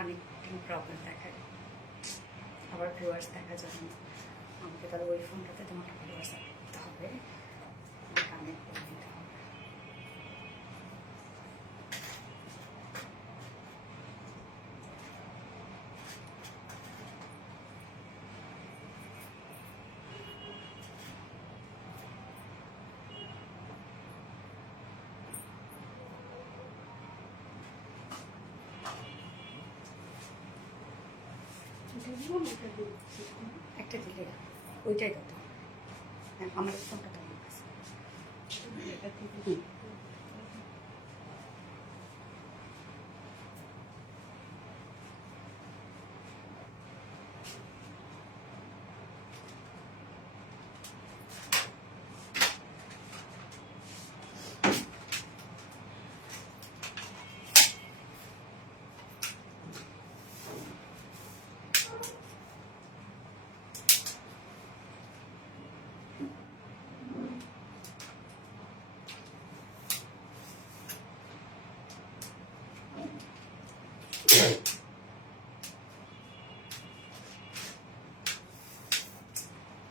Connecting problem দেখায়, আবার viewers দেখা যাবে না। আমাকে তাহলে ওই ফোনটাতে তোমাকে ভিউয়ার্স করতে হবে, কানেক্ট করে দিতে হবে। একটা দিলে ওইটাই কথা, আমার ফোনটা তো আমার কাছে।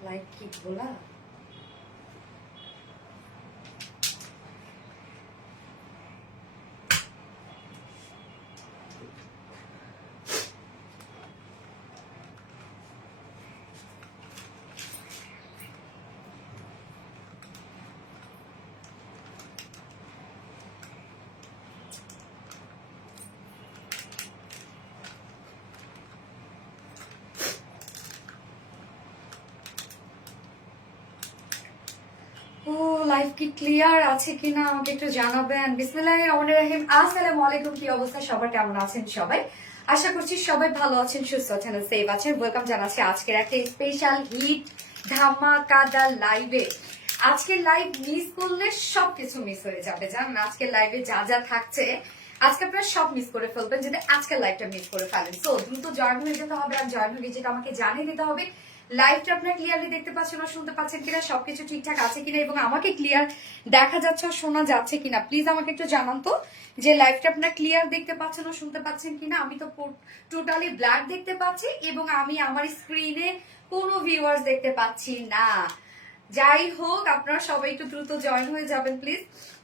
লাইভ কি বলা লাইভ কি ক্লিয়ার আছে কিনা আমাকে একটু জানাবেন। বিসমিল্লাহির রহমানির রহিম। আসসালামু আলাইকুম, কি অবস্থা সবার, কেমন আছেন সবাই? আশা করছি সবাই ভালো আছেন, সুস্থ আছেন, সেফ আছেন। ওয়েলকাম জানাচ্ছি আজকের একটা স্পেশাল হিট ধামাকাদার লাইভে। আজকের লাইভ মিস করলে সবকিছু মিস হয়ে যাবে। জানেন আজকের লাইভে যা যা থাকছে আজকে আপনারা সব মিস করে ফেলবেন যদি আজকের লাইভটা মিস করে ফেলেন। সো দ্রুত জয়েন হয়ে যেতে হবে, আর জয়েন হয়ে যেটা আমাকে জানিয়ে দিতে হবে লাইভটা আপনারা ক্লিয়ারলি দেখতে পাচ্ছেন আর শুনতে পাচ্ছেন কিনা, সবকিছু ঠিকঠাক আছে কিনা, এবং আমাকে ক্লিয়ার দেখা যাচ্ছে আর শোনা যাচ্ছে কিনা প্লিজ আমাকে একটু জানান তো যে লাইভটা আপনারা ক্লিয়ার দেখতে পাচ্ছেন ও শুনতে পাচ্ছেন কিনা। আমি তো টোটালি ব্ল্যাক দেখতে পাচ্ছি এবং আমি আমার স্ক্রিনে কোনো ভিউয়ার্স দেখতে পাচ্ছি না। যাই হোক, আপনারা সবাই একটু দ্রুত জয়েন হয়ে যাবেন প্লিজ,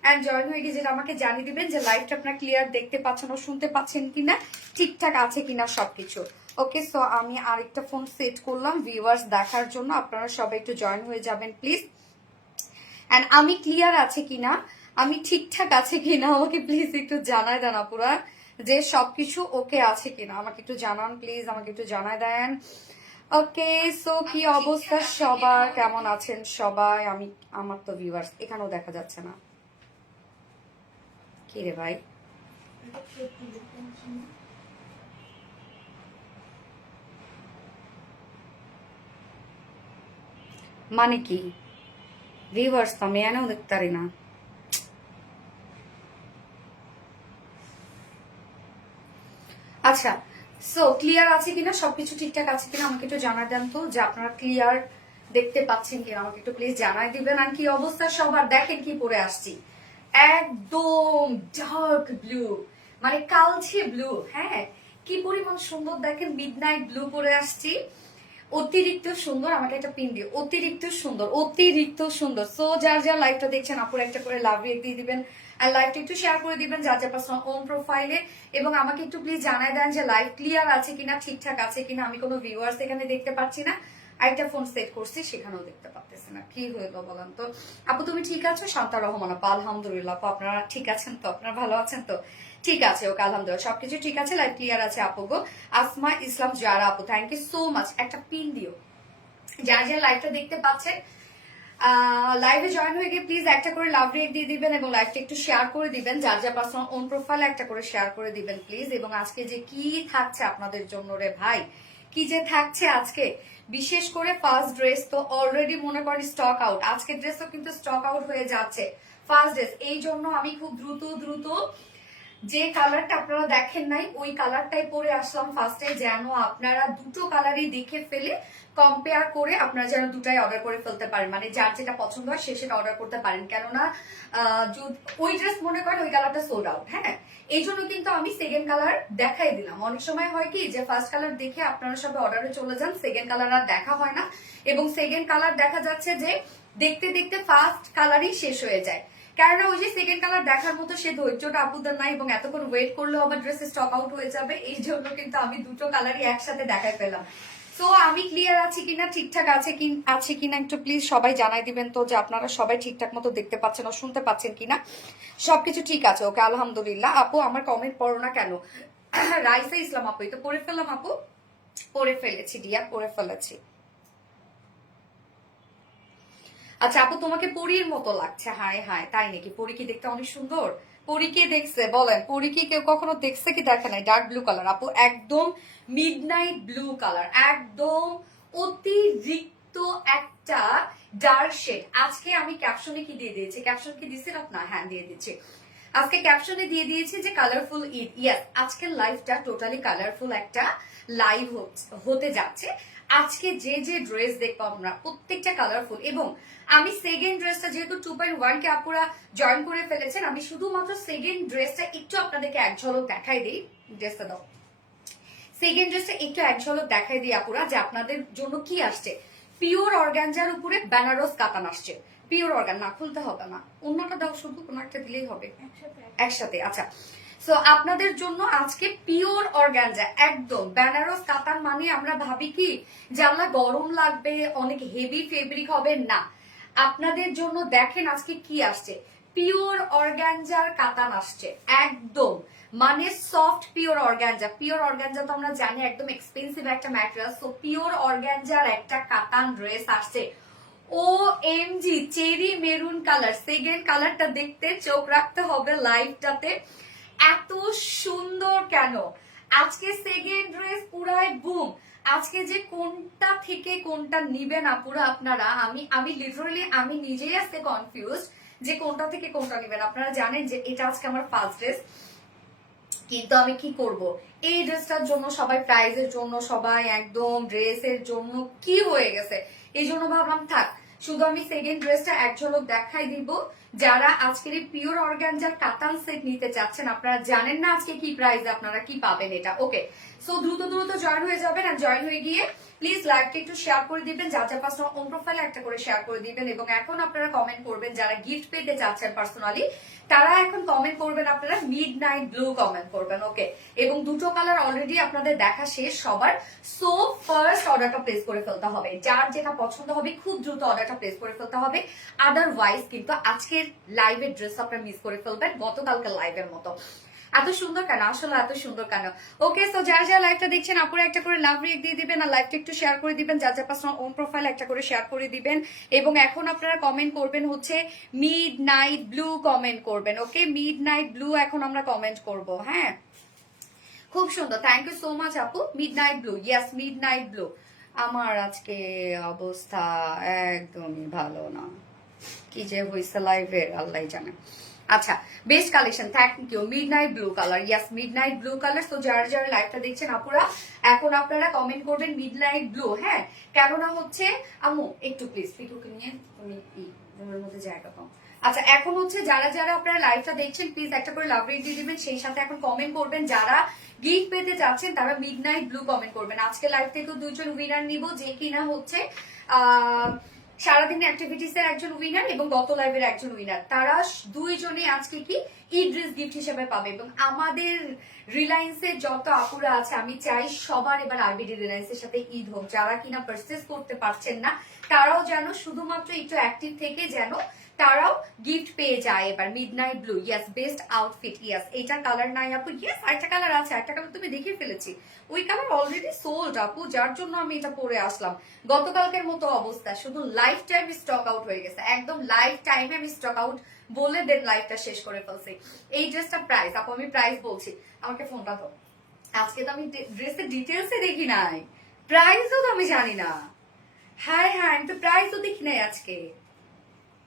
এন্ড জয়েন হয়ে গিয়ে যেটা আমাকে জানিয়ে দিবেন যে লাইভটা আপনারা ক্লিয়ার দেখতে পাচ্ছেন ও শুনতে পাচ্ছেন কিনা, ঠিকঠাক আছে কিনা সবকিছু। ওকে, সো আমি আরেকটা ফোন সেট করলাম ভিউয়ার্স দেখার জন্য। আপনারা সবাই একটু জয়েন হয়ে যাবেন প্লিজ, এন্ড আমি ক্লিয়ার আছে কিনা, আমি ঠিকঠাক আছে কিনা আমাকে প্লিজ একটু জানায় দেন আপুরা, যে সবকিছু ওকে আছে কিনা আমাকে একটু জানান প্লিজ, আমাকে একটু জানায় দেন। ওকে, সো কি অবস্থা সবার, কেমন আছেন সবাই? আমি আমার তো ভিউয়ার্স এখানেও দেখা যাচ্ছে না, কি রে ভাই? মানে কি ভিউয়ার্স তো আমি এনেও দেখতে পারি না। আচ্ছা, সো ক্লিয়ার আছে কিনা, সবকিছু ঠিকঠাক আছে কিনা আমাকে একটু জানাই দেন তো, যে আপনারা ক্লিয়ার দেখতে পাচ্ছেন কিনা আমাকে একটু প্লিজ জানাই দিবেন। আর কি অবস্থা সবার, দেখেন কি পরে আসছি, একদম ডার্ক ব্লু, মানে কালচে ব্লু। হ্যাঁ, কি পরিমাণ সুন্দর দেখেন, মিডনাইট ব্লু পরে আসছি, অতিরিক্ত সুন্দর। আমাকে একটা পিন দিয়ে, অতিরিক্ত সুন্দর, অতিরিক্ত সুন্দর। সো যার যার লাইভটা দেখছেন আপুর একটা করে লাভ রেক দিয়ে দিবেন, আর লাইভটা একটু শেয়ার করে দিবেন যার যার পার্সোনাল ওন প্রোফাইলে, এবং আমাকে একটু প্লিজ জানাই দেন যে লাইভ ক্লিয়ার আছে কিনা, ঠিকঠাক আছে কিনা। আমি কোনো ভিউয়ার্স এখানে দেখতে পাচ্ছি না, আরেকটা ফোন সেট করছি সেখানেও দেখতে পাচ্ছি না। কি হইলো বলেন তো? আপু তুমি ঠিক আছো? শান্তা রহমান আপা, আলহামদুলিল্লাহ। আপু আপনারা ঠিক আছেন তো? আপনারা ভালো আছেন তো? ঠিক আছে, ওকে, আলহামদুলিল্লাহ সবকিছু ঠিক আছে, লাইভ ক্লিয়ার আছে আপু গো। আসমা ইসলাম যারা আপু, থ্যাংক ইউ সো মাচ। একটা পিন দিও যার যার লাইভটা দেখতে পাচ্ছেন, লাইভে জয়েন হয়ে গিয়ে প্লিজ একটা করে লাভ রেক দিয়ে দিবেন এবং লাইভটা একটু শেয়ার করে দিবেন, যার যার পার্সোনাল ওন প্রোফাইলে একটা করে শেয়ার করে দিবেন প্লিজ। এবং আজকে যে কি থাকছে আপনাদের জন্য রে ভাই, কি যে থাকছে আজকে, বিশেষ করে ফার্স্ট ড্রেস তো অলরেডি মনে করি স্টক আউট, আজকের ড্রেসও কিন্তু স্টক আউট হয়ে যাচ্ছে ফার্স্ট ড্রেস। এই জন্য আমি খুব দ্রুত দ্রুত যে কালারটা আপনারা দেখেন নাই ওই কালারটাই পরে আসলাম ফার্স্টে, যেন আপনারা দুটো কালারই দেখে ফেলে কম্পেয়ার করে আপনারা যেন দুটাই অর্ডার করে ফেলতে পারেন, মানে যার যেটা পছন্দ হয় সে সেটা অর্ডার করতে পারেন। কেননা ওই ড্রেস মনে করেন ওই কালারটা সোল্ড আউট, হ্যাঁ, এই জন্য কিন্তু আমি সেকেন্ড কালার দেখাই দিলাম। অনেক সময় হয় কি যে ফার্স্ট কালার দেখে আপনারা সবাই অর্ডারে চলে যান, সেকেন্ড কালার আর দেখা হয় না, এবং সেকেন্ড কালার দেখা যাচ্ছে যে দেখতে দেখতে ফার্স্ট কালারই শেষ হয়ে যায়। কেননা ওই যে সেকেন্ড কালার দেখার মতো সে ধৈর্যটা আপুদের নাই, এবং এতক্ষণ ওয়েট করলেও আবার ড্রেস স্টক আউট হয়ে যাবে। এই জন্য কিন্তু আমি দুটো কালারই একসাথে দেখাই পেলাম। তো আমি ক্লিয়ার আছি কিনা, ঠিকঠাক আছে কিনা একটু প্লিজ সবাই জানাই দিবেন তো, যে আপনারা সবাই ঠিকঠাক মতো দেখতে পাচ্ছেন ও শুনতে পাচ্ছেন কিনা। সবকিছু ঠিক আছে, ওকে আলহামদুলিল্লাহ। আপু আমার কমেন্ট পড়ো না কেন? রাইসা ইসলাম আপু, তো পড়ে ফেললাম আপু, পড়ে ফেলেছি ডিয়ার, পড়ে ফেলেছি। আচ্ছা আপু তোমাকে পরীর মতো লাগছে। হায় হায়, তাই নাকি? পরী কি দেখতে অনেক সুন্দর? পরী কে দেখছে বলেন? পরী কি কেউ কখনো দেখছে কি দেখে নাই? ডার্ক ব্লু কালার আপু, একদম মিডনাইট ব্লু কালার, একদম অতিরিক্ত একটা ডার্ক শেড। আজকে আমি ক্যাপশনে কি দিয়ে দিয়েছি? ক্যাপশন কি দিছিলাম না? হ্যাঁ দিয়ে দিচ্ছি। আজকে ক্যাপশনে দিয়ে দিয়েছি যে কালারফুল ঈদ। ইয়েস, আজকের লাইভটা টোটালি কালারফুল একটা লাইভ হতে যাচ্ছে। আজকে যে যে ড্রেস দেখবো আমরা প্রত্যেকটা কালারফুল, এবং আমি সেকেন্ড ড্রেসটা যেহেতু 2.1 কে আপুরা জয়েন করে ফেলেছেন, আমি শুধুমাত্র সেকেন্ড ড্রেসটা একটু আপনাদেরকে এক ঝলক দেখাই দিই। ড্রেসটা দাও। সেকেন্ড ড্রেসটা একটু এক ঝলক দেখাই দিই আপুরা, যে আপনাদের জন্য কি আসছে। পিওর অর্গানজার উপরে বেনারস কাতান আসছে। পিওর অর্গান, না খুলতে হবে না, অন্যটা দাও, শুধু কোনো একটা দিলেই হবে একসাথে। আচ্ছা, সো আপনাদের জন্য আজকে পিওর অর্গানজা, একদম বেনারস কাতান। মানে আমরা ভাবি কি যে আমরা গরম লাগবে, অনেক হেভি ফেব্রিক হবে, না। আপনাদের জন্য দেখেন আজকে কি আসছে, পিওর অর্গানজার কাতান আসছে, একদম মানে soft pure organza. Pure organza তো আমরা জানি একদম এক্সপেন্সিভ একটা ম্যাটেরিয়াল। সো পিওর অর্গানজার একটা কাতান ড্রেস আসছে। O M G, cherry maroon colour, second কালারটা দেখতে চোখ রাখতে হবে লাইভটাতে। এত সুন্দর কেন আজকে সেকেন্ড ড্রেস, পুরাই বুম। আজকে যে কোনটা থেকে কোনটা নিবেন আপুরা আপনারা, আমি লিটারালি আমি নিজেই আজকে কনফিউজ যে কোনটা থেকে কোনটা নিবেন। আপনারা জানেন যে এটা আজকে আমার ফার্স্ট ড্রেস, কিন্তু আমি কি করব, এই ড্রেসটার জন্য সবাই, প্রাইজের জন্য সবাই একদম ড্রেসের জন্য কি হয়ে গেছে, এই জন্য ভাবলাম থাক শুধু আমি সেকেন্ড ড্রেসটা এক ঝলক দেখাই দিব। যারা আজকের এই পিওর অর্গানজার কাতান সেট নিতে চাচ্ছেন, আপনারা জানেন না আজকে কি প্রাইসে আপনারা কি পাবেন এটা। ওকে, সো দ্রুত দ্রুত জয়েন হয়ে যাবেন, আর জয়েন হয়ে গিয়ে প্লিজ লাইভটা একটু শেয়ার করে দিবেন, যা যা পার্সোনাল অন প্রোফাইলে একটা করে শেয়ার করে দিবেন। এবং এখন আপনারা কমেন্ট করবেন, যারা গিফট পেতে চাচ্ছেন পার্সোনালি, তারা এখন কমেন্ট করবেন, আপনারা মিড নাইট ব্লু কমেন্ট করবেন। ওকে, এবং দুটো কালার অলরেডি আপনাদের দেখা শেষ সবার। সো ফার্স্ট অর্ডারটা প্লেস করে ফেলতে হবে, যার যেটা পছন্দ হবে খুব দ্রুত অর্ডারটা প্লেস করে ফেলতে হবে। আদারওয়াইজ কিন্তু আজকের লাইভের ড্রেস আপনারা মিস করে ফেলবেন, গতকালকে লাইভের মতো। এত সুন্দর কেন, আসলে এত সুন্দর কেন? ওকে, সো যারা যারা লাইভটা দেখছেন আপুরা একটা করে লাভ রিয়েক্ট দিয়ে দিবেন, আর লাইভটা একটু শেয়ার করে দিবেন, যার যার পার্সোনাল ওন প্রোফাইল একটা করে শেয়ার করে দিবেন। এবং এখন আপনারা কমেন্ট করবেন হচ্ছে মিড নাইট ব্লু কমেন্ট করবেন। ওকে, মিড নাইট ব্লু এখন আমরা কমেন্ট করব। হ্যাঁ, খুব সুন্দর, থ্যাংক ইউ সো মাচ আপু। Mid night blue, yes mid night blue. আমার আজকে অবস্থা একদমই ভালো না, কি যে হয়েছে লাইভের আল্লাহ জানে। আচ্ছা, best collection, thank you. Midnight blue colour, yes midnight blue colour. তো যারা যারা লাইভটা দেখছেন আপুরা, এখন আপনারা কমেন্ট করবেন মিডনাইট ব্লু। হ্যাঁ, কেননা হচ্ছে আম্মু একটু প্লিজ পিটুকে নিয়ে তুমি রুমের মধ্যে জায়গা পাও। আচ্ছা, এখন হচ্ছে যারা যারা আপনারা লাইভটা দেখছেন প্লিজ একটা করে লাভ রেট দিয়ে দিবেন, সেই সাথে এখন কমেন্ট করবেন যারা গিফট পেতে চাচ্ছেন তারা মিডনাইট ব্লু কমেন্ট করবেন। আজকে লাইভ থেকেও দুইজন উইনার নিব, যে কিনা হচ্ছে সারাদিনের অ্যাক্টিভিটিস এর একজন উইনার এবং গত লাইভের একজন উইনার। তারা দুইজনে আজকে কি ঈদ ড্রেস গিফট হিসেবে পাবে। এবং আমাদের রিলায়েন্সের যত আপুরা আছে, আমি চাই সবার এবার আরবিডি রিলায়েন্সের সাথে ঈদ হোক। যারা কিনা পারচেস করতে পারছেন না, তারাও যেন শুধুমাত্র একটু অ্যাক্টিভ থেকে যেন তারাও গিফট পেয়ে যায় এবার। Midnight blue, yes best outfit, yes. এইটার কালার নাই আপু, ইয়েস একটা কালার আছে, একটা কালার তুমি দেখে ফেলেছি, ওই কালার অলরেডি সোল্ড আপু, যার জন্য আমি এটা পরে আসলাম। গতকালকের মতো অবস্থা, শুধু লাইফ টাইম স্টক আউট হয়ে গেছে, একদম লাইফ টাইমে আমি স্টক আউট বলে দেন লাইফটা শেষ করে ফেলছি। এই ড্রেসটা প্রাইস আপু, আমি প্রাইস বলছি, আমাকে ফোনটা তো। আজকে তো আমি ড্রেসের ডিটেলসে দেখি নাই, প্রাইসও তো আমি জানি না। হ্যাঁ হ্যাঁ, আমি তো প্রাইসও দেখি নাই আজকে।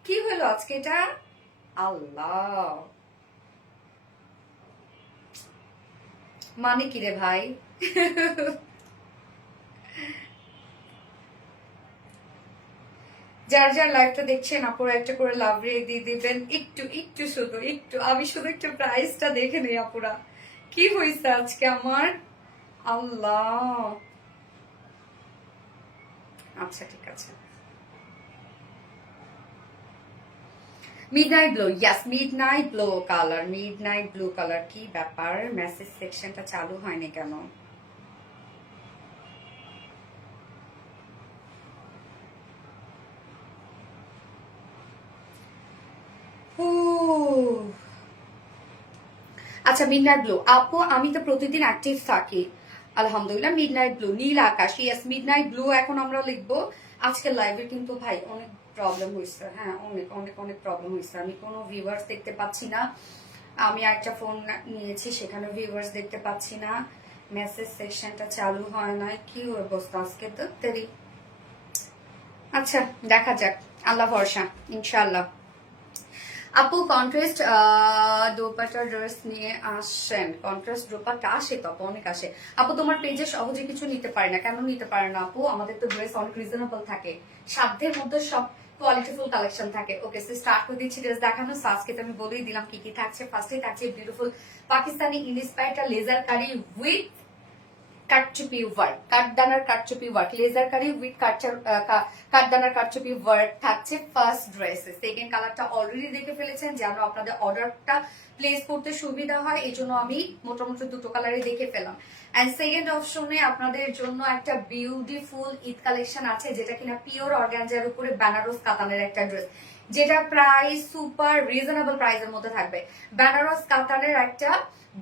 কি হলো আজকে এটা? আল্লাহ, মানে কি রে ভাই? যার যার লাইভটা দেখছেন আপুরা একটা করে লাভ রেক দিয়ে দিবেন। একটু একটু শুধু একটু, আমি শুধু একটু প্রাইসটা দেখে নেই আপুরা, কি হয়েছে আজকে আমার, আল্লাহ। আচ্ছা ঠিক আছে, midnight blue, yes midnight blue colour, midnight blue colour. কি ব্যাপার, মেসেজ সেকশনটা চালু হয়নি কেন? আচ্ছা মিডনাইট ব্লু আপু, আমি তো প্রতিদিন অ্যাক্টিভ থাকি আলহামদুলিল্লাহ। মিডনাইট ব্লু, নীল আকাশ, ইয়েস মিডনাইট ব্লু এখন আমরা লিখবো। আজকে লাইভে কিন্তু ভাই অনেক প্রবলেম হয়েছে, হ্যাঁ অনেক অনেক অনেক প্রবলেম হয়েছে, আমি কোনো ভিউয়ার্স দেখতে পাচ্ছি না। আমি একটা ফোন নিয়েছি, সেখানে ভিউয়ার্স দেখতে পাচ্ছি না, মেসেজ সেকশনটা চালু হয় না, কি অবস্থা আজকে তো তেরি। আচ্ছা দেখা যাক, আল্লাহ ভরসা, ইনশাআল্লাহ। আপু কন্ট্রাস্ট দোপাট্টা ড্রেস নিয়ে আসেন, কন্ট্রাস্ট দোপাট্টা আসে তো আপু, অনেক আসে আপু। তোমার পেজে সহজে কিছু নিতে পারে না, কেন নিতে পারে না আপু? আমাদের তো ড্রেস অনেক রিজনেবল থাকে, সাধ্যের মধ্যে সব কোয়ালিটিফুল কালেকশন থাকে। ওকে সো স্টার্ট করে দিচ্ছি ড্রেস দেখানো। আজকে তো আমি বলেই দিলাম কি কি থাকছে। ফার্স্টে থাকছে বিউটিফুল পাকিস্তানি ইন্সপায়ার্ড লেজার কারি উইথ কাটচুপি ওয়ার্ক, কাঠদানার কাটচুপি ওয়ার্ক, লেজার কারি উইথ কাঠদানার কাটচুপি ওয়ার্ক থাকছে ফার্স্ট ড্রেসে। সেকেন্ড কালারটা অলরেডি দেখে ফেলেছেন, যেন আপনাদের অর্ডারটা প্লেস করতে সুবিধা হয়, এই জন্য আমি মোটামুটি দুটো কালারে দেখে ফেলাম। এন্ড সেকেন্ড অপশনে আপনাদের জন্য একটা বিউটিফুল ঈদ কালেকশন আছে, যেটা কিনা পিওর অর্গানজার উপরে বেনারস কাতানের একটা ড্রেস, যেটা প্রাইস সুপার রিজনেবল প্রাইসের মধ্যে থাকবে। বেনারস কাতানের একটা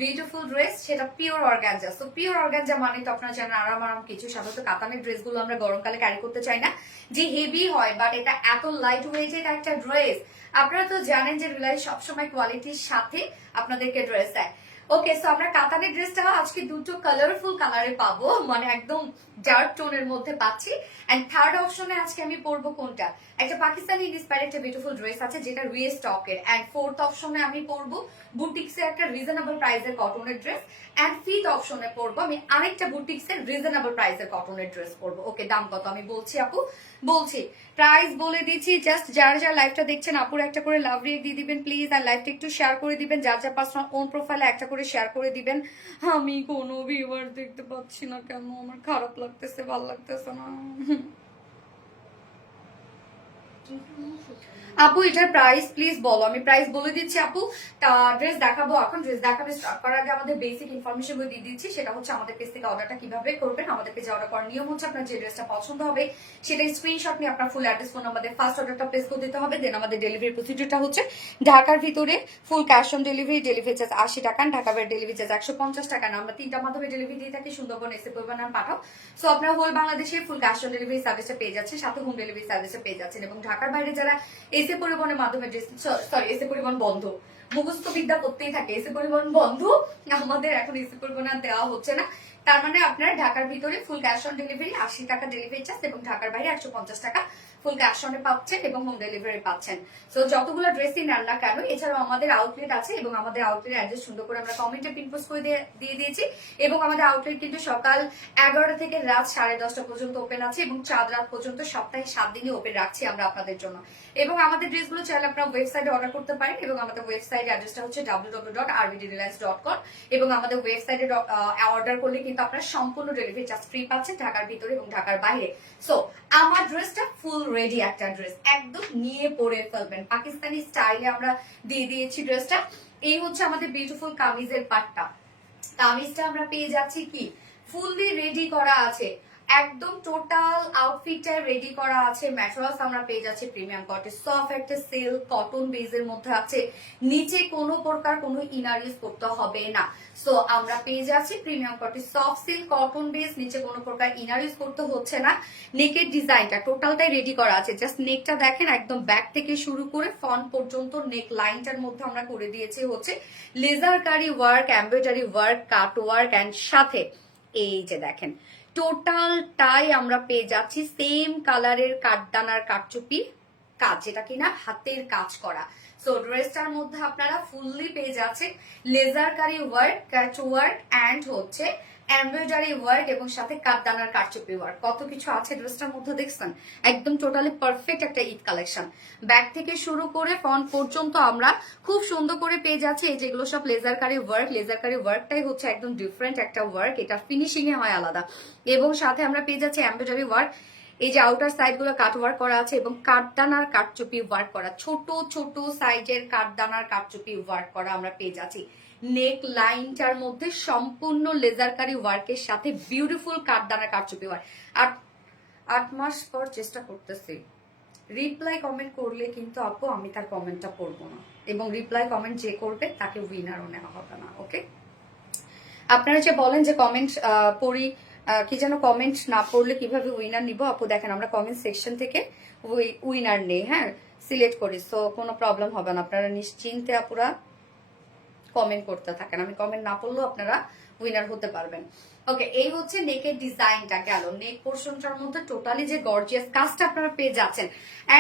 বিউটিফুল ড্রেস, সেটা pure organza. So pure organza মানে তো আপনারা জানেন আরাম আরাম কিছু। সাধারণত কাতানের ড্রেসগুলো আমরা গরমকালে ক্যারি করতে চাই না, যে হেভি হয়, বাট এটা এত লাইট ওয়েটেড একটা ড্রেস। আপনারা তো জানেন যে রিলাই সবসময় কোয়ালিটির সাথে আপনাদেরকে ড্রেস দেয়। ওকে সো আমরা কাতানের ড্রেসটা আজকে দুটো কালারফুল কালারে পাবো, মানে একদম ডার্ক টোনের মধ্যে পাচ্ছি। এন্ড থার্ড অপশনে আজকে আমি পরবো কোনটা, একটা পাকিস্তানি ইন্সপায়ার্ড একটা বিউটিফুল ড্রেস আছে, যেটা রিস্টকের। এন্ড ফোর্থ অপশনে আমি পরবো বুটিক্সের একটা রিজনেবল প্রাইসের কটনের ড্রেস। এন্ড ফিফথ অপশনে পরবো আমি আরেকটা বুটিক্সের রিজনেবল প্রাইসের কটনের ড্রেস পরবো। ওকে দাম কত আমি বলছি আপু, বলছি প্রাইস বলে দিচ্ছি। জাস্ট যারা যারা লাইভটা দেখছেন আপুর একটা করে লাভ রিয়েক্ট দিয়ে দিবেন প্লিজ, আর লাইভটা একটু শেয়ার করে দিবেন, যার যার পার্সোনাল ওন প্রোফাইলে একটা করে শেয়ার করে দিবেন। আমি কোনো ভিউয়ার দেখতে পাচ্ছি না কেন, আমার খারাপ লাগতেছে, ভালো লাগতেছে না। আপু এটার প্রাইস প্লিজ বলো, আমি প্রাইস বলে দিচ্ছি আপু। তা ড্রেস দেখাবো এখন, ড্রেস দেখাবে স্টার্ট করার আগে আমাদের বেসিক ইনফরমেশন গুলো দিয়ে দিচ্ছি। সেটা হচ্ছে আমাদের পেজ থেকে অর্ডারটা কিভাবে করবেন। আমাদের পেজে অর্ডার করার নিয়ম হচ্ছে, আপনার যে ড্রেসটা পছন্দ হবে সেটা স্ক্রিনশট নিয়ে আপনার ফুল অ্যাড্রেস ফোন আমাদের ফার্স্ট অর্ডারটা প্লেস করে দিতে হবে। দেন আমাদের ডেলিভারি প্রসিডিউরটা হচ্ছে ঢাকার ভিতরে full cash on delivery, delivery charge 80 টাকা, ঢাকা বাইরে ডেলিভারি চার্জ 150 টাকা। আমরা তিনটা মাধ্যমে ডেলিভারি দিয়ে থাকি, সুন্দরবন এসে পরিবার নাম পাঠাও। সো আপনারা হোল বাংলাদেশে ফুল ক্যাশ অন ডেলিভারি সার্ভিসটা পেয়ে যাচ্ছেন, সাথে হোম ডেলিভারি সার্ভিসটা পেয়ে যাচ্ছেন। এবং ঢাকার বাইরে যারা এসে পরিবহনের মাধ্যমে, সরি এসে পরিবহন বন্ধ, মুখস্থ বিদ্যা করতেই থাকে, এসে পরিবহন বন্ধ, আমাদের এখন এসে পরিবহন আর দেওয়া হচ্ছে না। তার মানে আপনারা ঢাকার ভিতরে ফুল ক্যাশ অন ডেলিভারি 80 টাকা ডেলিভারি চার্জ, এবং ঢাকার বাইরে 150 টাকা ফুল ক্যাশ অনে পাচ্ছেন এবং হোম ডেলিভারি পাচ্ছেন। সো যতগুলো ড্রেসই নেন না কেন, এছাড়াও আমাদের আউটলেট আছে, এবং আমাদের আউটলেট অ্যাড্রেস সুন্দর করে আমরা কমেন্টে পিন পোস্ট করে দিয়ে দিয়েছি। এবং আমাদের আউটলেট কিন্তু সকাল 11টা থেকে রাত 10:30 পর্যন্ত ওপেন আছে, এবং চাঁদ রাত পর্যন্ত সপ্তাহে 7 দিনই ওপেন রাখছি আমরা আপনাদের জন্য। এবং আমাদের ড্রেসগুলো চাইলে আপনারা ওয়েবসাইটে অর্ডার করতে পারেন, এবং আমাদের ওয়েবসাইট অ্যাড্রেসটা হচ্ছে www.rbdreliance.com। এবং আমাদের ওয়েবসাইটে অর্ডার করলে কিন্তু আপনারা সম্পূর্ণ ডেলিভারি চার্জ ফ্রি পাচ্ছেন ঢাকার ভিতরে এবং ঢাকার বাইরে। সো আমার ড্রেসটা ফুল রেডি একটা ড্রেস, একদম নিয়ে পরে ফেলবেন, পাকিস্তানি স্টাইলে আমরা দিয়ে দিয়েছি ড্রেসটা। এই হচ্ছে আমাদের বিউটিফুল কামিজের পাটটা। কামিজটা আমরা পেয়ে যাচ্ছি কি ফুললি রেডি করা আছে, একদম টোটাল আউটফিটটা রেডি করা আছে। ম্যাটেরিয়ালস আমরা পেয়ে যাচ্ছি প্রিমিয়াম কটন, সফট একটা সিল্ক কটন বেজের মধ্যে আছে, নিচে কোনো প্রকার কোনো ইনার ইউজ করতে হবে না। সো আমরা পেয়ে যাচ্ছি premium cotton soft silk cotton beige, নিচে কোনো প্রকার ইনার ইউজ করতে হচ্ছে না। নেকের ডিজাইনটা টোটালটাই রেডি করা আছে, জাস্ট নেকটা দেখেন, একদম ব্যাক থেকে শুরু করে ফ্রন্ট পর্যন্ত নেক লাইনটার মধ্যে আমরা করে দিয়েছি হচ্ছে লেজার কারি work, embroidery work, cut work, and সাথে এই যে দেখেন টোটালটাই আমরা পেয়ে যাচ্ছি সেম কালারের কাঠদানার কাঠচুপি কাজ, যেটা কিনা হাতের কাজ করা। সো ড্রেসটার মধ্যে আপনারা ফুললি পেয়ে যাচ্ছে লেজার কারি ওয়ার্ক, কাট ওয়ার্ক অ্যান্ড হচ্ছে এমব্রয়ডারি ওয়ার্ক এবং সাথে কাঠদানার কারচুপি ওয়ার্ক, কত কিছু আছে ড্রেসটার মধ্যে দেখছেন। একদম টোটালি পারফেক্ট একটা ঈদ কালেকশন। ব্যাক থেকে শুরু করে ফ্রন্ট পর্যন্ত আমরা খুব সুন্দর করে পেয়ে যাচ্ছি। এই যেগুলো সব লেজার কারি ওয়ার্ক, লেজার কারি ওয়ার্কটাই হচ্ছে একদম ডিফারেন্ট একটা ওয়ার্ক, এটা ফিনিশিং এ হয় আলাদা। এবং সাথে আমরা পেয়ে যাচ্ছি এমব্রয়ডারি ওয়ার্ক, এই যে আউটার সাইড গুলো কাট ওয়ার্ক করা আছে এবং কাঠদানার কারচুপি ওয়ার্ক করা, ছোট ছোট সাইজের কাঠদানার কারচুপি ওয়ার্ক করা আমরা পেয়ে যাচ্ছি। নেক লাইনটার মধ্যে সম্পূর্ণ লেজারকারি ওয়ার্কের সাথে বিউটিফুল কাঠদানা কারচুপি ওয়ার্ক। 8 মাস পর চেষ্টা করতেছি রিপ্লাই কমেন্ট করলে কিন্তু আপু আমি তার কমেন্টটা পড়বো না, এবং রিপ্লাই কমেন্ট যে করবে তাকে উইনারও নেওয়া হবে না। ওকে, আপনারা যে বলেন যে কমেন্ট পড়ি, কি যেন কমেন্ট না পড়লে কিভাবে উইনার নিব আপু, দেখেন আমরা কমেন্ট সেকশন থেকে উইনার নেই, হ্যাঁ সিলেক্ট করি, সো কোনো প্রবলেম হবে না, আপনারা নিশ্চিন্তে আপুরা কমেন্ট করতে থাকেন, আমি কমেন্ট না পড়লেও আপনারা উইনার হতে পারবেন। ওকে, এই হচ্ছে নেকের ডিজাইনটা গেল। নেক পোর্শনটার মধ্যে টোটালি যে গর্জিয়াস কাজটা আপনারা পেয়ে যাচ্ছেন,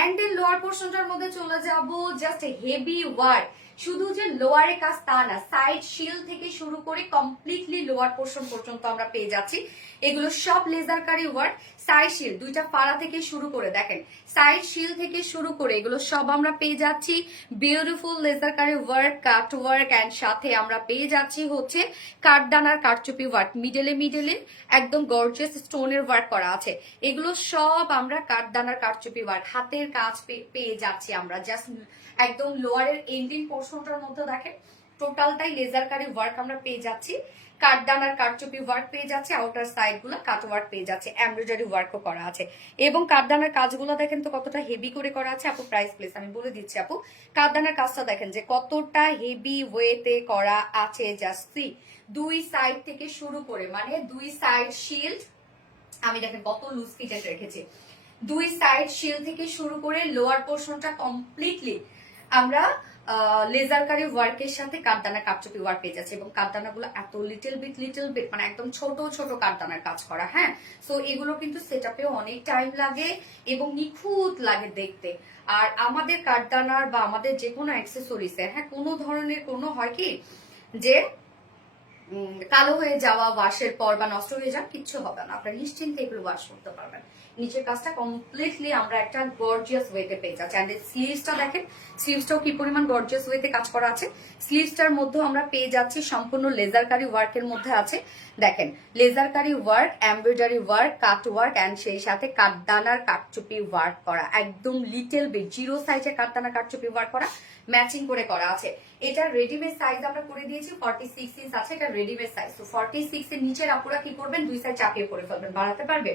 এন্ড এর লোয়ার পোর্শনটার মধ্যে চলে যাব জাস্ট হেভি ওয়ার্ক। শুধু যে লোয়ারে কাজ তা না, সাইড শিল থেকে শুরু করে কমপ্লিটলি লোয়ার পোর্শন পর্যন্ত আমরা পেয়ে যাচ্ছি। এগুলো সব লেজার কারি ওয়ার্ক, সাইড শিল দুইটা পাড়া থেকে শুরু করে দেখেন, সাইড শিল থেকে শুরু করে এগুলো সব আমরা পেয়ে যাচ্ছি বিউটিফুল লেজার কারি ওয়ার্ক, কাট ওয়ার্ক অ্যান্ড সাথে আমরা পেয়ে যাচ্ছি হচ্ছে কাঠদানার কারচুপি ওয়ার্ক, মিডলে একদম গর্জিয়াস স্টোনের ওয়ার্ক করা আছে। এগুলো সব আমরা কাঠদানার কারচুপি ওয়ার্ক, হাতের কাজ পেয়ে যাচ্ছি আমরা। জাস্ট একদম লোয়ারের এন্ডিং পোর্শনটার মধ্যে দেখেন টোটালটাই লেজার কারি ওয়ার্ক আমরা পেয়ে যাচ্ছি, কাঠদানার কারচুপি ওয়ার্ক পেয়ে যাচ্ছে, আউটার সাইড গুলো কাট ওয়ার্ক পেয়ে যাচ্ছে, এমব্রয়ডারি ওয়ার্কও করা আছে। এবং কাঠদানার কাজগুলো দেখেন তো কতটা হেভি করে করা আছে। আপু প্রাইস প্লিজ আমি বলে দিচ্ছি আপু, কাঠদানার কাজটা দেখেন যে কতটা হেভি ওয়েতে করা আছে। জাস্ট দুই সাইড থেকে শুরু করে, মানে দুই সাইড শিল্ড, আমি দেখেন কত লুজ ফিটেড রেখেছি, দুই সাইড শিল থেকে শুরু করে লোয়ার পোর্শনটা কমপ্লিটলি আমরা লেজার কারি ওয়ার্কের সাথে কাঠদানা কারচুপি ওয়ার্ক পেয়ে যাচ্ছে। এবং কাঠদানা গুলো এত লিটল বিট মানে একদম ছোট ছোট কাঠদানার কাজ করা, হ্যাঁ। সো এগুলো কিন্তু সেটআপেও অনেক টাইম লাগে এবং নিখুঁত লাগে দেখতে। আর আমাদের কাঠদানার বা আমাদের যে কোনো অ্যাক্সেসরিজে, হ্যাঁ, কোনো ধরনের কোনো হয় কি যে কালো হয়ে যাওয়া, ওয়াশের পর বা নষ্ট হয়ে যাওয়া কিচ্ছু হবে না, আপনারা নিশ্চিন্তে এগুলো ওয়াশ করতে পারবেন। নিচের কাজটা কমপ্লিটলি আমরা একটা গর্জিয়াস ওয়েতে পেয়ে যাচ্ছি। এন্ড স্লিভসটা দেখেন, স্লিভসটাও কি পরিমাণ গর্জিয়াস ওয়েতে কাজ করা আছে। স্লিভসটার মধ্যে আমরা পেয়ে যাচ্ছি সম্পূর্ণ লেজার কারি ওয়ার্কের মধ্যে আছে। দেখেন লেজার কারি work, embroidery work, cut work and সেই সাথে কাঠদানার কারচুপি ওয়ার্ক করা, একদম লিটল বিট জিরো সাইজের কাঠদানার কারচুপি ওয়ার্ক করা, ম্যাচিং করে করা আছে। এটা রেডিমেড সাইজ আমরা করে দিয়েছি 46 ইঞ্চ আছে, এটা রেডিমেড সাইজ। তো 46 এর নিচের আপুরা কি করবেন, দুই সাইড চাপিয়ে পরে ফেলবেন, বাড়াতে পারবে।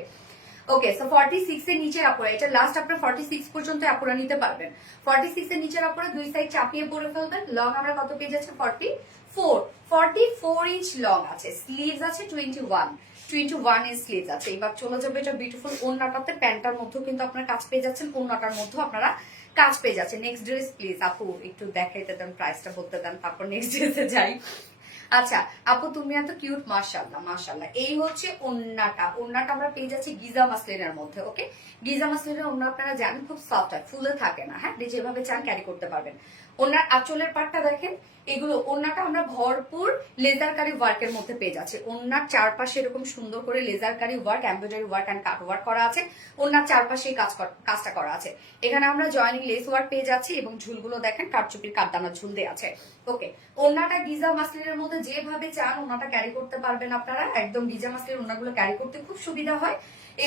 ওকে, সো 46 এর নিচের আপুরা, এটা লাস্ট আপনারা 46 পর্যন্ত আপুরা নিতে পারবেন। 46 এর নিচের আপুরা দুই সাইড চাপিয়ে পরে ফেলবেন। লং আমরা কত পেয়ে যাচ্ছে, 44 ইঞ্চ লং আছে। স্লিভস আছে 21 ইঞ্চ স্লিভস আছে। এবার চলে যাবে এটা বিউটিফুল ওন্নাটাতে, প্যান্টার মধ্যেও কিন্তু আপনারা কাজ পেয়ে যাচ্ছেন, ওন্নাটার মধ্যেও আপনারা কাজ পেয়ে যাচ্ছে। নেক্সট ড্রেস প্লিজ আপু একটু দেখাইতে দেন, প্রাইসটা বলতে দেন, তারপর নেক্সট ড্রেসে যাই। আচ্ছা আপু তুমি এত কিউট, মাশাআল্লাহ মাশাআল্লাহ। এই হচ্ছে ওন্নাটা, ওন্নাটা আমরা পেয়ে যাচ্ছি গিজা মাসলিনের মধ্যে। ওকে, গিজা মাসলিনের ওন্না আপনারা জানেন খুব সফট হয়, ফুলে থাকে না, হ্যাঁ, যেভাবে চান ক্যারি করতে পারবেন। ওনার আঁচলের পাটটা দেখেন, এগুলো ওন্নাটা আমরা ভরপুর লেজার কারি ওয়ার্কের মধ্যে পেয়ে যাচ্ছি। ওন্নার চারপাশে এরকম সুন্দর করে লেজার কারি work, embroidery work and cut work করা আছে। ওন্নার চারপাশে কাজটা করা আছে। এখানে আমরা জয়েনিং লেস ওয়ার্ক পেয়ে যাচ্ছি এবং ঝুলগুলো দেখেন কারচুপির কাঠদানা ঝুল দেওয়া আছে। ওকে, ওন্নাটা গিজা মাসলিনের মধ্যে যেভাবে চান ওন্নাটা ক্যারি করতে পারবেন আপনারা। একদম গিজা মাসলিনের ওন্নাগুলো ক্যারি করতে খুব সুবিধা হয়।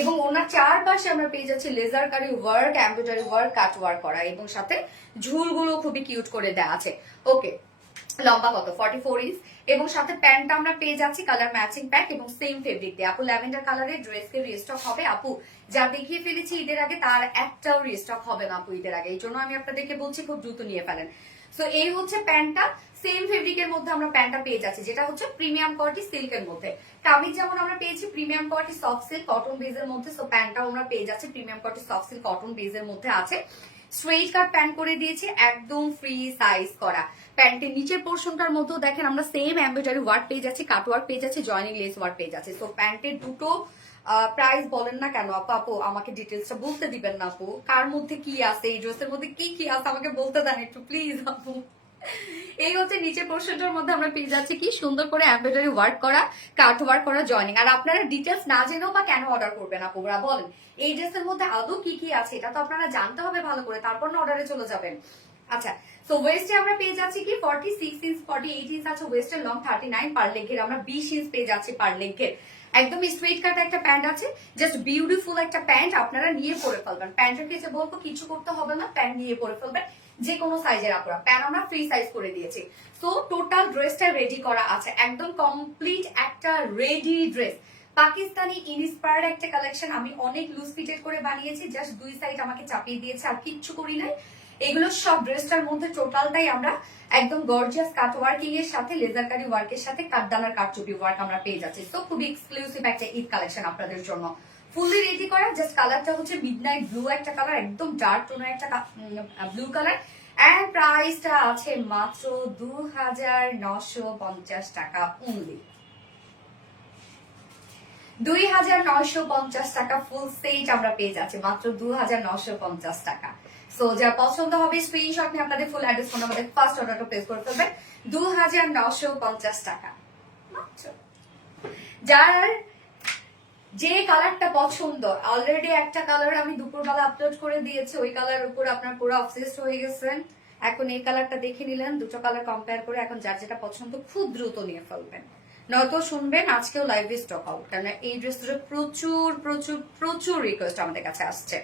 এবং ওনার চারপাশে আমরা পেয়ে যাচ্ছি লেজার কারি work, embroidery work, cut work করা এবং সাথে ঝুলগুলো খুবই কিউট করে দেওয়া আছে। ওকে, লম্বা কত 44 ইঞ্চ এবং সাথে প্যান্টটা আমরা পেয়ে যাচ্ছি কালার ম্যাচিং প্যান্ট এবং সেম ফেব্রিক দিয়ে। আপু ল্যাভেন্ডার কালারের ড্রেসকে রিস্টক হবে আপু, যা দেখিয়ে ফেলেছি ঈদের আগে তার একটাও রিস্টক হবে না আপু ঈদের আগে, এই জন্য আমি আপনাদেরকে বলছি খুব দ্রুত নিয়ে ফেলেন। সো এই হচ্ছে প্যান্টটা, সেম ফেব্রিকের মধ্যে আমরা প্যান্টটা পেয়ে যাচ্ছি, যেটা হচ্ছে প্রিমিয়াম কোয়ালিটি সিল্কের মধ্যে। কামিজ যেমন আমরা পেয়েছি premium quality soft silk cotton বেজের মধ্যে, সো প্যান্টটাও আমরা পেয়ে যাচ্ছি premium quality soft silk cotton বেজের মধ্যে আছে। স্ট্রেইট কাট প্যান্ট করে দিয়েছি, একদম ফ্রি সাইজ করা। প্যান্টের নিচের পোর্শনটার মধ্যেও দেখেন আমরা সেম এমব্রয়ডারি ওয়ার্ক পেয়ে যাচ্ছি, কাট ওয়ার্ক পেয়ে যাচ্ছি, জয়েনিং লেস ওয়ার্ক পেয়ে যাচ্ছি। সো প্যান্টের দুটো প্রাইস বলেন না কেন আপু? আপু আমাকে ডিটেলসটা বলতে দিবেন না আপু? কার মধ্যে কি আছে, এই ড্রেসের মধ্যে কি কি আছে আমাকে বলতে দেন একটু প্লিজ আপু। এই হচ্ছে নিচের পোর্শনটার মধ্যে আমরা পেয়ে যাচ্ছি কি সুন্দর করে এমব্রয়ডারি ওয়ার্ক করা, কাট ওয়ার্ক করা জয়েনিং। আর আপনারা ডিটেলস না জেনেও বা কেন অর্ডার করবেন আপুরা বলেন? এই ড্রেসের মধ্যে আদৌ কি কি আছে এটা তো আপনারা জানতে হবে ভালো করে, তারপর না অর্ডারে চলে যাবেন। আচ্ছা, সো ওয়েস্টে আমরা পেয়ে যাচ্ছি কি 46 ইঞ্চ, 48 ইঞ্চ আছে ওয়েস্টের লং, 39 পার লেগের আমরা 20 ইঞ্চ পেয়ে যাচ্ছি পার লেগের। একদম স্ট্রেট কাট একটা প্যান্ট আছে, জাস্ট বিউটিফুল একটা প্যান্ট, আপনারা নিয়ে পরে ফেলবেন। প্যান্টের ক্ষেত্রে বলবো কিছু করতে হবে না, প্যান্ট নিয়ে পরে ফেলবেন যে কোনো সাইজের আপনারা। প্যান্ট আমরা ফ্রি সাইজ করে দিয়েছি। সো টোটাল ড্রেসটা রেডি করা আছে, একদম কমপ্লিট একটা রেডি ড্রেস। পাকিস্তানি ইন্সপায়ার্ড একটা কালেকশন, আমি অনেক লুজ ফিটেড করে বানিয়েছি, জাস্ট দুই সাইড আমাকে চাপিয়ে দিয়েছে আর কিচ্ছু করি নাই। এগুলো সব ড্রেসটার মধ্যে টোটালটাই আমরা একদম গর্জিয়াস কাট ওয়ার্কিং এর সাথে লেজার কারি ওয়ার্কের সাথে কাঠদানার কারচুপি ওয়ার্ক আমরা পেয়ে যাচ্ছি। সো খুবই এক্সক্লুসিভ একটা ঈদ কালেকশন আপনাদের জন্য, ফুললি রেডি করা। জাস্ট কালারটা হচ্ছে মিডনাইট ব্লু একটা কালার, একদম ডার্ক টোনের একটা ব্লু কালার। এন্ড প্রাইসটা আছে মাত্র 2950 টাকা অনলি। 2950 টাকা ফুল সেট আমরা পেয়ে যাচ্ছি মাত্র 2950 টাকা। সো যার পছন্দ হবে স্ক্রিনশট নিয়ে আপনাদের ফুল অ্যাড্রেস ফোন আমাদের ফার্স্ট অর্ডারটা প্লেস করে ফেলবেন 2950 টাকা মাত্র। যার যে কালারটা পছন্দ, অলরেডি একটা কালার আমি দুপুরবেলা আপলোড করে দিয়েছি, ওই কালার উপর আপনার পুরো অবসেসড হয়ে গেছেন। এখন এই কালারটা দেখে নিলেন, দুটো কালার কম্পেয়ার করে এখন যার যেটা পছন্দ খুব দ্রুত নিয়ে ফেলবেন, নয়তো শুনবেন আজকেও লাইভে স্টক আউট। কারণ এই ড্রেসটা প্রচুর প্রচুর প্রচুর রিকোয়েস্ট আমাদের কাছে আসছে।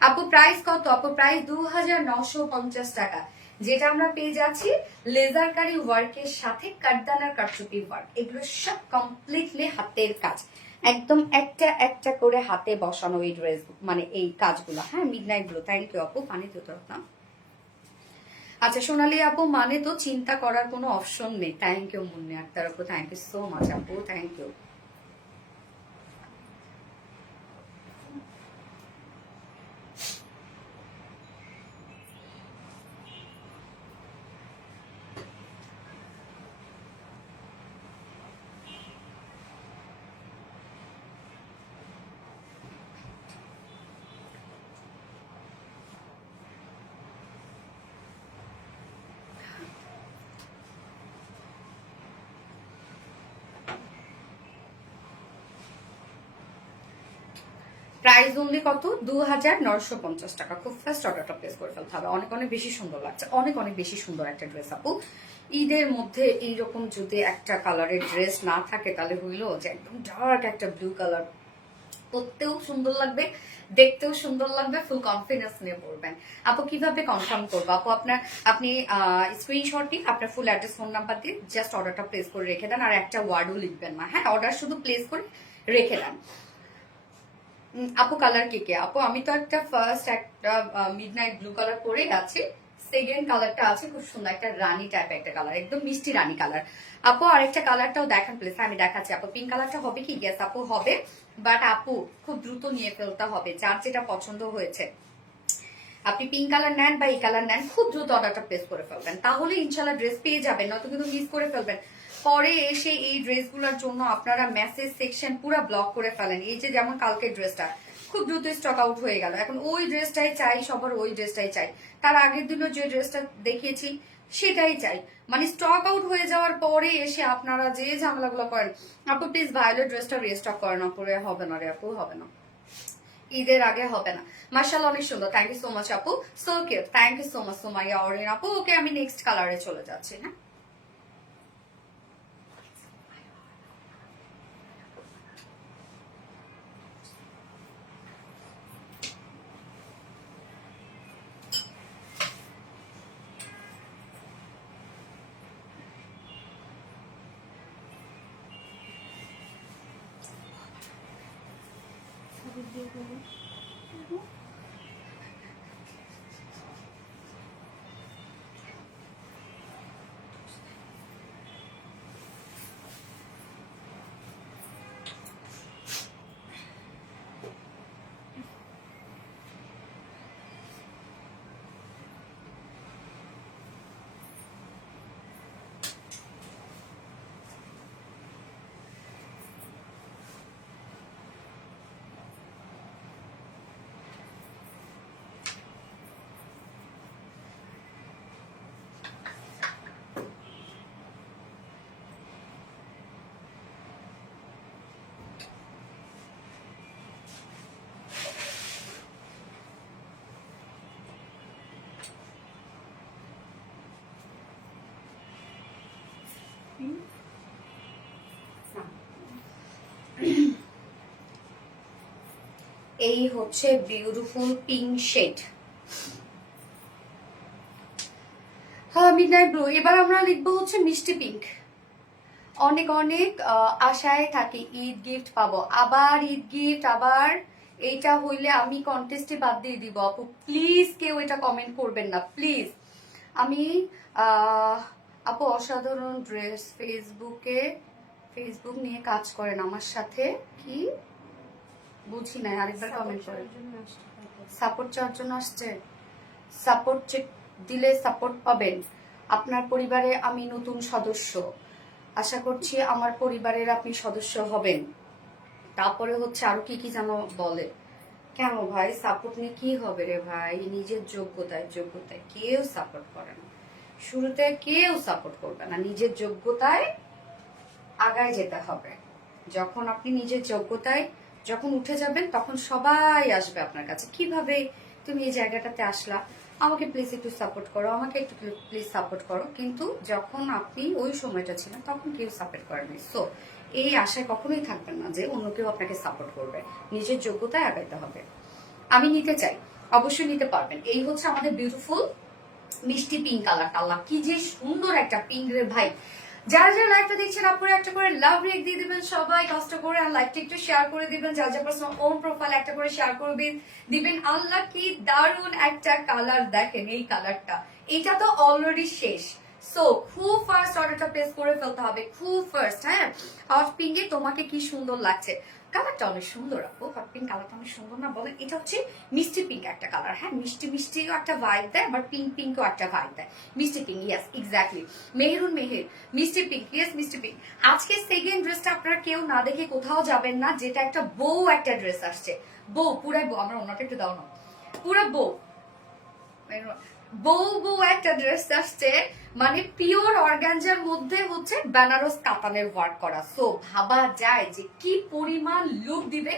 আপু প্রাইস কত? আপু প্রাইস 2950 টাকা, যেটা আমরা পেয়ে যাচ্ছি লেজার কারি ওয়ার্কের সাথে কাঠদানার কারচুপি ওয়ার্ক। এগুলো সব কমপ্লিটলি হাতের কাজ, একদম একটা একটা করে হাতে বসানো এই ড্রেস, মানে এই কাজগুলো। হ্যাঁ, মিডনাইট ব্লু। থ্যাংক ইউ আপু, পানি তো না। আচ্ছা সোনালী আপু, মানে তো চিন্তা করার কোনো অপশন নেই। থ্যাংক ইউ মুন্নি আক্তার আপু, থ্যাংক ইউ সো মাচ আপু, থ্যাংক ইউ। প্রাইস অনলি কত? 2950 টাকা। খুব ফাস্ট অর্ডারটা প্লেস করে ফেলতে হবে। অনেক অনেক বেশি সুন্দর লাগছে, অনেক অনেক বেশি সুন্দর একটা ড্রেস আপু। ঈদের মধ্যে এইরকম যদি একটা কালারের ড্রেস না থাকে তাহলে হইলো যে একদম ডার্ক একটা ব্লু কালার, পরতেও সুন্দর লাগবে, দেখতেও সুন্দর লাগবে, ফুল কনফিডেন্স নিয়ে পড়বেন। আপু কিভাবে কনফার্ম করবো? আপু আপনি স্ক্রিনশট নিয়ে আপনার ফুল অ্যাড্রেস ফোন নাম্বার দিয়ে জাস্ট অর্ডারটা প্লেস করে রেখে দেন, আর একটা ওয়ার্ডও লিখবেন না। হ্যাঁ, অর্ডার শুধু প্লেস করে রেখে দেন। আপু কালার কে কে? আপু আমি তো একটা ফার্স্ট একটা মিডনাইট ব্লু কালার পরে আছি, সেকেন্ড কালারটা আছে খুব সুন্দর একটা রানী টাইপ একটা কালার, একদম মিষ্টি রানী কালার। আপু আরেকটা কালারটাও দেখান প্লিজ। আমি দেখাচ্ছি আপু। পিঙ্ক কালারটা হবে কি? গেস আপু হবে, বাট আপু খুব দ্রুত নিয়ে ফেলতে হবে, যার যেটা পছন্দ হয়েছে। আপনি পিঙ্ক কালার নেন বা এই কালার নেন, খুব দ্রুত অর্ডারটা প্লেস করে ফেলবেন, তাহলে ইনশাল্লাহ ড্রেস পেয়ে যাবেন, নয়তো কিন্তু মিস করে ফেলবেন। পরে এসে এই ড্রেসগুলোর জন্য আপনারা মেসেজ সেকশন পুরো ব্লক করে ফেলেন। এই যে যেমন কালকের ড্রেসটা খুব দ্রুত স্টক আউট হয়ে গেল, এখন ওই ড্রেসটাই চাই, সবার ওই ড্রেসটাই চাই। তার আগের দিনও যে ড্রেসটা দেখিয়েছি সেটাই চাই, মানে স্টক আউট হয়ে যাওয়ার পরে এসে আপনারা যে ঝামেলাগুলো করেন। আপু প্লিজ ভায়োলেট ড্রেসটা রিস্টক করেন, পরে হবে না রে আপু, হবে না, ঈদের আগে হবে না। মাশাআল্লাহ অনেক সুন্দর, থ্যাংক ইউ সো মাচ আপু, so cute, thank you so much Sumaiya Orin আপু। ওকে আমি নেক্সট কালারে চলে যাচ্ছি। হ্যাঁ, এই হচ্ছে বিউটিফুল পিঙ্ক শেড। হ্যাঁ, মিডনাইট ব্লু। এবার আমরা লিখবো হচ্ছে মিষ্টি পিঙ্ক। অনেক অনেক আশায় থাকি ঈদ গিফট পাবো, আবার ঈদ গিফট, আবার এইটা হইলে আমি কন্টেস্টে বাদ দিয়ে দিব আপু। প্লিজ কেউ এটা কমেন্ট করবেন না প্লিজ। আমি আপু অসাধারণ ড্রেস, ফেসবুক নিয়ে কাজ করেন আমার সাথে, কি বুঝি নাই, আরেকবার কমেন্ট করেন। সাপোর্ট চাওয়ার জন্য আসছে। সাপোর্ট চেক দিলে সাপোর্ট পাবেন। আপনার পরিবারে আমি নতুন সদস্য, আশা করছি আমার পরিবারের আপনি সদস্য হবেন। তারপরে হচ্ছে আরো কি কি যেন বলে। কেন ভাই সাপোর্ট নিয়ে কি হবে রে ভাই? নিজের যোগ্যতায় কেউ সাপোর্ট করে না, শুরুতে কেউ সাপোর্ট করবে না। নিজের যোগ্যতায় আগায় যেতে হবে। যখন আপনি নিজের যোগ্যতায় যখন উঠে যাবেন তখন সবাই আসবে আপনার কাছে। কিভাবে তুমি এই জায়গাটাতে আসলা, আমাকে প্লিজ একটু সাপোর্ট করো, আমাকে একটু প্লিজ সাপোর্ট করো। কিন্তু যখন আপনি ওই সময়টা ছিলেন তখন কেউ সাপোর্ট করেনি। সো এই আশায় কখনোই থাকবেন না যে অন্য কেউ আপনাকে সাপোর্ট করবে। নিজের যোগ্যতায় আগাইতে হবে। আমি নিতে চাই, অবশ্যই নিতে পারবেন। এই হচ্ছে আমাদের বিউটিফুল মিষ্টি পিঙ্ক কালারটা। আল্লাহ কি যে সুন্দর একটা পিঙ্ক রে ভাই। যারা যারা লাইভটা দেখছেন আপনারা একটা করে লাভ রেক দিয়ে দিবেন সবাই কষ্ট করে, আর লাইভটা একটু শেয়ার করে দিবেন। যার যার পার্সোনাল ওন প্রোফাইল একটা করে শেয়ার করবেন দিবেন। আল্লাহ কি দারুণ একটা কালার, দেখেন এই কালারটা, এটা তো অলরেডি শেষ। সো খুব ফার্স্ট অর্ডারটা প্লেস করে ফেলতে হবে, খুব ফার্স্ট। হ্যাঁ, হট পিঙ্কে তোমাকে কি সুন্দর লাগছে, কালারটা অনেক সুন্দর আপু। হট পিঙ্ক কালারটা অনেক সুন্দর না বলেন? এটা হচ্ছে মিষ্টি পিঙ্ক একটা কালার। হ্যাঁ, মিষ্টি মিষ্টিও একটা ভাইব দেয়, আবার পিঙ্ক পিঙ্কও একটা ভাইব দেয়। মিষ্টি pink, yes exactly. Meherun Meher, মিষ্টি পিঙ্ক, ইয়েস মিষ্টি পিঙ্ক। আজকে সেকেন্ড ড্রেসটা আপনারা কেউ না দেখে কোথাও যাবেন না, যেটা একটা বউ একটা ড্রেস আসছে। বউ, পুরাই বউ। আমরা ওনাটা একটু দাও না, পুরা বউ বউ বউ একটা ড্রেস আসছে, মানে পিওর অর্গানজার মধ্যে হচ্ছে বেনারস কাতানের ওয়ার্ক করা। সো ভাবা যায় যে কি পরিমাণ লুক দিবে।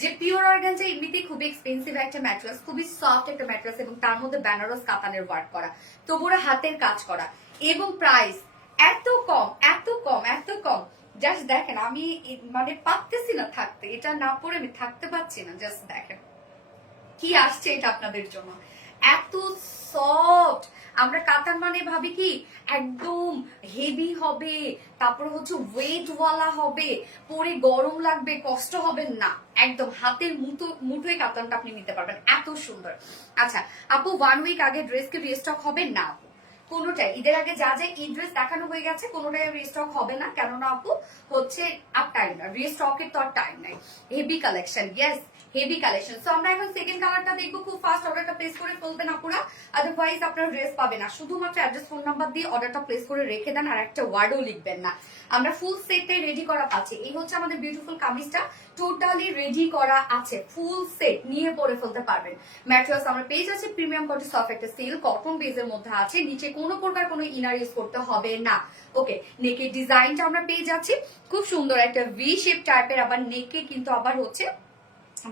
যে পিওর অর্গানজা এমনিতেই খুবই এক্সপেন্সিভ একটা ম্যাট্রেস, খুবই সফট একটা ম্যাট্রেস, এবং তার মধ্যে বেনারস কাতানের ওয়ার্ক করা, তবুরা হাতের কাজ করা, এবং প্রাইস এত কম এত কম এত কম। জাস্ট দেখেন, আমি মানে পারতেছি না থাকতে, এটা না পরে আমি থাকতে পারছি না। জাস্ট দেখেন কি আসছে এটা আপনাদের জন্য, এত সফট। আমরা কাতান মানে ভাবি কি একদম হেভি হবে, তারপর হচ্ছে ওয়েট ওয়ালা হবে, পরে গরম লাগবে, কষ্ট হবে না। একদম হাতের মুঠোয় কাতানটা আপনি নিতে পারবেন, এত সুন্দর। আচ্ছা আপু, 1 উইক আগে ড্রেস কি রিস্টক হবে? না আপু, কোনোটাই ঈদের আগে যা যা ঈদ ড্রেস দেখানো হয়ে গেছে কোনোটাই রিস্টক হবে না। কেননা আপু হচ্ছে আর টাইম না, রিস্টকের তো আর টাইম নাই। Heavy collection, yes heavy collection. So আমরা এখন সেকেন্ড কালারটা দেখবো, খুব ফাস্ট অর্ডারটা প্লেস করে ফেলবেন আপুরা, আদারওয়াইজ আপনারা ড্রেস পাবেন না। শুধুমাত্র অ্যাড্রেস ফোন নাম্বার দিয়ে অর্ডারটা প্লেস করে রেখে দেন, আর একটা ওয়ার্ডও লিখবেন না। আমরা ফুল সেটটাই রেডি করা পাচ্ছি। এই হচ্ছে আমাদের বিউটিফুল কামিজটা, টোটালি রেডি করা আছে, ফুল সেট নিয়ে পরে ফেলতে পারবেন। ম্যাটেরিয়ালস আমরা পেয়ে যাচ্ছি প্রিমিয়াম কোয়ালিটি সফট একটা সিল্ক কটন বেজের মধ্যে আছে, নিচে কোনো প্রকার কোনো ইনার ইউজ করতে হবে না। ওকে, নেকের ডিজাইনটা আমরা পেয়ে যাচ্ছি খুব সুন্দর একটা ভি শেপ টাইপের, আবার নেকে কিন্তু আবার হচ্ছে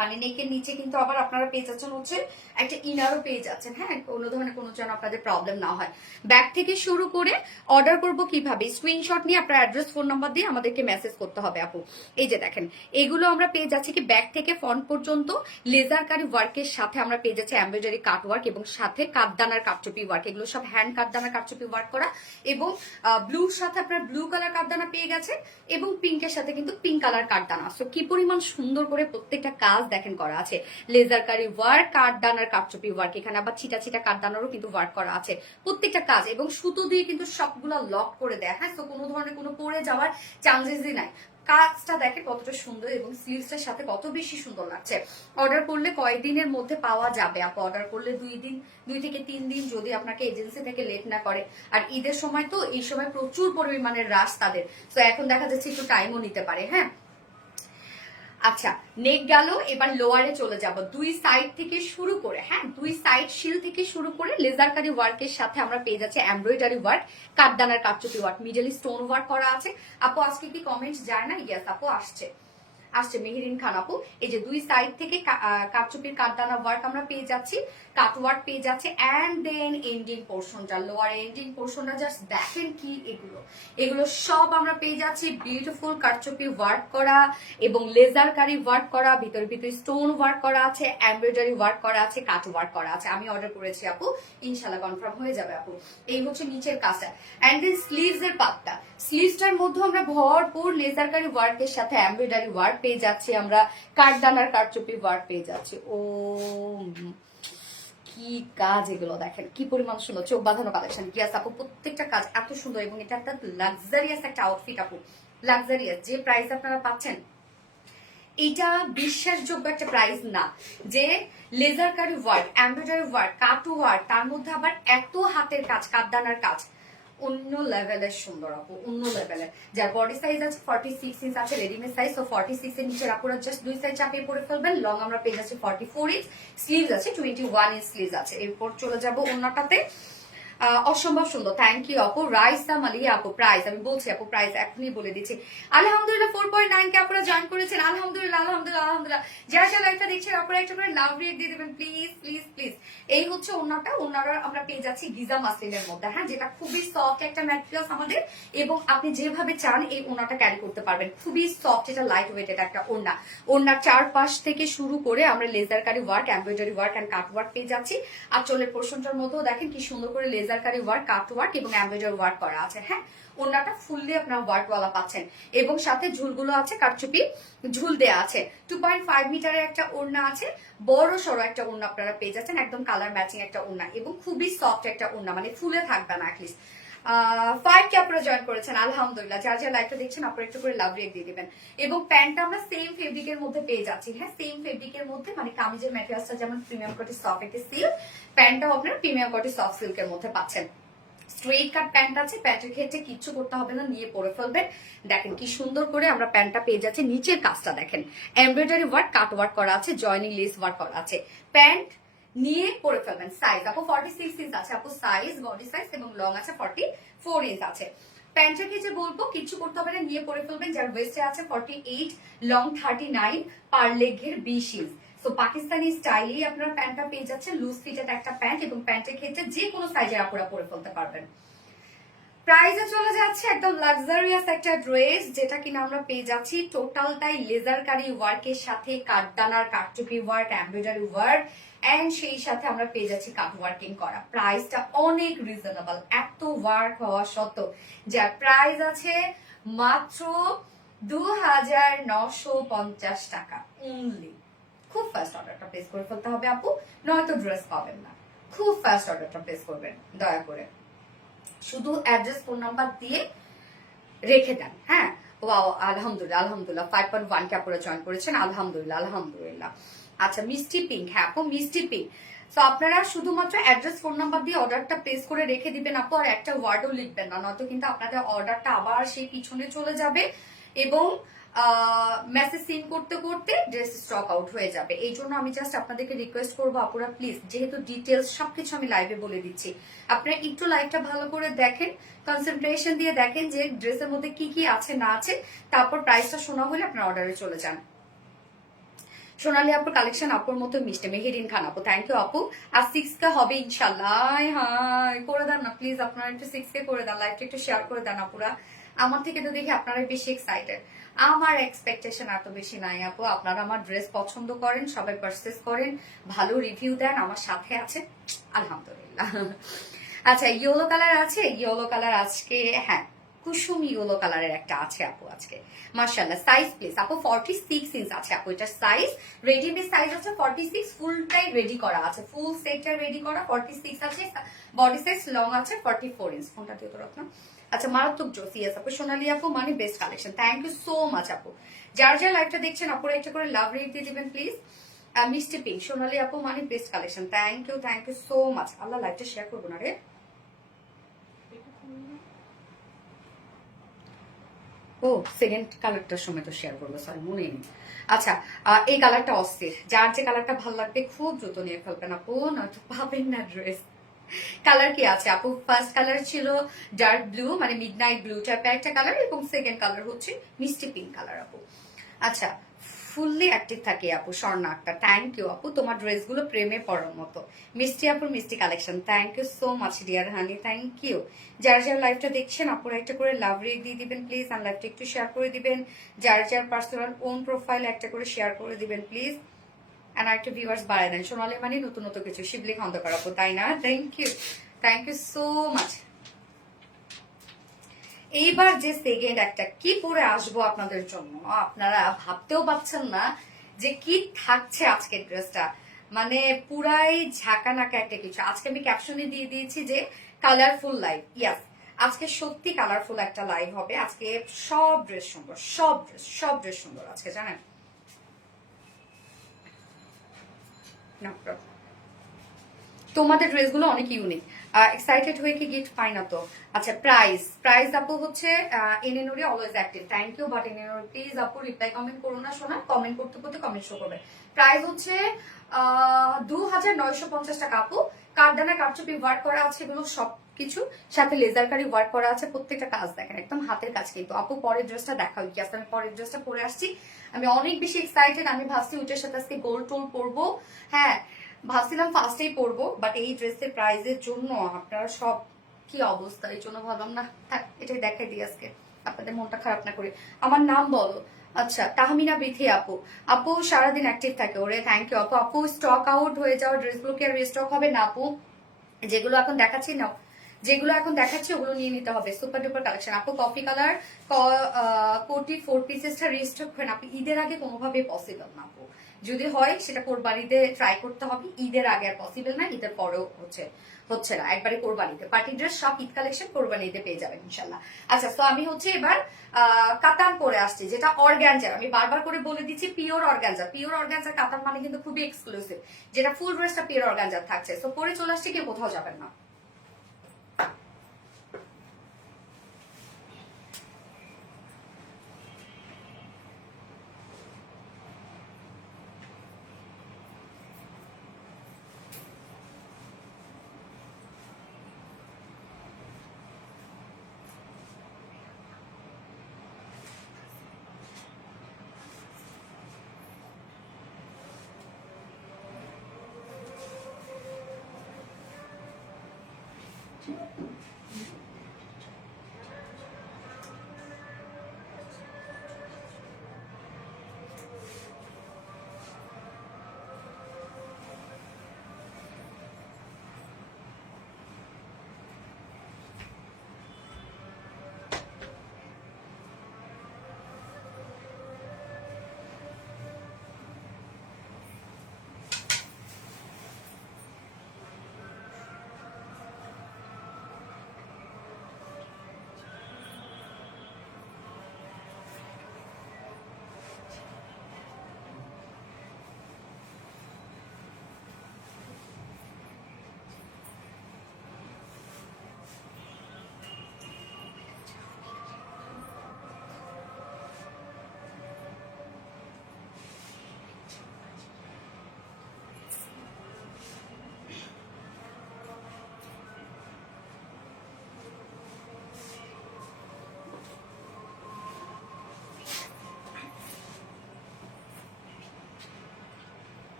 মানে নেকের নিচে কিন্তু আবার আপনারা পেয়ে যাচ্ছেন হচ্ছে একটা ইনারও পেয়ে যাচ্ছেন। হ্যাঁ, কোনো ধরনের কোনো যেন আপনাদের প্রবলেম না হয়। ব্যাগ থেকে শুরু করে অর্ডার করব কিভাবে, স্ক্রিনশট নিয়ে আপনার অ্যাড্রেস ফোন নাম্বার দিয়ে আমাদেরকে মেসেজ করতে হবে আপু। এই যে দেখেন, এগুলো আমরা পেয়ে যাচ্ছি কি ব্যাগ থেকে ফ্রন্ট পর্যন্ত লেজার কারি ওয়ার্কের সাথে আমরা পেয়ে যাচ্ছি এমব্রয়ডারি কাট ওয়ার্ক, এবং সাথে কাঠদানার কাটচুপি ওয়ার্ক। এগুলো সব হ্যান্ড কাঠদানার কাটচুপি ওয়ার্ক করা, এবং ব্লুর সাথে আপনার ব্লু কালার কাঠদানা পেয়ে গেছে, এবং পিঙ্কের সাথে কিন্তু পিঙ্ক কালার কাঠদানা। সো কি পরিমাণ সুন্দর করে প্রত্যেকটা কাজ দেখেন করা আছে, লেজার কারি ওয়ার্ক, কাঠদানার কাটচুপি ওয়ার্ক, এখানে আবার ছিটা ছিটা কাঠদানারও কিন্তু ওয়ার্ক করা আছে প্রত্যেকটা কাজ, এবং সুতো দিয়ে কিন্তু সবগুলা লক করে দেয়। হ্যাঁ, তো কোনো ধরনের কোনো পড়ে যাওয়ার চান্সেসই নাই। কাজটা দেখে কতটা সুন্দর, এবং স্লিভসের সাথে কত বেশি সুন্দর লাগছে। অর্ডার করলে কয়দিনের মধ্যে পাওয়া যাবে আপু? অর্ডার করলে 2 থেকে 3 দিন, যদি আপনাকে এজেন্সি থেকে লেট না করে। আর ঈদের সময় তো, এই সময় প্রচুর পরিমাণে রাশ তাদের, তো এখন দেখা যাচ্ছে একটু টাইমও নিতে পারে। হ্যাঁ, আচ্ছা নেক গেল, এবার লোয়ারে চলে যাব। 2 সাইড থেকে শুরু করে, হ্যাঁ 2 সাইড শিল থেকে শুরু করে লেজার কারি ওয়ার্কের সাথে আমরা পেয়ে যাচ্ছি এমব্রয়ডারি ওয়ার্ক, কাঠদানার কাটচুপি ওয়ার্ক, মিডল স্টোন ওয়ার্ক করা আছে। আপু আজকে কি কমেন্টস যায় না? ইয়েস আপু, আসছে আসছে মেহেরিন খান আপু। এই যে 2 সাইড থেকে কাটচুপির কাঠদানা ওয়ার্ক আমরা পেয়ে যাচ্ছি, কাটওয়ার্ক পেয়ে যাচ্ছে অ্যান্ড দেন এন্ডিং পোর্শনটা, লোয়ার এন্ডিং পোর্শনটা জাস্ট দেখেন কি এগুলো সব আমরা পেয়ে যাচ্ছি বিউটিফুল কারচুপি ওয়ার্ক করা এবং লেজার কারি ওয়ার্ক করা, ভিতরে ভিতরে স্টোন ওয়ার্ক করা আছে, এমব্রয়ডারি ওয়ার্ক করা আছে, কাট ওয়ার্ক করা আছে। আমি অর্ডার করেছি আপু, ইনশাল্লাহ কনফার্ম হয়ে যাবে আপু। এই হচ্ছে নিচের কাজটা অ্যান্ড দেন স্লিভস এর পাটটা, স্লিভসটার মধ্যে আমরা ভরপুর লেজার কারি ওয়ার্কের সাথে এমব্রয়ডারি ওয়ার্ক পেয়ে যাচ্ছি, আমরা কাঠদানার কারচুপি ওয়ার্ক পেয়ে যাচ্ছি। ও কি কাজ এগুলো, দেখেন কি পরিমাণ সুন্দর, চোখ বাঁধানো কালেকশন। ইয়াস আপু, প্রত্যেকটা কাজ এত সুন্দর এবং এটা একটা লাক্সারিয়াস একটা আউটফিট আপু, লাক্সারিয়াস। যে প্রাইস আপনারা পাচ্ছেন এটা বিশ্বাসযোগ্য একটা প্রাইস না, যে লেজার কারি ওয়ার্ক, এমব্রয়ডারি ওয়ার্ক, কাটু ওয়ার্ক, তার মধ্যে আবার এত হাতের কাজ, কাঠদানার কাজ, অন্য লেভেলের সুন্দর আপু, অন্য লেভেলের। যার বডি সাইজ আছে 46 ইঞ্চ আছে রেডিমেড সাইজ, তো 46 এর নিচে আপনারা জাস্ট 2 সাইজ চাপিয়ে পরে ফেলবেন। লং আমরা পেয়ে যাচ্ছি 44 ইঞ্চ, স্লিভস আছে 21 ইঞ্চ স্লিভস আছে। এরপর চলে যাব অন্যটাতে, অসম্ভব সুন্দর। থ্যাংক ইউ আপু। রাইসা মালিয়া আপু, প্রাইস আমি বলছি আপু, প্রাইস এখনই বলে দিচ্ছি। আলহামদুলিল্লাহ 4.9 কে আপনারা জয়েন করেছেন, আলহামদুলিল্লাহ আলহামদুলিল্লাহ আলহামদুলিল্লাহ। যারা যারা লাইভটা দেখছেন আপনারা একটা করে লাভ রেট দিয়ে দেবেন প্লিজ প্লিজ প্লিজ। এই হচ্ছে ওনাটা, ওনারা আমরা পেয়ে যাচ্ছি গিজা মাসলিনের মধ্যে, হ্যাঁ, যেটা খুবই সফট একটা ম্যাটেরিয়ালস আমাদের, এবং আপনি যেভাবে চান এই ওনাটা ক্যারি করতে পারবেন। খুবই সফট, এটা লাইট ওয়েট, এটা একটা ওনা। ওনার চারপাশ থেকে শুরু করে আমরা লেজার কারি work, embroidery work and cut work পেয়ে যাচ্ছি। আর চোলের পোর্শনটার মধ্যেও দেখেন কি সুন্দর করে লেজার কারি ওয়ার্ক, কাট ওয়ার্ক এবং এমব্রয়ডারি ওয়ার্ক করা আছে। হ্যাঁ, ওনাটা ফুললি আপনার ওয়ার্কওয়ালা পাচ্ছেন এবং সাথে ঝুলগুলো আছে, কারচুপি ঝুল দেয়া আছে। 2.5 মিটারের একটা ওড়না আছে, বড় সড়ো একটা ওড়না আপনারা পেয়ে যাচ্ছেন, একদম কালার ম্যাচিং একটা ওড়না এবং খুবই সফট একটা ওড়না, মানে ফুলে থাকবে না অ্যাটলিস্ট। 5 কে আপনারা জয়েন করেছেন, আলহামদুলিল্লাহ। যার যার লাইভটা দেখছেন আপনারা একটু করে লাভ রেট দিয়ে দিবেন। এবং প্যান্টটা আমরা সেম ফেব্রিকের মধ্যে পেয়ে যাচ্ছি, হ্যাঁ, সেম ফেব্রিকের মধ্যে, মানে কামিজের ম্যাটেরিয়ালসটা যেমন প্রিমিয়াম কোটি সফট একটা সিল্ক, প্যান্টটাও আপনারা প্রিমিয়াম কোটি সফট সিল্কের মধ্যে পাচ্ছেন। স্ট্রেট কাট প্যান্ট আছে, প্যান্টের ক্ষেত্রে কিচ্ছু করতে হবে না, নিয়ে পরে ফেলবেন। দেখেন কি সুন্দর করে আমরা প্যান্টটা পেয়ে যাচ্ছি। নিচের কাজটা দেখেন, এমব্রয়ডারি ওয়ার্ক, কাট ওয়ার্ক করা আছে, জয়নিং লেস ওয়ার্ক করা আছে। প্যান্ট নিয়ে পরে ফেলবেন। সাইজ আপু 46 ইঞ্চ আছে আপু সাইজ, বডি সাইজ, এবং লং আছে 44 ইঞ্চ আছে। প্যান্টের ক্ষেত্রে বলবো কিচ্ছু করতে হবে না, নিয়ে পরে ফেলবেন। যার ওয়েস্টে আছে 48, লং 39, পার লেগের 20 ইঞ্চ। তো পাকিস্তানি স্টাইলেই আপনার প্যান্টটা পেয়ে যাচ্ছে, লুজ ফিটেড একটা প্যান্ট, এবং প্যান্টের ক্ষেত্রে যে কোনো সাইজের আপনারা পরে ফেলতে পারবেন। প্রাইসে চলে যাচ্ছে একদম লাক্সারিয়াস একটা ড্রেস, যেটা কিনা আমরা পেয়ে যাচ্ছি টোটালটাই লেজার কারি ওয়ার্কের সাথে কাঠদানার কাঠচুপি ওয়ার্ক, এমব্রয়ডারি ওয়ার্ক এন্ড সেই সাথে আমরা পেয়ে যাচ্ছি কাট ওয়ার্কিং করা। প্রাইসটা অনেক রিজনেবল, এত ওয়ার্ক হওয়া সত্ত্বেও যার প্রাইস আছে মাত্র 2950 টাকা অনলি। খুব ফাস্ট অর্ডারটা প্লেস করে ফেলতে হবে আপু, নয়তো ড্রেস পাবেন না। খুব ফাস্ট অর্ডারটা প্লেস করবেন দয়া করে, শুধু অ্যাড্রেস ফোন নাম্বার দিয়ে রেখে দেন। হ্যাঁ, ওয়াও, আলহামদুলিল্লাহ আলহামদুলিল্লাহ। 5.1 কে আপনারা জয়েন করেছেন, আলহামদুলিল্লাহ আলহামদুলিল্লাহ। আচ্ছা, মিষ্টি পিঙ্ক, হ্যাঁ আপু মিষ্টি পিঙ্ক। তো আপনারা শুধুমাত্র অ্যাড্রেস ফোন নাম্বার দিয়ে অর্ডারটা প্লেস করে রেখে দিবেন আপু, আর একটা ওয়ার্ডও লিখবেন না, নয়তো কিন্তু আপনাদের অর্ডারটা আবার সেই পিছনে চলে যাবে এবং মেসেজ সিন করতে করতে ড্রেস স্টক আউট হয়ে যাবে। এই জন্য আমি জাস্ট আপনাদেরকে রিকোয়েস্ট করবো আপুরা প্লিজ, যেহেতু ডিটেলস সবকিছু আমি লাইভে বলে দিচ্ছি, আপনারা একটু লাইভটা ভালো করে দেখেন, কনসেন্ট্রেশন দিয়ে দেখেন যে ড্রেসের মধ্যে কি কি আছে না আছে, তারপর প্রাইসটা শোনা হলে আপনার অর্ডারে চলে যান। সোনালি আপুর কালেকশন আপুর মতো মিষ্টি, মেহেরিন খান আপু, থ্যাংক ইউ আপু। আর 6 কে হবে ইনশাল্লাহ, হাই করে দেন না প্লিজ, আপনারা একটু 6 কে করে দেন, লাইভটা একটু শেয়ার করে দেন আপুরা। আমার থেকে তো দেখি আপনারাই বেশি এক্সাইটেড, আমার এক্সপেকটেশন এত বেশি নাই আপু। আপনারা আমার ড্রেস পছন্দ করেন, সবাই পারচেস করেন, ভালো রিভিউ দেন, আমার সাথে আছে, আলহামদুলিল্লাহ। আচ্ছা, ইয়েলো কালার আছে, ইয়েলো কালার আজকে, হ্যাঁ কুসুম ইয়েলো কালারের একটা আছে আপু আজকে, মাশাআল্লাহ। সাইজ প্লিজ আপু 46 ইঞ্চ আছে আপু, এটার সাইজ রেডিমেড সাইজ আছে 46, ফুলটাই রেডি করা আছে, ফুল সেটটা রেডি করা 46 আছে, বডি সাইজ লং আছে 44 ইঞ্চ। ফোনটা দিয়ে তো রাখলাম। আচ্ছা, মারাত্মক জোস, ইয়েস আপু। সোনালি আপু মানে best collection, thank you so much আপু। যার যার লাইভটা দেখছেন আপুরা একটা করে লাভ রেট দিয়ে দিবেন প্লিজ। মিষ্টি পিঙ্ক, সোনালি আপু মানে best collection, thank you so much. Allah, লাইভটা শেয়ার করবো না রে। ও সেকেন্ড কালারটার সময় তো শেয়ার করবো, সরি মনে নেই। আচ্ছা, এই কালারটা অস্থির, যার যে কালারটা ভালো লাগবে খুব দ্রুত নিয়ে ফেলবেন আপু, নয়তো পাবেন না ড্রেস। কালার কি আছে আপু? ফার্স্ট কালার ছিল ডার্ক ব্লু, মানে মিডনাইট ব্লু টাইপের একটা কালার, এবং সেকেন্ড কালার হচ্ছে মিষ্টি পিঙ্ক কালার আপু। আচ্ছা, ফুললি অ্যাক্টিভ থাকে আপু। স্বর্ণা একটা থ্যাংক ইউ আপু, তোমার ড্রেসগুলো প্রেমে পড়ার মতো। মিষ্টি আপুর মিষ্টি collection, thank you so much dear honey, thank you. যার যার লাইভটা দেখছেন আপুরা একটা করে লাভ রেক দিয়ে দিবেন প্লিজ, আর লাইভটা একটু শেয়ার করে দিবেন। যার যার পার্সোনাল ওন প্রোফাইল একটা করে শেয়ার করে দিবেন প্লিজ, আর একটা ভিউয়ার্স বাড়ায় দেন। সোনালি মানে নতুন নতুন কিছু, শিবলি খন্দকার আপু তাই না? Thank you so much. এইবার যে সেকেন্ড একটা কি পরে আসবো আপনাদের জন্য, আপনারা ভাবতেও পারছেন না যে কি থাকছে আজকের ড্রেসটা। মানে পুরাই ঝাঁকা নাকা একটা কিছু। আজকে আমি ক্যাপশনে দিয়ে দিয়েছি যে কালারফুল লাইভ। ইয়াস, আজকে সত্যি কালারফুল একটা লাইভ হবে। আজকে সব ড্রেস সুন্দর, সব ড্রেস সুন্দর আজকে, জানেন। তোমাদের ড্রেসগুলো অনেক ইউনিক। এক্সাইটেড হয়ে কি গিফট পাই না তো? আচ্ছা, প্রাইস আপু হচ্ছে এনএনওরি always active, thank you. But এনএনওরি প্লিজ আপু রিপ্লাই কমেন্ট করো না, শোনা কমেন্ট করতে করতে কমেন্ট শো করবে। প্রাইস হচ্ছে 2950 টাকা আপু। কারদানা কারচুপি ওয়ার্ক করা আছে এগুলো সবকিছু, সাথে লেজার কারি ওয়ার্ক করা আছে। প্রত্যেকটা কাজ দেখেন একদম হাতের কাজ। কিন্তু আপু পরের ড্রেসটা দেখাও কি আসলে, আমি পরের ড্রেসটা পরে আসছি। আমি অনেক বেশি এক্সাইটেড। আমি ভাবছি ওইটার সাথে আজকে গোল্ড টোল পরবো। হ্যাঁ, ভাবছিলাম ফার্স্টেই পরবো, বাট এই ড্রেসের প্রাইজের জন্য আপনারা সব কি অবস্থা, এই জন্য ভাবলাম না থাক এটাই দেখাই দিই আজকে, আপনাদের মনটা খারাপ না করে। আমার নাম বলো। আচ্ছা, তাহমিনা বিথি আপু। আপু সারাদিন অ্যাক্টিভ থাকে ওরে, থ্যাংক ইউ আপু। আপু স্টক আউট হয়ে যাওয়া ড্রেসগুলো কি আর রিস্টক হবে না আপু? যেগুলো এখন দেখাচ্ছি না, যেগুলো এখন দেখাচ্ছি ওগুলো নিয়ে নিতে হবে। সুপার ডুপার কালেকশন আপু। কফি কালার কোটি 4 পিসেসটা রিস্টক হয় না আপু, ঈদের আগে কোনোভাবেই পসিবল না আপু। যদি হয় সেটা কোরবানিতে ট্রাই করতে হবে, ঈদের আগে আর পসিবল না, ঈদের পরেও হচ্ছে না, একবারে কোরবানিতে। পার্টি ড্রেস সব ঈদ কালেকশন কোরবানিতে পেয়ে যাবেন ইনশাল্লাহ। আচ্ছা, তো আমি হচ্ছে এবার কাতান পরে আসছি, যেটা অর্গানজার। আমি বারবার করে বলে দিচ্ছি পিওর অর্গানজার কাতান মানে কিন্তু খুবই এক্সক্লুসিভ, যেটা ফুল ড্রেসটা পিওর অর্গানজার থাকছে। তো পরে চলে আসছে, কেউ কোথাও যাবেন না।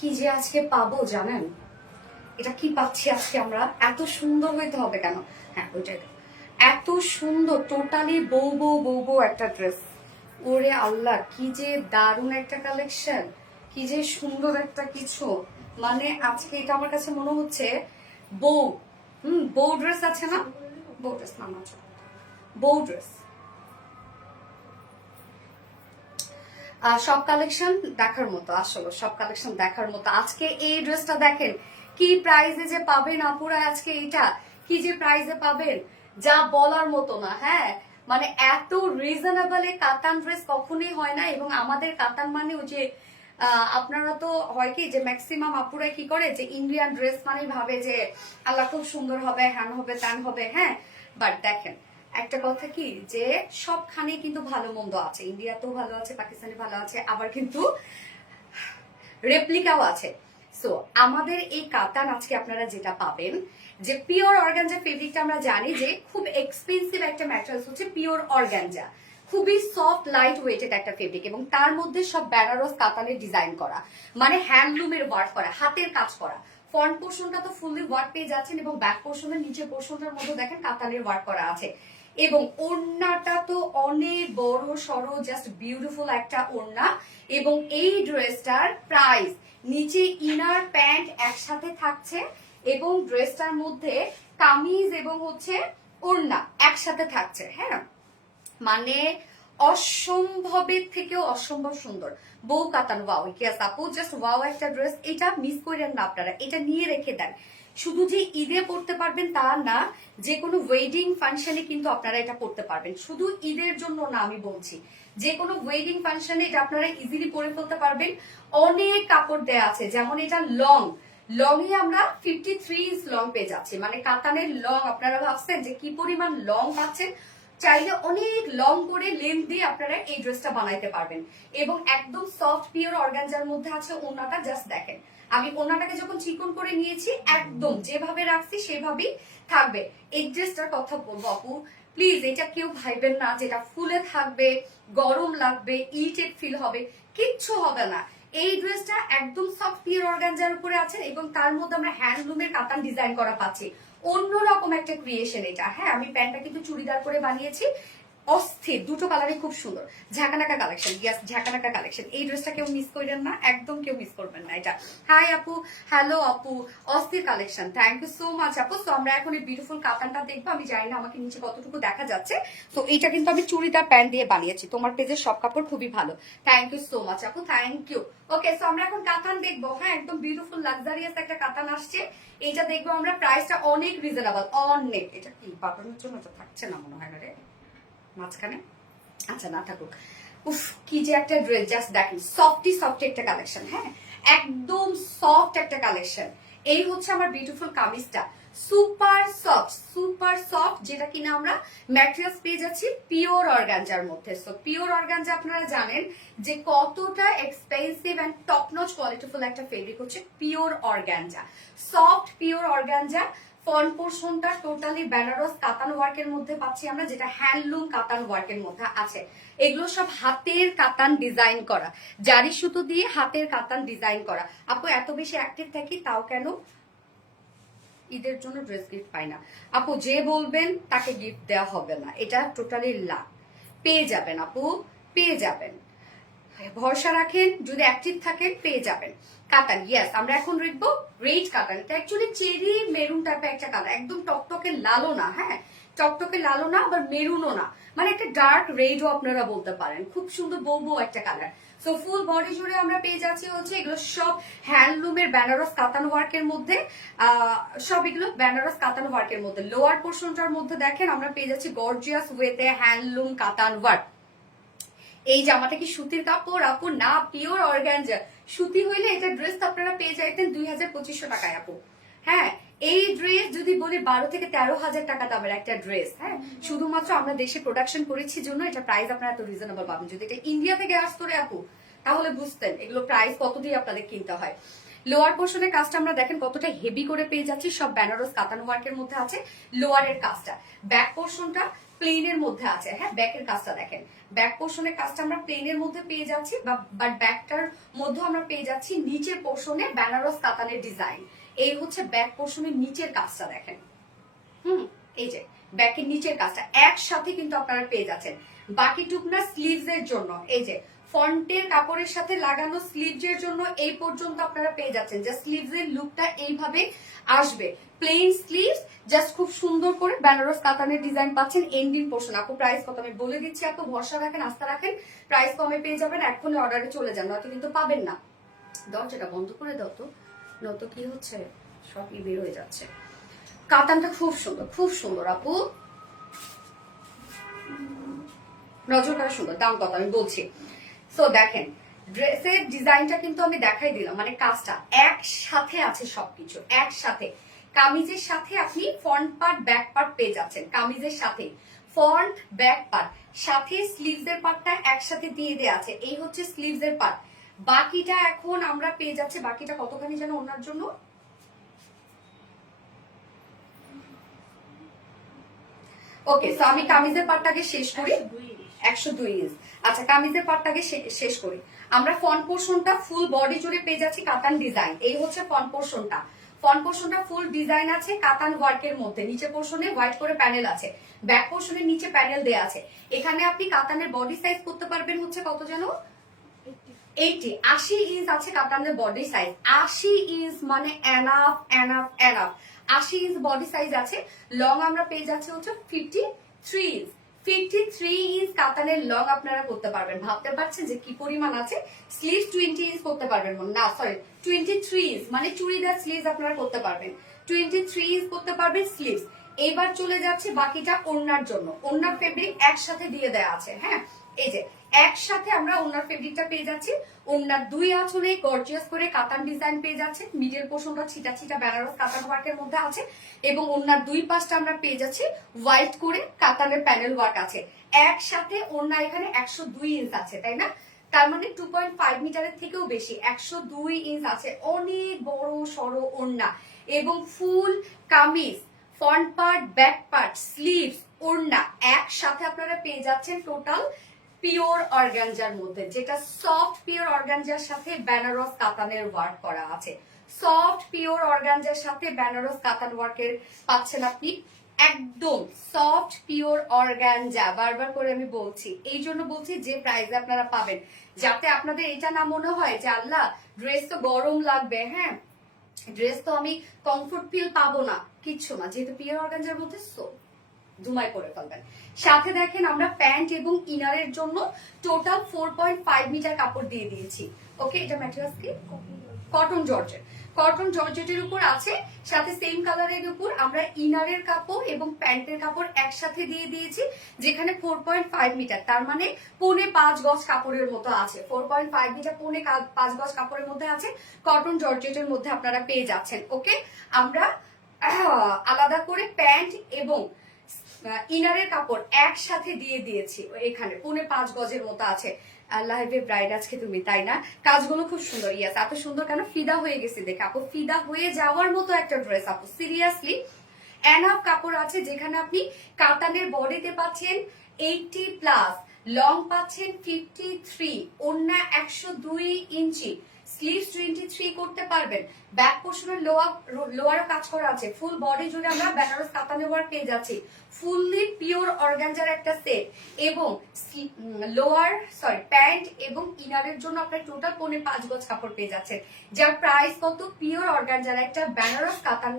কি যে আজকে পাবো জানেন, এটা কি পাচ্ছি আজকে আমরা। এত সুন্দর হইতে হবে কেন? হ্যাঁ ওইটাই, এত সুন্দর টোটালি বউ একটা ড্রেস। ওরে আল্লাহ, কি যে দারুণ একটা কালেকশন, কি যে সুন্দর একটা কিছু। মানে আজকে এটা আমার কাছে মনে হচ্ছে বউ বউ ড্রেস আছে না, বউ ড্রেস না, বউ ড্রেস। সব কালেকশন দেখার মতো, আসলে সব কালেকশন দেখার মতো। আজকে এই ড্রেসটা দেখেন কি প্রাইসে যে পাবেন আপুরা, আজকে এটা কি যে প্রাইসে পাবেন যা বলার মতো না। হ্যাঁ, মানে এত রিজনেবলে কাতান ড্রেস কখনোই হয় না। এবং আমাদের কাতান মানে ওই যে আপনারা তো হয় কি যে ম্যাক্সিমাম আপুরা কি করে যে ইন্ডিয়ান ড্রেস মানে ভাবে যে আল্লাহ খুব সুন্দর হবে, হ্যান হবে ত্যান হবে। হ্যাঁ, বাট দেখেন একটা কথা কি যে সবখানে কিন্তু ভালো মন্দ আছে, ইন্ডিয়াতেও ভালো আছে, পাকিস্তানে ভালো আছে, আবার কিন্তু রেপ্লিকাও আছে। সো আমাদের এই কাতান আজকে আপনারা যেটা পাবেন, যে পিওর অর্গানজা ফেব্রিকটা আমরা জানি যে খুব এক্সপেন্সিভ একটা ম্যাটেরিয়ালস হচ্ছে পিওর অর্গানজা, খুবই সফট লাইট ওয়েটেড একটা ফেব্রিক, এবং তার মধ্যে সব বেনারস কাতানের ডিজাইন করা, মানে হ্যান্ডলুমের ওয়ার্ক করা, হাতের কাজ করা। ফ্রন্ট পোর্শনটা তো ফুললি ওয়ার্ক পেয়ে যাচ্ছেন, এবং ব্যাক পোর্শনের নিচের পোর্শনটার মধ্যে দেখেন কাতানের ওয়ার্ক করা আছে, এবং ওড়নাটা তো অনেক বড় সড়ো, জাস্ট বিউটিফুল একটা ওড়না। এবং এই ড্রেসটার প্রাইস, নিচে ইনার প্যান্ট একসাথে থাকছে, এবং ড্রেসটার মধ্যে কামিজ এবং হচ্ছে ওড়না একসাথে থাকছে। হ্যাঁ, মানে অসম্ভবের থেকেও অসম্ভব সুন্দর। বউ কাতান ওয়াও, ইয়েস আপু, জাস্ট ওয়াও একটা ড্রেস। এটা মিস করেন না আপনারা, এটা নিয়ে রেখে দেন। শুধু যে ঈদে পড়তে পারবেন তা না, যে কোনো ওয়েডিং ফাংশনে কিন্তু আপনারা এটা পড়তে পারবেন। শুধু ঈদের জন্য না, আমি বলছি যে কোনো ওয়েডিং ফাংশনে এটা আপনারা ইজিলি পরে ফেলতে পারবেন। অনেক কাপড় দেয়া আছে, যেমন এটা লং, লং এ আমরা 53 ইঞ্চ লং পেয়ে যাচ্ছি, মানে কাতানের লং। আপনারা ভাবছেন যে কি পরিমাণ লং পাচ্ছেন, চাইলে অনেক লং করে লেন্থ দিয়ে আপনারা এই ড্রেসটা বানাইতে পারবেন। এবং একদম সফট পিওর অর্গানজার মধ্যে আছে ওড়নাটা, জাস্ট দেখেন। আমি ওড়নাটাকে যখন চিকন করে নিয়েছি, একদম যেভাবে রাখছি সেভাবেই থাকবে। এই ড্রেসটার কথা বলবো আপু, প্লিজ এটা কেউ ভাইবেন না যেটা ফুলে থাকবে, গরম লাগবে, ইরিটেট ফিল হবে, কিচ্ছু হবে না। এই ড্রেসটা একদম সফট পিওর অর্গানজার উপরে আছে, এবং তার মধ্যে আমরা হ্যান্ডলুমের কাতান ডিজাইন করা পাচ্ছি। অন্যরকম একটা ক্রিয়েশন এটা। হ্যাঁ, আমি প্যান্টটা কিন্তু চুড়িদার করে বানিয়েছি, অস্থির, দুটো কালারই খুব সুন্দর। ঝাঁকানাকা কালেকশন, ইয়াস ঝাঁকানাকা কালেকশন। এই ড্রেসটা কেউ মিস করবেন না, একদম কেউ মিস করবেন না এটা। হাই আপু, হ্যালো আপু, অস্থির collection, thank you so much আপু। সো আমরা এখন এই বিউটিফুল কাতানটা দেখবো। আমি জানি না আমাকে নিচে কতটুকু দেখা যাচ্ছে। তো এইটা কিন্তু আমি চুড়িদার প্যান্ট দিয়ে বানিয়েছি। তোমার পেজের সব কাপড় খুবই ভালো, থ্যাংক ইউ সো মাচ আপু, থ্যাংক ইউ। ওকে, সো আমরা এখন কাতান দেখবো। হ্যাঁ, একদম বিউটিফুল লাক্সারিয়াস একটা কাতান আসছে, এটা দেখবো আমরা। প্রাইসটা অনেক রিজনেবল, অনেক। এটা কি বাটনের জন্য তো থাকছে না মনে হয় না রে মাঝখানে, আচ্ছা না থাকুক। উফ, কি যে একটা ড্রেস, জাস্ট দেখেন, সফটি সফটি একটা কালেকশন। হ্যাঁ, একদম সফট একটা কালেকশন। এই হচ্ছে আমার বিউটিফুল কামিজটা, সুপার সফট, সুপার সফট, যেটা কিনা আমরা ম্যাটেরিয়ালস পেয়ে যাচ্ছি পিওর অর্গানজার মধ্যে। সো পিওর অর্গানজা আপনারা জানেন যে কতটা এক্সপেন্সিভ এন্ড টপ নচ কোয়ালিটিফুল একটা ফেব্রিক হচ্ছে pure organza, soft pure organza. Front পোর্শনটা টোটালি বেনারস কাতান ওয়ার্কের মধ্যে পাচ্ছি আমরা, যেটা হ্যান্ডলুম কাতান ওয়ার্কের মধ্যে আছে। এগুলো সব হাতের কাতান ডিজাইন করা, জারি সুতো দিয়ে হাতের কাতান ডিজাইন করা। আপু এত বেশি অ্যাক্টিভ থাকি, তাও কেন ঈদের জন্য ড্রেস গিফট পাই না? আপু যে বলবেন তাকে গিফট দেওয়া হবে না, এটা টোটালি লাভ। পেয়ে যাবেন আপু, পেয়ে যাবেন, ভরসা রাখেন, যদি অ্যাক্টিভ থাকেন পেয়ে যাবেন। কাতান, ইয়েস, আমরা এখন দেখবো রেড কাতান। এটা অ্যাকচুয়ালি চেরি মেরুন টাইপের একটা কালার, একদম টকটকে লালও না। হ্যাঁ, টকটকে লালও না, আবার মেরুনও না, মানে একটা ডার্ক রেডও আপনারা বলতে পারেন। খুব সুন্দর বউ একটা কালার। সো ফুল বডি জুড়ে আমরা পেয়ে যাচ্ছি হচ্ছে এগুলো সব হ্যান্ডলুমের বেনারস কাতান ওয়ার্কের মধ্যে। সব এগুলো বেনারস কাতান ওয়ার্কের মধ্যে। লোয়ার পোর্শনটার মধ্যে দেখেন আমরা পেয়ে যাচ্ছি গর্জিয়াস ওয়েতে হ্যান্ডলুম কাতান ওয়ার্ক। এই জামাটা কি সুতির কাপড় আপু? না, পিওর অর্গানজা। সুতি হইলে এটা ড্রেস আপনারা পেয়ে যাইতেন 2200 টাকায় আপু। হ্যাঁ, এই ড্রেস যদি বলি 12 থেকে 13,000 টাকা দামের একটা ড্রেস। হ্যাঁ, শুধুমাত্র আমরা দেশে প্রোডাকশন করেছি জন্য এটা প্রাইস আপনারা এত রিজনেবল পাবেন। যদি এটা ইন্ডিয়া থেকে আসতো রে আপু, তাহলে বুঝতেন এগুলো প্রাইস কত দিয়ে আপনাদের কিনতে হয়। লোয়ার পোর্শনের কাজটা আমরা দেখেন কতটা হেভি করে পেয়ে যাচ্ছি, সব বেনারস কাতান ওয়ার্কের মধ্যে আছে লোয়ারের কাজটা। ব্যাক পোর্শনটা প্লেনের মধ্যে আছে। হ্যাঁ, ব্যাকের কাজটা দেখেন, ব্যাক পোর্শনের কাজটা আমরা প্লেনের মধ্যে পেয়ে যাচ্ছি, বাট ব্যাকটার মধ্যে আমরা পেয়ে যাচ্ছি নিচের পোর্শনে বেনারস কাতানের ডিজাইন। এই হচ্ছে ব্যাক পোর্শনের নিচের কাজটা দেখেন। এই যে ব্যাকের নিচের কাজটা একসাথে কিন্তু আপনারা পেয়ে যাচ্ছেন। বাকি টুকনা স্লিভস এর জন্য এই যে ফ্রন্টের কাপড়ের সাথে লাগানো স্লিভস এর জন্য এই পর্যন্ত আপনারা পেয়ে যাচ্ছেন, যে স্লিভস এর লুকটা এইভাবে আসবে, প্লেন স্লিভস, জাস্ট খুব সুন্দর করে বেনারস কাতানের ডিজাইন পাচ্ছেন। এন্ডিং পোর্শন আপু প্রাইস কত আমি বলে দিচ্ছি, আপু ভরসা রাখেন, আস্থা রাখেন, প্রাইস কমে পেয়ে যাবেন। এখনই অর্ডারে চলে যান, নয়তো কিন্তু পাবেন না। দরজাটা বন্ধ করে দাও তো, নয়তো কি হচ্ছে সবই বের হয়ে যাচ্ছে। কাতানটা খুব সুন্দর, খুব সুন্দর আপু, নজর করা সুন্দর। দাম কত আমি বলছি। সো দেখেন ড্রেসের ডিজাইনটা কিন্তু আমি দেখাই দিলাম, মানে কাজটা একসাথে আছে, সবকিছু একসাথে। কামিজের সাথে আপনি ফ্রন্ট পার্ট ব্যাক পার্ট পেয়ে যাচ্ছেন, কামিজের সাথে ফ্রন্ট ব্যাক পার্ট, সাথে স্লিভস এর পার্টটা একসাথে দিয়ে দেওয়া আছে। এই হচ্ছে স্লিভস এর পার্ট। বাকিটা এখন আমরা পেয়ে যাচ্ছি, বাকিটা কতখানি যেন ওনার জন্য, ওকে। তো আমি কামিজের পার্টটাকে শেষ করি। 102 ইঞ্চ। আচ্ছা, কামিজের পার্টটাকে শেষ করি। আমরা ফ্রন্ট পোর্শনটা ফুল বডি জুড়ে পেয়ে যাচ্ছি কাতান ডিজাইন। এই হচ্ছে ফ্রন্ট পোর্শনটা। ফ্রন্ট পোর্শনটা ফুল ডিজাইন আছে কাতান ওয়ার্কের মধ্যে। নিচে পোর্শনে হোয়াইট করে প্যানেল আছে, ব্যাক পোর্শনের নিচে প্যানেল দেয়া আছে। এখানে আপনি কাতানের বডি সাইজ করতে পারবেন হচ্ছে কত যেন 80 ইঞ্চ আছে কাতানের বডি সাইজ। 80 ইঞ্চ মানে enough enough enough. 80 inch body size আছে। লং আমরা পেয়ে যাচ্ছি হচ্ছে 53 ইঞ্চ। 53 ইঞ্চ কাতানের লং আপনারা করতে পারবেন। ভাবতে পারছেন যে কি পরিমাণ আছে। স্লিভ 20 ইঞ্চ করতে পারবেন না, সরি 23 ইঞ্চ মানে চুড়িদার স্লিভ আপনারা করতে পারবেন। 23 ইঞ্চ করতে পারবেন স্লিভ। এবার চলে যাচ্ছে বাকিটা ওড়নার জন্য। ওড়নার ফেব্রিক একসাথে দিয়ে দেওয়া আছে। হ্যাঁ, এই যে একসাথে আমরা ওড়নার ফেব্রিকটা পেয়ে যাচ্ছি। ওড়নার দুই আঁচলে গর্জিয়াস করে কাতান ডিজাইন পেয়ে যাচ্ছে। মিডল পোর্শনটা ছিটা ছিটা বেনারস কাতান ওয়ার্কের মধ্যে আছে এবং ওড়নার দুই পাশটা আমরা পেয়ে যাচ্ছি হোয়াইট করে কাতানের প্যানেল ওয়ার্ক আছে। একসাথে ওড়না এখানে 102 ইঞ্চ আছে, তাই না? তার মানে 2.5 মিটারের থেকেও বেশি, 102 ইঞ্চ আছে। অনেক বড় সড়ো ওড়না এবং full kameez, front part, back part, sleeves, ওড়না একসাথে আপনারা পেয়ে যাচ্ছেন টোটাল পিওর অর্গানজার মধ্যে, যেটা সফট পিওর অর্গানজার সাথে বেনারস কাতানের ওয়ার্ক করা আছে। সফট পিওর অর্গানজার সাথে বেনারস কাতান ওয়ার্কের পাচ্ছেন আপনি। একদম সফট পিওর অর্গানজা, বারবার করে আমি বলছি, এই জন্য বলছি যে প্রাইসে আপনারা পাবেন, যাতে আপনাদের এটা না মনে হয় যে আল্লাহ ড্রেস তো গরম লাগবে, হ্যাঁ ড্রেস তো আমি কমফোর্ট ফিল পাবো না, কিচ্ছু না, যেহেতু পিওর অর্গানজার মধ্যে ধুমাই করে ফেলবেন। সাথে দেখেন আমরা প্যান্ট এবং ইনারের জন্য টোটাল 4.5 মিটার কাপড় দিয়ে দিয়েছি। ওকে, এটা ম্যাটেরিয়াল কি? Cotton georgette. কটন জর্জেটের উপর আছে, সাথে সেম কালারের উপর আমরা ইনারের কাপড় এবং প্যান্টের কাপড় একসাথে দিয়ে দিয়েছি, যেখানে 4.5 মিটার, তার মানে 4.5 গজ কাপড়ের মতো আছে। 4.5 মিটার 4.5 গজ কাপড়ের মধ্যে আছে, কটন জর্জেটের মধ্যে আপনারা পেয়ে যাচ্ছেন। ওকে, আমরা আলাদা করে প্যান্ট এবং ইনারের কাপড় একসাথে দিয়ে দিয়েছি। এখানে 4.5 গজের মতো আছে। আল্লাহ ব্রাইড আজকে তুমি, তাই না? কাজগুলো খুব সুন্দর। ইয়াস, এত সুন্দর কেন? ফিদা হয়ে গেছে দেখে আপু, ফিদা হয়ে যাওয়ার মতো একটা ড্রেস আপু, সিরিয়াসলি। এনাফ কাপড় আছে, যেখানে আপনি কাতানের বডিতে পাচ্ছেন 80+, লং পাচ্ছেন 53, ওড়না 102 ইঞ্চি, স্লিভস 23 করতে পারবেন। ব্যাক পোর্শনের লোয়ারও কাজ করা আছে। ফুল বডি জুড়ে আমরা বেনারস কাতানের ওয়ার্ক পেয়ে যাচ্ছি। ফুললি পিওর অর্গানজার একটা সেট এবং প্যান্ট এবং ইনারের জন্য আপনার টোটাল 4.5 গজ কাপড় পেয়ে যাচ্ছেন, যার প্রাইস কত? পিওর অর্গানজার একটা বেনারস কাতান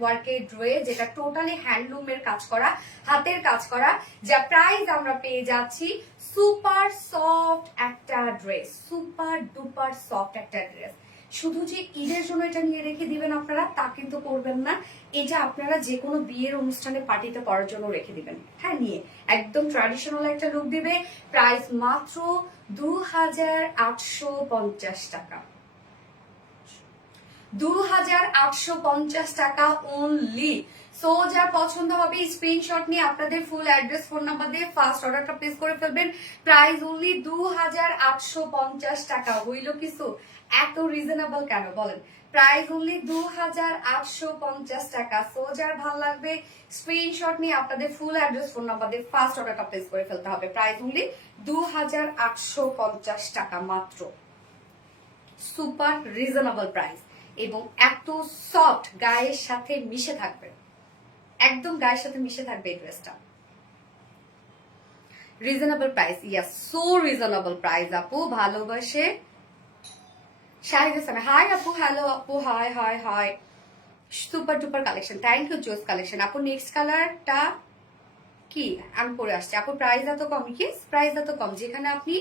ওয়ার্কের ড্রেস, যেটা টোটালি হ্যান্ডলুমের কাজ করা, হাতের কাজ করা, যা প্রাইস আমরা পেয়ে যাচ্ছি সুপার সফট একটা ড্রেস, সুপার ডুপার সফট একটা ড্রেস। শুধু যে ঈদের জন্য এটা নিয়ে রেখে দিবেন আপনারা, তা কিন্তু করবেন না। এটা আপনারা যে কোনো বিয়ের অনুষ্ঠানে পার্টিতে পরার জন্য রেখে দিবেন। হ্যাঁ, নিয়ে একদম ট্র্যাডিশনাল একটা লুক দিবে। প্রাইস মাত্র 2850 টাকা, 2850 টাকা অনলি। সো যার পছন্দ হবে স্ক্রিনশট নিয়ে আপনাদের ফুল অ্যাড্রেস, ফোন নাম্বার দিয়ে ফার্স্ট অর্ডারটা প্লেস করে ফেলবেন। প্রাইস অনলি 2850 টাকা। হইল কিছু? এত রিজনেবল কেন বলেন? প্রাইস অনলি 2850 টাকা। সো যার ভালো লাগবে স্ক্রিনশট নিয়ে আপনাদের ফুল অ্যাড্রেস, ফোন নাম্বার দিয়ে ফার্স্ট অর্ডারটা প্লেস করে ফেলতে হবে। প্রাইস অনলি 2850 টাকা মাত্র। সুপার রিজনেবল প্রাইস এবং এত সফট, গায়ের সাথে মিশে থাকবে, একদম গায়ের সাথে মিশে থাকবে এই ড্রেসটা। Reasonable price, yes, so reasonable price আপু। ভালোবাসে শাহিদ হাসান, হাই আপু, হ্যালো আপু, hi hi hi. Super duper collection, thank you জোস কালেকশন আপু। নেক্সট কালারটা কি আমি পরে আসছি আপু। প্রাইস এত কম, কি প্রাইস এত কম, যেখানে আপনি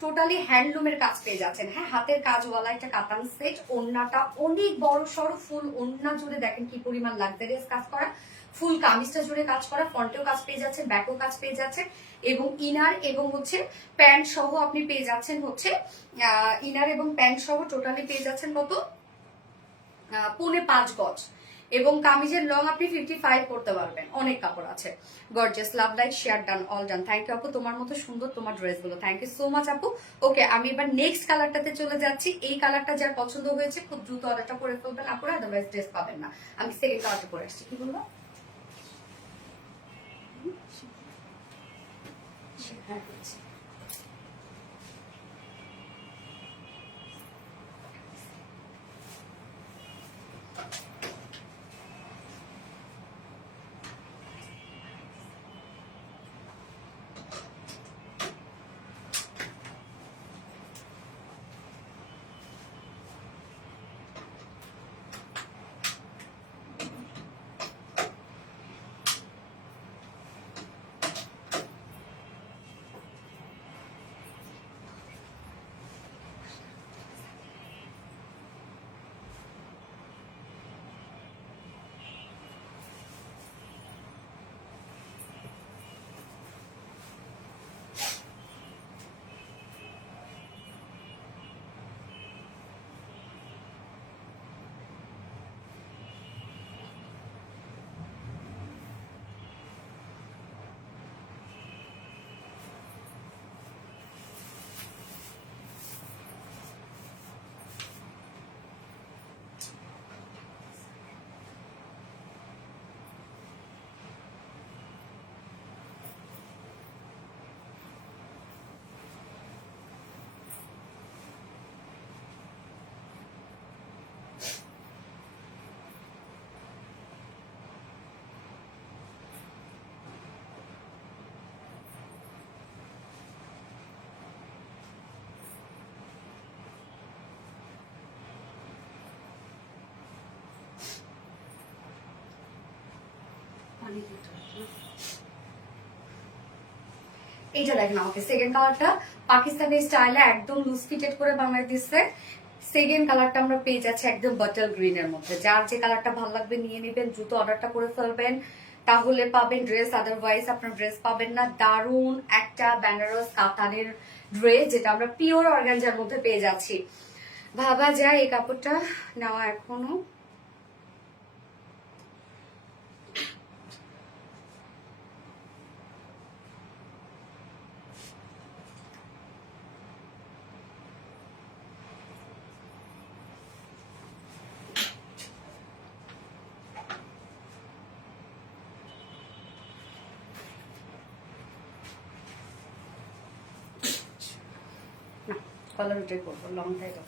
টোটালি হ্যান্ডলুমের কাজ পেয়ে যাচ্ছেন। হ্যাঁ, হাতের কাজওয়ালা একটা কাতান সেট, ওড়নাটা অনেক বড় সড়ো, ফুল ওড়না জুড়ে দেখেন কি পরিমাণ লাক্সারিয়াস কাজ করা, ফুল কামিজটা জুড়ে কাজ করা, ফ্রন্টেও কাজ পেয়ে যাচ্ছেন, ব্যাকেও কাজ পেয়ে যাচ্ছেন এবং ইনার এবং হচ্ছে প্যান্ট সহ আপনি পেয়ে যাচ্ছেন হচ্ছে ইনার এবং প্যান্ট সহ টোটালি পেয়ে যাচ্ছেন কত? 4.5 গজ। এবং কামিজের লং আপনি 55 করতে পারবেন, অনেক কাপড় আছে। Gorgeous, love, like, share, done, all done. Thank you আপু, তোমার মতো সুন্দর তোমার ড্রেসগুলো, থ্যাংক ইউ সো মাচ আপু। ওকে, আমি এবার নেক্সট কালারটাতে চলে যাচ্ছি। এই কালারটা যার পছন্দ হয়েছে খুব দ্রুত অর্ডারটা করে ফেলবেন আপুরা, আদারওয়াইজ ড্রেস পাবেন না। আমি সেকেন্ড কালারটা পরে আসছি, কি বলবো? হ্যাঁ, এইটা দেখেন আমাকে সেকেন্ড কালারটা পাকিস্তানি স্টাইলে একদম লুজ ফিটেড করে বানাই দিচ্ছে। সেকেন্ড কালারটা আমরা পেয়ে যাচ্ছি একদম বাটার গ্রিনের মধ্যে। যার যে কালারটা ভালো লাগবে নিয়ে নেবেন, দ্রুত অর্ডারটা করে ফেলবেন, তাহলে পাবেন ড্রেস, আদারওয়াইজ আপনার ড্রেস পাবেন না। দারুন একটা বেনারস কাতানের ড্রেস, যেটা আমরা পিওর অর্গানজার মধ্যে পেয়ে যাচ্ছি। ভাবা যায় এই কাপড়টা নেওয়া এখনো কালার ওটাই করবো, লংটাই তো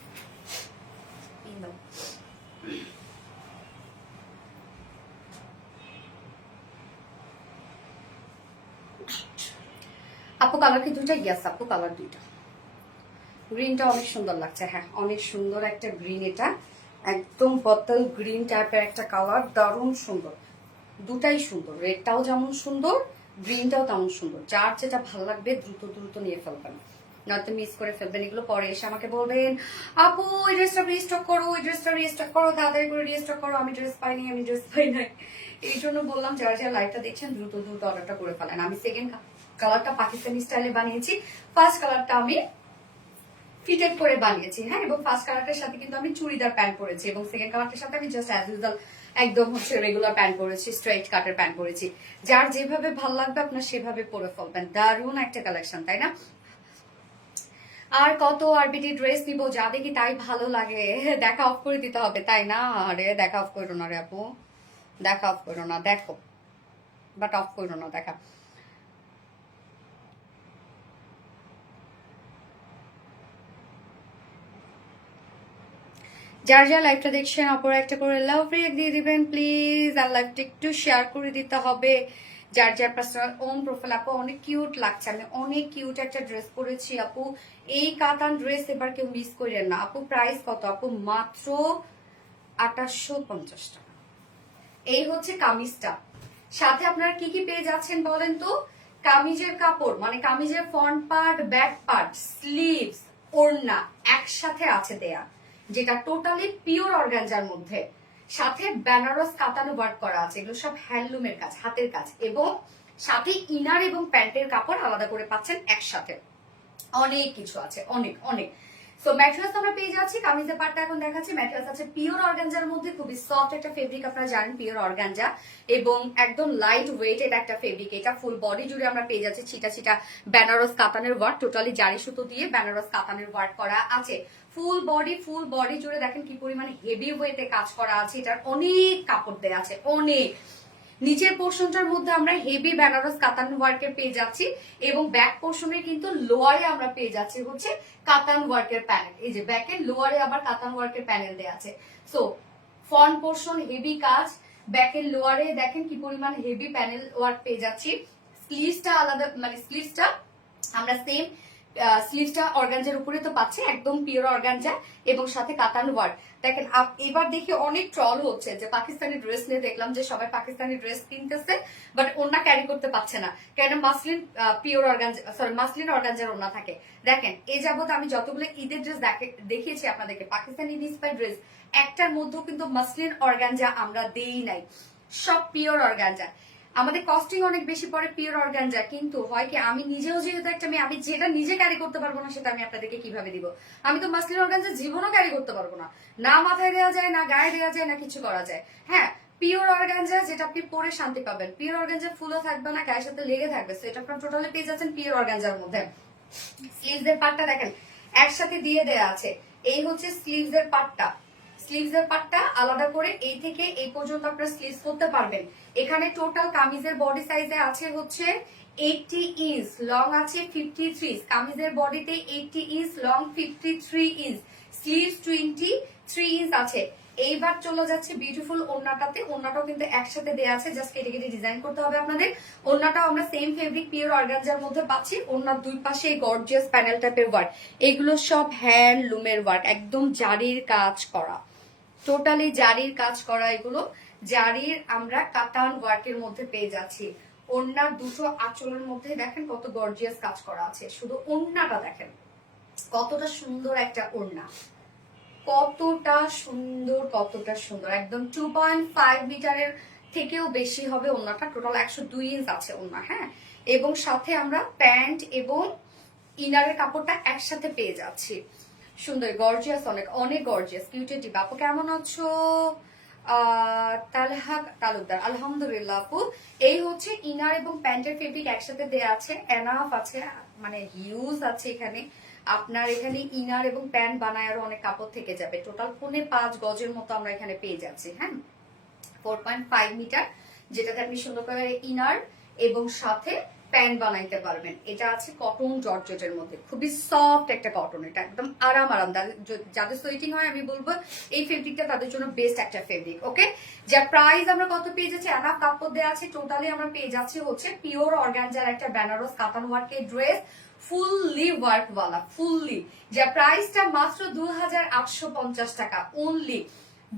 আপু কালার কি দুইটা? ইয়াস আপু কালার দুইটা। গ্রিনটা অনেক সুন্দর লাগছে, হ্যাঁ অনেক সুন্দর একটা গ্রিন, এটা একদম বোতল গ্রিন টাইপের একটা কালার, দারুণ সুন্দর, দুটাই সুন্দর। রেডটাও যেমন সুন্দর, গ্রিনটাও তেমন সুন্দর। যার যেটা ভালো লাগবে দ্রুত দ্রুত নিয়ে ফেলবেন, নয়তো মিস করে ফেলবেন। এগুলো পরে এসে আমাকে বলবেন আপু ওই ড্রেসটা রিস্টক করো, ওই ড্রেসটা রিস্টক করো, তাড়াতাড়ি করে রিস্টক করো, আমি ড্রেস পাইনি, আমি ড্রেস পাই নাই। এই জন্য বললাম যারা যারা লাইভটা দেখছেন দ্রুত দ্রুত অর্ডারটা করে ফেলেন। আমি সেকেন্ড কালারটা পাকিস্তানি স্টাইলে বানিয়েছি, ফার্স্ট কালারটা আমি ফিটেড করে বানিয়েছি, হ্যাঁ, এবং ফার্স্ট কালারটার সাথে কিন্তু আমি চুড়িদার প্যান্ট পরেছি, এবং সেকেন্ড কালারটার সাথে আমি জাস্ট অ্যাজ ইউজুয়াল একদম হচ্ছে রেগুলার প্যান্ট পরেছি, স্ট্রেট কাটের প্যান্ট পরেছি। যার যেভাবে ভালো লাগবে আপনার সেভাবে পরে ফেলবেন। দারুণ একটা কালেকশন, তাই না? আর কত আরবিটি ড্রেস নিব, যা দেখি তাই ভালো লাগে। দেখা অফ করে দিতে হবে, তাই না? আরে দেখা অফ করো না রে আপু, দেখা অফ করো না, দেখো বাট অফ করো না দেখা। যার যার লাইভটা দেখছেন অপর একটা করে লাভ রিয়েক্ট দিয়ে দিবেন প্লিজ, আর লাইভটা একটু শেয়ার করে দিতে হবে। যার যার পার্সোনাল ওন প্রোফাইল। আপু অনেক কিউট লাগছে, আমি অনেক কিউট একটা ড্রেস পরেছি আপু। এই কাতান ড্রেস এবার কেউ মিস করেন না আপু। প্রাইস কত আপু? মাত্র 2850 টাকা। এই হচ্ছে কামিজটা। সাথে আপনারা কি কি পেয়ে যাচ্ছেন বলেন তো? কামিজের কাপড় মানে কামিজের front part, back part, sleeves, ওড়না একসাথে আছে দেয়া, যেটা টোটালি পিওর অর্গানজার মধ্যে। সাথে বেনারস কাতানো ওয়ার্ক করা আছে, এগুলো সব হ্যান্ডলুমের কাজ, হাতের কাজ, এবং সাথে ইনার এবং প্যান্টের কাপড় আলাদা করে পাচ্ছেন একসাথে। অনেক কিছু আছে, অনেক অনেক। সো ম্যাটেরিয়ালস আমরা পেয়ে যাচ্ছি, কামিজের পার্টটা এখন দেখাচ্ছি। ম্যাটেরিয়ালস আছে পিওর অর্গানজার মধ্যে, খুবই সফট একটা ফেব্রিক, আপনারা জানেন পিওর অর্গানজা, এবং একদম লাইট ওয়েটেড একটা ফেব্রিক। এটা ফুল বডি জুড়ে আমরা পেয়ে যাচ্ছি ছিটা ছিটা বেনারস কাতানের ওয়ার্ক, টোটালি জারি সুতো দিয়ে বেনারস কাতানের ওয়ার্ক করা আছে। ফুল বডি জুড়ে দেখেন কি পরিমাণে হেভি ওয়েটে কাজ করা আছে। এটার অনেক কাপড় দেওয়া আছে, অনেক। নিচের পোর্শনটার মধ্যে আমরা হেভি বেনারস কাতান ওয়ার্কের পেয়ে যাচ্ছি, এবং ব্যাক পোর্শনে কিন্তু লোয়ারে আমরা পেয়ে যাচ্ছি হচ্ছে কাতান ওয়ার্কের প্যানেল। এই যে ব্যাকের লোয়ারে আবার কাতান ওয়ার্কের প্যানেল দেওয়া আছে। সো ফ্রন্ট পোর্শন হেভি কাজ, ব্যাকের লোয়ারে দেখেন কি পরিমাণ হেভি প্যানেল ওয়ার্ক পেয়ে যাচ্ছি। স্লিভসটা আলাদা, মানে স্লিভসটা আমরা সেম স্লিভসটা অর্গানজার উপরে তো পাচ্ছে, একদম পিওর অর্গানজা এবং সাথে কাতান ওয়ার্ক। দেখেন এবার দেখি অনেক ট্রল হচ্ছে যে পাকিস্তানি ড্রেস নিয়ে, দেখলাম যে সবাই পাকিস্তানি ড্রেস কিনতেছে বাট ওন্না ক্যারি করতে পারছে না, কেন muslin pure organza, sorry muslin organza ওন্না থাকে। দেখেন এই যাবত আমি যতগুলো ঈদের ড্রেস দেখিয়েছি আপনাদেরকে পাকিস্তানি ইন্সপায়ার্ড ড্রেস, একটার মধ্যেও কিন্তু মাসলিন অর্গানজা আমরা দেই নাই, সব পিওর অর্গানজা। আমাদের কস্টিং অনেক বেশি পড়ে পিওর অর্গানজা, কিন্তু হয় কি আমি নিজেও যেহেতু একটা মেয়ে, আমি যেটা নিজে ক্যারি করতে পারবো না সেটা আমি আপনাদেরকে কিভাবে দিব? আমি তো মাসলিন অর্গানজা জীবনও ক্যারি করতে পারবো না, না মাথায় দেওয়া যায়, না গায়ে দেওয়া যায়, না কিছু করা যায়। হ্যাঁ, পিওর অর্গানজা যেটা আপনি পরে শান্তি পাবেন, পিওর অর্গানজা ফুলও থাকবে না, গায়ের সাথে লেগে থাকবে। তো এটা আপনার টোটালি পেয়ে যাচ্ছেন পিওর অর্গানজার মধ্যে। স্লিভস এর পার্টটা দেখেন একসাথে দিয়ে দেয়া আছে, এই হচ্ছে স্লিভস এর পার্টটা। স্লিভস এর পার্টটা আলাদা করে এই থেকে এই পর্যন্ত আপনারা স্লিভস করতে পারবেন। এখানে টোটাল কামিজের বডি সাইজে আছে হচ্ছে 80 ইঞ্চ, লং আছে 53, কামিজের বডিতে 80 inch, long 53 inch, sleeves 23 inch আছে। এইবার চলে যাচ্ছে বিউটিফুল ওড়নাটাতে। ওড়নাটাও কিন্তু একসাথে দেয়া আছে, জাস্ট কেটে কেটে ডিজাইন করতে হবে আপনাদের। ওড়নাটাও আমরা সেম ফেব্রিক পিওর অর্গানজার মধ্যে পাচ্ছি। ওড়নার দুই পাশে গর্জিয়াস প্যানেল টাইপের ওয়ার্ক, এগুলো সব হ্যান্ডলুমের ওয়ার্ক, একদম জারির কাজ করা, টোটালি জারির কাজ করা। এগুলো জারির আমরা কাতান ওয়ার্কের মধ্যে পেয়ে যাচ্ছি। ওড়নার দুটো আঁচলের মধ্যে দেখেন কত গর্জিয়াস কাজ করা আছে, শুধু ওড়নাটা দেখেন কতটা সুন্দর একটা ওড়না, কতটা সুন্দর, কতটা সুন্দর। একদম 2.5 মিটারের থেকেও বেশি হবে ওড়নাটা, টোটাল 102 ইঞ্চ আছে ওড়না। হ্যাঁ, এবং সাথে আমরা প্যান্ট এবং ইনারের কাপড়টা একসাথে পেয়ে যাচ্ছি। সুন্দর, গর্জিয়াস, অনেক অনেক গর্জিয়াস। কিউটেটি আপু কেমন আছো? তালহা তালুকদার, আলহামদুলিল্লাহ আপু। এই হচ্ছে ইনার এবং প্যান্টের ফেব্রিক একসাথে দেয়া আছে, এনাফ আছে, মানে হিউজ আছে এখানে। আপনার এখানে ইনার এবং প্যান্ট বানায় আরো অনেক কাপড় থেকে যাবে। টোটাল 4.5 গজের মতো আমরা এখানে পেয়ে যাচ্ছি। হ্যাঁ, 4.5 মিটার, যেটাতে আপনি সুন্দর করে ইনার এবং সাথে প্যান্ট বানাইতে পারবেন। এটা আছে কটন জর্জেটের মধ্যে, খুবই সফট একটা কটন, এটা একদম আরাম। যাদের সোয়েটিং হয় আমি বলবো এই ফেব্রিকটা তাদের জন্য বেস্ট একটা ফেব্রিক। ওকে, যার প্রাইস আমরা কত পেয়ে যাচ্ছি, এনাফ কাপড় দেওয়া আছে, টোটালি আমরা পেয়ে যাচ্ছি হচ্ছে পিওর অর্গানজার একটা বেনারস কাতান ওয়ার্কের ড্রেস, ফুললি ওয়ার্ক ওয়ালা, ফুললি, যার প্রাইসটা মাত্র 2850 টাকা, অনলি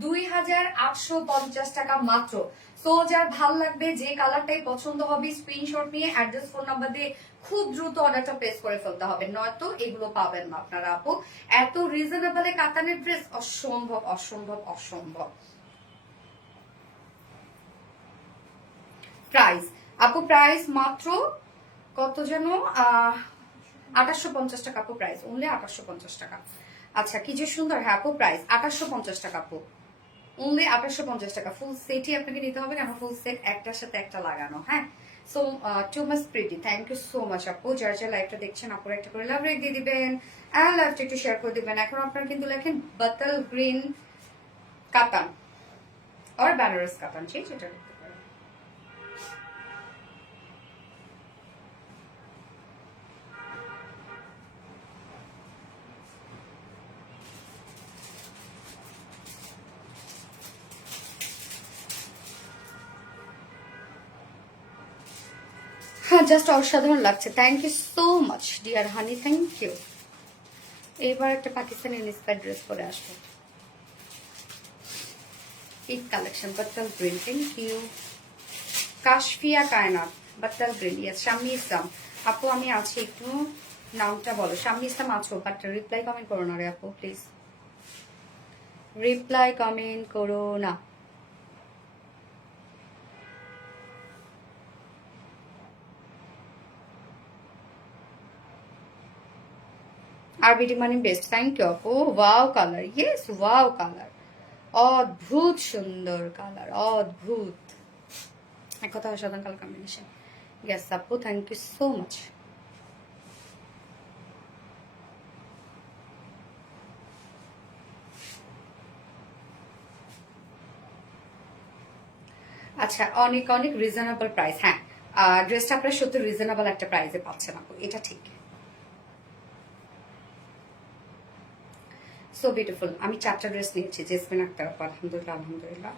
2850 টাকা মাত্র। তো যার ভাল লাগবে, যে কালারটাই পছন্দ হবে, স্ক্রিনশট নিয়ে অ্যাড্রেস ফোন নাম্বার দিয়ে খুব দ্রুত অর্ডারটা প্লেস করে ফেলতে হবে, নয়তো এগুলো পাবেন না আপনারা আপু। এত রিজনেবলে কাতানের ড্রেস অসম্ভব অসম্ভব অসম্ভব। প্রাইস আপু, প্রাইস মাত্র কত যেন 2850 টাকা আপু, প্রাইস অনলি 2850 টাকা। আচ্ছা, কি যে সুন্দর। হ্যাঁ আপু, প্রাইস 2850 টাকা আপু, অনলি 2850 টাকা। ফুল সেটই আপনাকে নিতে হবে, কেন ফুল সেট একটার সাথে একটা লাগানো। হ্যাঁ, so too much pretty, thank you so much আপু। যার যা লাইভটা দেখছেন আপুর একটা করে লাভ রেক দিয়ে দিবেন, আর লাইভটা একটু শেয়ার করে দিবেন। এখন আপনারা কিন্তু লেখেন বাটল গ্রিন কাতান আর বেনারস কাতান, চেঞ্জ এটা করতে পারেন। হ্যাঁ, জাস্ট অসাধারণ লাগছে। Thank you so much dear honey, thank you. এবার একটা পাকিস্তানি ইন্সপায়ার্ড ড্রেস পরে আসবো, Eid collection, bottle green, thank you. Kashfia Kaynat, bottle green, yes. Shammi Islam আপু, আমি আছি, একটু নামটা বলো। শাম্মী ইসলাম আছো, বাট রিপ্লাই কমেন্ট করো না রে আপু, প্লিজ রিপ্লাই কমেন্ট করো না। RBD money best, thank you আপু। Wow colour, yes wow colour, অদ্ভুত সুন্দর কালার, অদ্ভুত, এক কথা অসাধারণ কালার কম্বিনেশন। ইয়েস আপু, থ্যাংক ইউ সো মাচ। আচ্ছা, অনেক অনেক রিজনেবল প্রাইস। হ্যাঁ, ড্রেসটা আপনারা সত্যি রিজনেবল একটা প্রাইসে পাচ্ছেন আপু, এটা ঠিক। So beautiful. আমি 4টা ড্রেস নিয়েছি, জেসমিন আক্তার আপু, আলহামদুলিল্লাহ আলহামদুলিল্লাহ।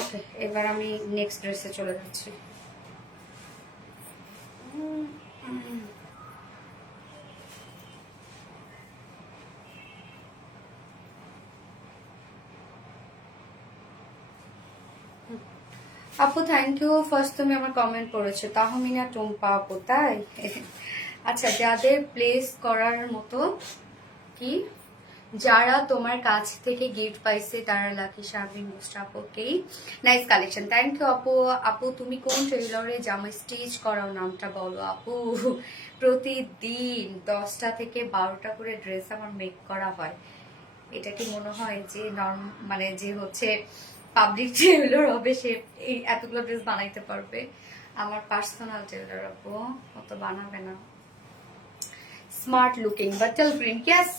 ওকে, এবার আমি নেক্সট ড্রেসে চলে যাচ্ছি। আপু থ্যাংক ইউ, ফার্স্ট তুমি আমার কমেন্ট পড়েছো, তাহমিনা টুম্পা আপু, তাই? আচ্ছা, যাদের প্লেস করার মতো, কি যারা তোমার কাছ থেকে গিফট পাইছে তারা lucky. Sharmin Mustaf, okay, nice collection, thank you আপু। আপু তুমি কোন টেইলরে জামা স্টিচ করাও, নামটা বলো আপু। প্রতিদিন 10টা থেকে 12টা করে ড্রেস আমার মেক করা হয়। এটা কি মনে হয় যে মানে যে হচ্ছে পাবলিক টেইলর হবে সে এই এতগুলো ড্রেস বানাইতে পারবে? আমার পার্সোনাল টেইলর আপু, অত বানাবে না। Smart looking bottle green, yes.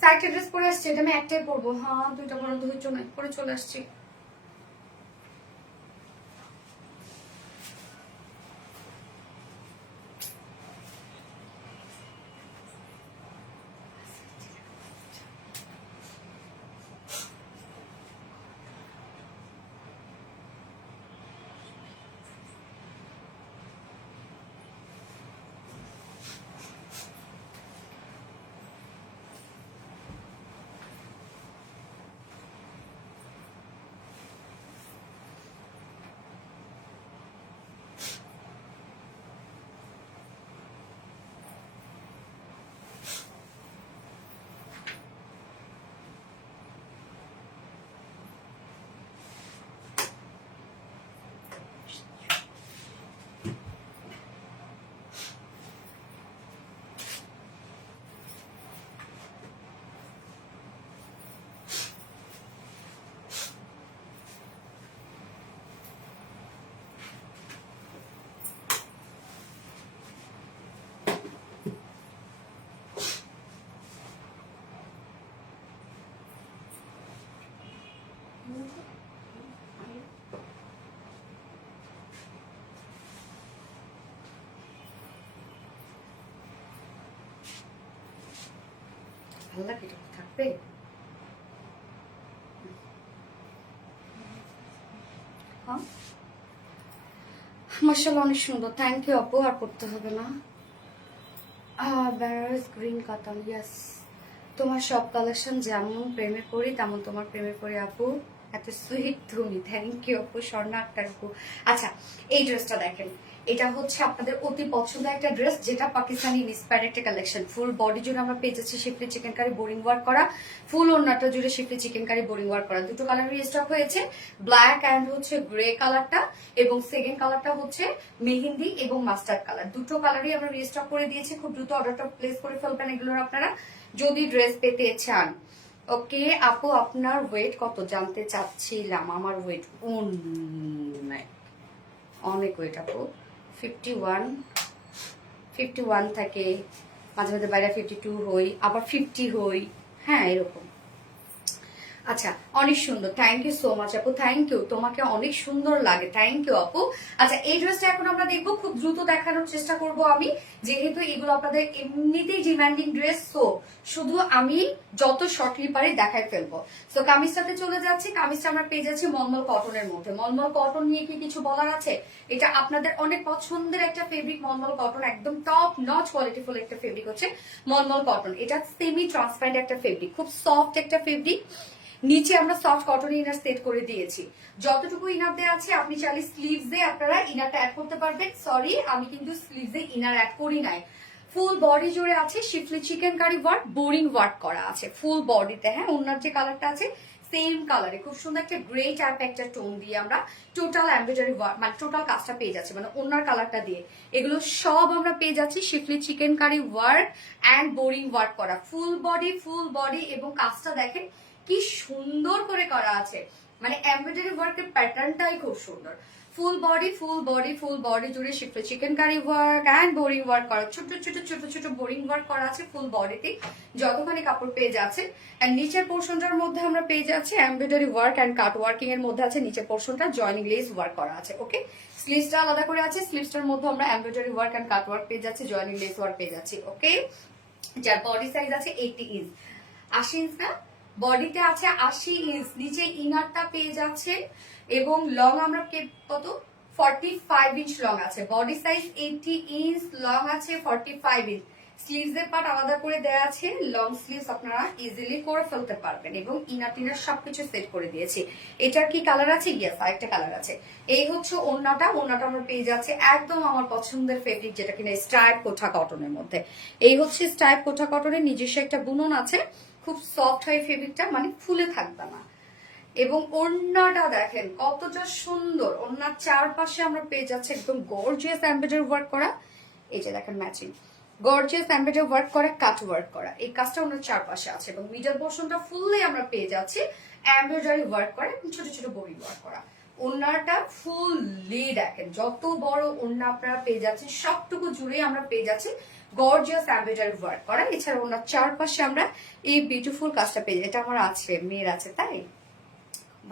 সাইটে ড্রেস পরে আসছে, এটা আমি একটাই পরবো। হ্যাঁ, 2টা পরে ধৈর্য নয়, পরে চলে আসছি। ভালো লাগে, এটা থাকবে। হ্যাঁ, মাশাআল্লাহ অনেক সুন্দর, থ্যাংক ইউ আপু, আর পড়তে হবে না। Benaras green cotton, yes. তোমার সব কালেকশন যেমন প্রেমে পড়ি তেমন তোমার প্রেমে পড়ি আপু, এত সুইট তুমি, থ্যাংক ইউ আপু। স্বর্ণা আক্তার আপু, আচ্ছা এই ড্রেসটা দেখেন, এটা হচ্ছে আপনাদের অতি পছন্দের একটা ড্রেস, যেটা পাকিস্তানি ইন্সপায়ার্ড একটা কালেকশন। ফুল বডি জুড়ে আমরা পেয়ে যাচ্ছি schiffli chikankari boring work করা, ফুল ওড়নাটা জুড়ে schiffli chikankari boring work করা। দুটো কালারের স্টক হয়েছে, ব্ল্যাক অ্যান্ড হচ্ছে গ্রে কালারটা, এবং সেকেন্ড কালারটা হচ্ছে মেহেন্দি এবং মাস্টার্ড কালার। দুটো কালারই আমরা রিস্টক করে দিয়েছি, খুব দ্রুত অর্ডারটা প্লেস করে ফেলবেন এগুলোর আপনারা যদি ড্রেস পেতে চান। ওকে আপু, আপনার ওয়েট কত জানতে চাচ্ছিলাম? আমার ওয়েট অনেক ওয়েট আপু, 51 থাকে, মাঝে মাঝে বাইরে 52 হই, আবার 50 হই, হ্যাঁ এরকম। আচ্ছা, অনেক সুন্দর, থ্যাংক ইউ সো মাচ আপু, থ্যাংক ইউ, তোমাকে অনেক সুন্দর লাগে, থ্যাংক ইউ আপু। আচ্ছা, এই ড্রেসটা এখন আমরা দেখবো, খুব দ্রুত দেখানোর চেষ্টা করব আমি, যেহেতু এগুলো আপনাদের এমনিতেই ডিমান্ডিং ড্রেস, সো শুধু আমি যত শর্টলি পারি দেখাই ফেলবো। সো কামিজটাতে চলে যাচ্ছি, কামিজটা আমরা পেয়ে যাচ্ছি মলমল কটনের মধ্যে। মলমল কটন নিয়ে কি কিছু বলার আছে? এটা আপনাদের অনেক পছন্দের একটা ফেব্রিক, মলমল কটন, একদম টপ নচ কোয়ালিটিফুল একটা ফেব্রিক হচ্ছে মলমল কটন। এটা সেমি ট্রান্সপারেন্ট একটা ফেব্রিক, খুব সফট একটা ফেব্রিক। নিচে আমরা সফট কটন ইনার সেট করে দিয়েছি, যতটুকু ইনার দেওয়া আছে আপনি চাইলে স্লিভস এ আপনারা ইনারটা অ্যাড করতে পারবেন। সরি, আমি কিন্তু স্লিভস এ ইনার অ্যাড করি নাই। ফুল বডি জুড়ে আছে schiffli chikankari work, boring work করা আছে ফুল বডিতে। হ্যাঁ, ওনার যে কালারটা আছে সেম কালারে খুব সুন্দর একটা গ্রে টাইপ একটা টোন দিয়ে আমরা টোটাল এমব্রয়ডারি ওয়ার্ক মানে টোটাল কাজটা পেয়ে যাচ্ছি, মানে ওনার কালারটা দিয়ে এগুলো সব আমরা পেয়ে যাচ্ছি schiffli chikankari work and boring work করা, ফুল বডি এবং কাজটা দেখেন কি সুন্দর করে করা আছে, মানে এমব্রয়ডারি ওয়ার্কের প্যাটার্নটাই খুব সুন্দর। ফুল বডি জুড়ে shift chikankari work and boring work করা, ছোট বোরিং ওয়ার্ক করা আছে ফুল বডিতে, যতখানি কাপড় পেয়ে যাচ্ছে। এন্ড নিচের পোর্শনটার মধ্যে আমরা পেয়ে যাচ্ছি embroidery work and cut working এর মধ্যে আছে নিচের পোর্শনটা জয়নিং লেস ওয়ার্ক করা আছে। ওকে, স্লিভসটা আলাদা করে আছে, স্লিভসটার মধ্যে আমরা embroidery work and cut work পেয়ে যাচ্ছি, জয়নিং লেস ওয়ার্ক পেয়ে যাচ্ছি। ওকে, যার বডি সাইজ আছে 80 ইঞ্চ, 80 ইঞ্চ না, বডিতে আছে 80 ইঞ্চ, নিচে ইনারটা পেয়ে যাচ্ছে এবং লং আমরা কত 45 ইঞ্চ লং আছে, বডি সাইজ 80 ইঞ্চ, লং আছে 45 ইঞ্চ। স্লিভস এর পার্ট আলাদা করে দেওয়া আছে, লং স্লিভস আপনারা ইজিলি করে ফেলতে পারবেন এবং ইনার টিনার সবকিছু সেট করে দিয়েছি। এটার কি কালার আছে? ইয়েস, আরেকটা কালার আছে। এই হচ্ছে ওড়নাটা আমরা পেয়ে যাচ্ছে একদম আমার পছন্দের ফেব্রিক, যেটা কিনা স্ট্রাইপ কোঠা কটনের মধ্যে। এই হচ্ছে স্ট্রাইপ কোঠা কটনের নিজস্ব একটা বুনন আছে, খুব সফট হয় ফেব্রিকটা, মানে ফুলে থাকবে না। এবং ওড়নাটা দেখেন কতটা সুন্দর, ওড়নার চারপাশে আমরা পেয়ে যাচ্ছি একদম গর্জিয়াস এমব্রয়ডারি ওয়ার্ক করা। এই যে দেখেন ম্যাচিং গর্জিয়াস এমব্রয়ডারি ওয়ার্ক করা, কাট ওয়ার্ক করা, এই কাজটা ওনার চারপাশে আছে এবং মিডল পোর্শনটা ফুললি আমরা পেয়ে যাচ্ছি এমব্রয়ডারি ওয়ার্ক করা এবং ছোট ছোট বোরিং ওয়ার্ক করা। ওড়নাটা ফুললি দেখেন যত বড় ওড়না আপনারা পেয়ে যাচ্ছেন, সবটুকু জুড়ে আমরা পেয়ে যাচ্ছি গর্জিয়াস এমব্রয়ডারি ওয়ার্ক করা। এছাড়া ওনার চারপাশে আমরা এই বিউটিফুল কাজটা পেয়ে যাই। এটা আমার আছে, মেয়ের আছে, তাই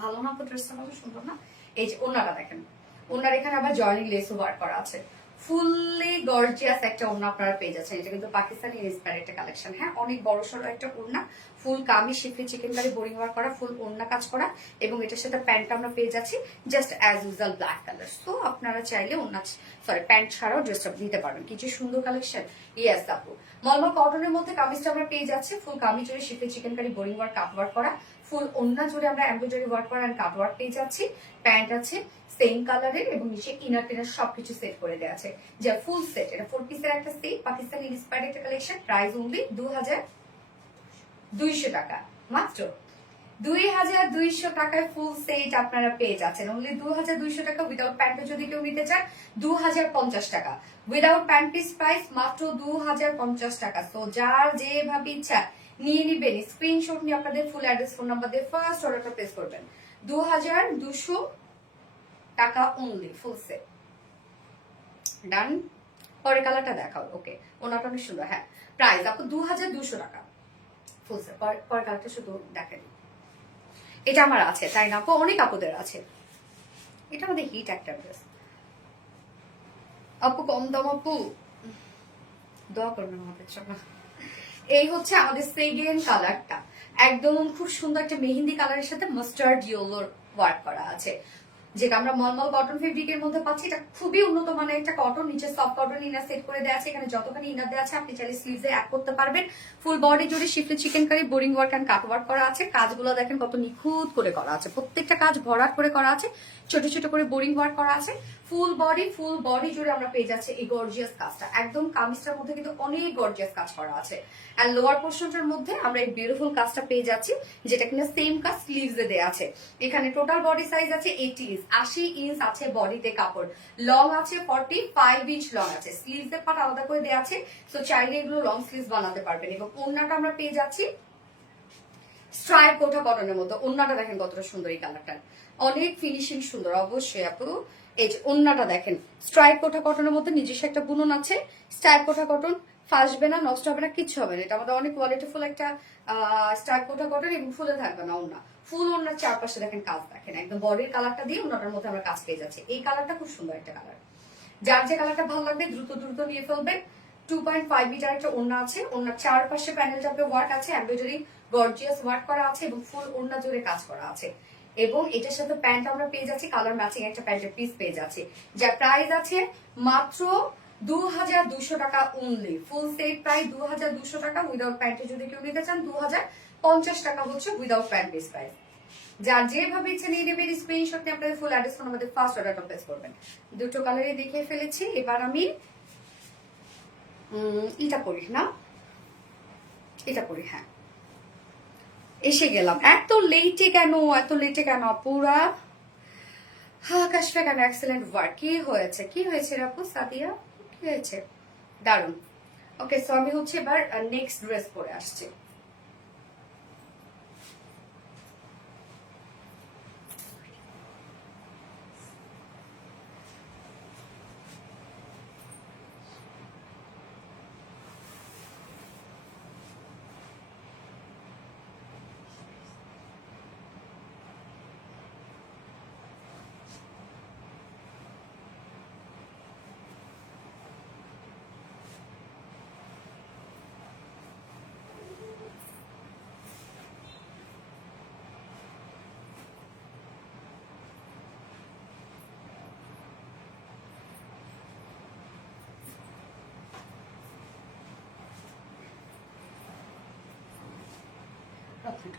ভালো না? তো ড্রেসটা কত সুন্দর না? এই যে ওড়নাটা দেখেন, ওড়নার এখানে আবার জয়নিং লেস ওয়ার্ক করা আছে, ফুললি গর্জিয়াস একটা ওড়না আপনারা পেয়ে যাচ্ছেন। এটা কিন্তু পাকিস্তানি ইন্সপায়ার একটা কালেকশন, হ্যাঁ, অনেক বড় সড়ো একটা ওড়না, ফুল kameez শিফলি chikankari boring work করা, ফুল ওড়না কাজ করা এবং এটার সাথে প্যান্ট আমরা পেয়ে যাচ্ছি just as usual black colour. So আপনারা চাইলে ওড়না প্যান্ট ছাড়াও ড্রেসটা নিতে পারবেন। কিছু সুন্দর কালেকশন। ইয়েস আপু, মলমল কটনের মধ্যে কামিজটা আমরা পেয়ে যাচ্ছি ফুল কামিজ জুড়ে schiffli chikankari boring work cut work করা, ফুল ওড়না জুড়ে আমরা এমব্রয়ডারি ওয়ার্ক করা এন্ড কাট ওয়ার্ক পেয়ে যাচ্ছি। প্যান্ট আছে সেম কালারের এবং নিচে ইনার টিনার সবকিছু সেট করে দেওয়া আছে, যা ফুল সেট। এটা 4 পিসের একটা সেট, পাকিস্তানি ইন্সপায়ার্ড একটা কালেকশন। প্রাইস অনলি 2200 টাকা, মাত্র 2200 টাকায় ফুল সেট আপনারা পেয়ে যাচ্ছেন। অনলি 2200 টাকা। উইদাউট প্যান্ট যদি কেউ নিতে চান 2050 টাকা। উইদাউট প্যান্ট পিস প্রাইস মাত্র 2050 টাকা। তো যার যেভাবে ইচ্ছা নিয়ে নিবেন, স্ক্রিনশট নিয়ে আপনাদের ফুল অ্যাড্রেস ফোন নাম্বার দিয়ে ফার্স্ট অর্ডারটা প্লেস করবেন। 2200 টাকা অনলি ফুল সেট। ডান। পরের কালারটা দেখাও। ওকে, ওনাটা অনেক সুন্দর। হ্যাঁ, প্রাইস আপু 2200 টাকা ফুল সেট। পরের কালারটা শুধু দেখেন, এটা আমার আছে, তাই না আপু? অনেক আপুদের আছে। এটা আমাদের হিট একটা ড্রেস আপু, কম দাম আপু, দোয়া করবেন আমাদের জন্য। এই হচ্ছে আমাদের সেকেন্ড কালারটা, একদম খুব সুন্দর একটা মেহেন্দি কালারের সাথে মাস্টার্ড ইয়েলোর ওয়ার্ক করা আছে, যেটা আমরা মলমল কটন ফেব্রিকের মধ্যে পাচ্ছি। এটা খুবই উন্নত মানের একটা কটন, নিচে সফট কটন ইনার সেট করে দেওয়া আছে। এখানে যতখানি ইনার দেওয়া আছে আপনি চাইলে স্লিভসে অ্যাড করতে পারবেন। ফুল বডি জুড়ে শিফটে chikankari boring work and cut work করা আছে। কাজগুলো দেখেন কত নিখুঁত করে করা আছে, প্রত্যেকটা কাজ ভরাট করে করা আছে, ছোট ছোট করে বোরিং ওয়ার্ক করা আছে। ফুল বডি জুড়ে আমরা পেয়ে যাচ্ছি এই গর্জিয়াস কাজটা, একদম কামিজটার মধ্যে কিন্তু অনেক গর্জিয়াস কাজ করা আছে। এন্ড লোয়ার পোর্শনটার মধ্যে আমরা এই বিউটিফুল কাজটা পেয়ে যাচ্ছি, যেটা কিনা সেম কাজ স্লিভসে দেওয়া আছে। এখানে টোটাল বডি সাইজ আছে 80 ইঞ্চ, 80 ইঞ্চ আছে বডিতে কাপড়, লং আছে 45 ইঞ্চ লং আছে, স্লিভসের পার্ট আলাদা করে দেওয়া আছে। সো চাইলে এগুলো লং স্লিভস বানাতে পারবেন। এবং ওড়নাটা আমরা পেয়ে যাচ্ছি স্ট্রাইপ কোঠা কটনের মতো। ওড়নাটা দেখেন কতটা সুন্দর, এই কালারটা অনেক ফিনিশিং সুন্দর। অবশ্যই আপু, এই যে ওড়নাটা দেখেন স্ট্রাইপ কোঠা কটনের মধ্যে নিজস্ব একটা বুনন আছে। স্ট্রাইপ কোঠা কটন, ফাসবে না, নষ্ট হবে না, কিচ্ছু হবে না। এটা আমাদের অনেক কোয়ালিটিফুল একটা স্ট্রাইপ কোঠা কটন এবং ফুলে থাকবে না ওড়না। ফুল ওড়নার চারপাশে দেখেন কাজ, দেখেন একদম বডির কালারটা দিয়ে ওড়নাটার মধ্যে আমরা কাজ পেয়ে যাচ্ছি। এই কালারটা খুব সুন্দর একটা কালার। যার যে কালারটা ভালো লাগবে দ্রুত নিয়ে ফেলবেন। 2.5 মিটার একটা ওড়না আছে, ওড়নার চারপাশে প্যানেল টাপে ওয়ার্ক আছে, এমব্রয়ডারি গর্জিয়াস ওয়ার্ক করা আছে এবং ফুল ওড়না জুড়ে কাজ করা আছে। এবং এটার সাথে প্যান্ট আমরা পেয়ে যাচ্ছি, কালার ম্যাচিং একটা প্যান্টের পিস পেয়ে যাচ্ছি, যার প্রাইস আছে মাত্র 2200 টাকা অনলি। ফুল সেট প্রাইস 2200 টাকা। উইদাউট প্যান্টে যদি কেউ নিতে চান 2050 টাকা হচ্ছে উইদাউট প্যান্ট পিস প্রাইস। যার যেভাবে ইচ্ছে নিয়ে নেবেন, স্ক্রিনশট নিয়ে আপনাদের ফুল অ্যাড্রেস ফোন আমাদের ফার্স্ট অর্ডারটা প্লেস করবেন। দুটো কালারই দেখিয়ে ফেলেছি। এবার আমি এটা পরি না, এটা পরি। হ্যাঁ, এসে গেলাম। এত লেটে কেন, এত লেটে কেন আপুরা? হ্যাঁ কাশফা কেন, এক্সেলেন্ট ওয়ার্ক। কি হয়েছে, কি হয়েছে আপু সাদিয়া, কি হয়েছে? দারুন। ওকে, সো আমি হচ্ছে এবার নেক্সট ড্রেস পরে আসছি।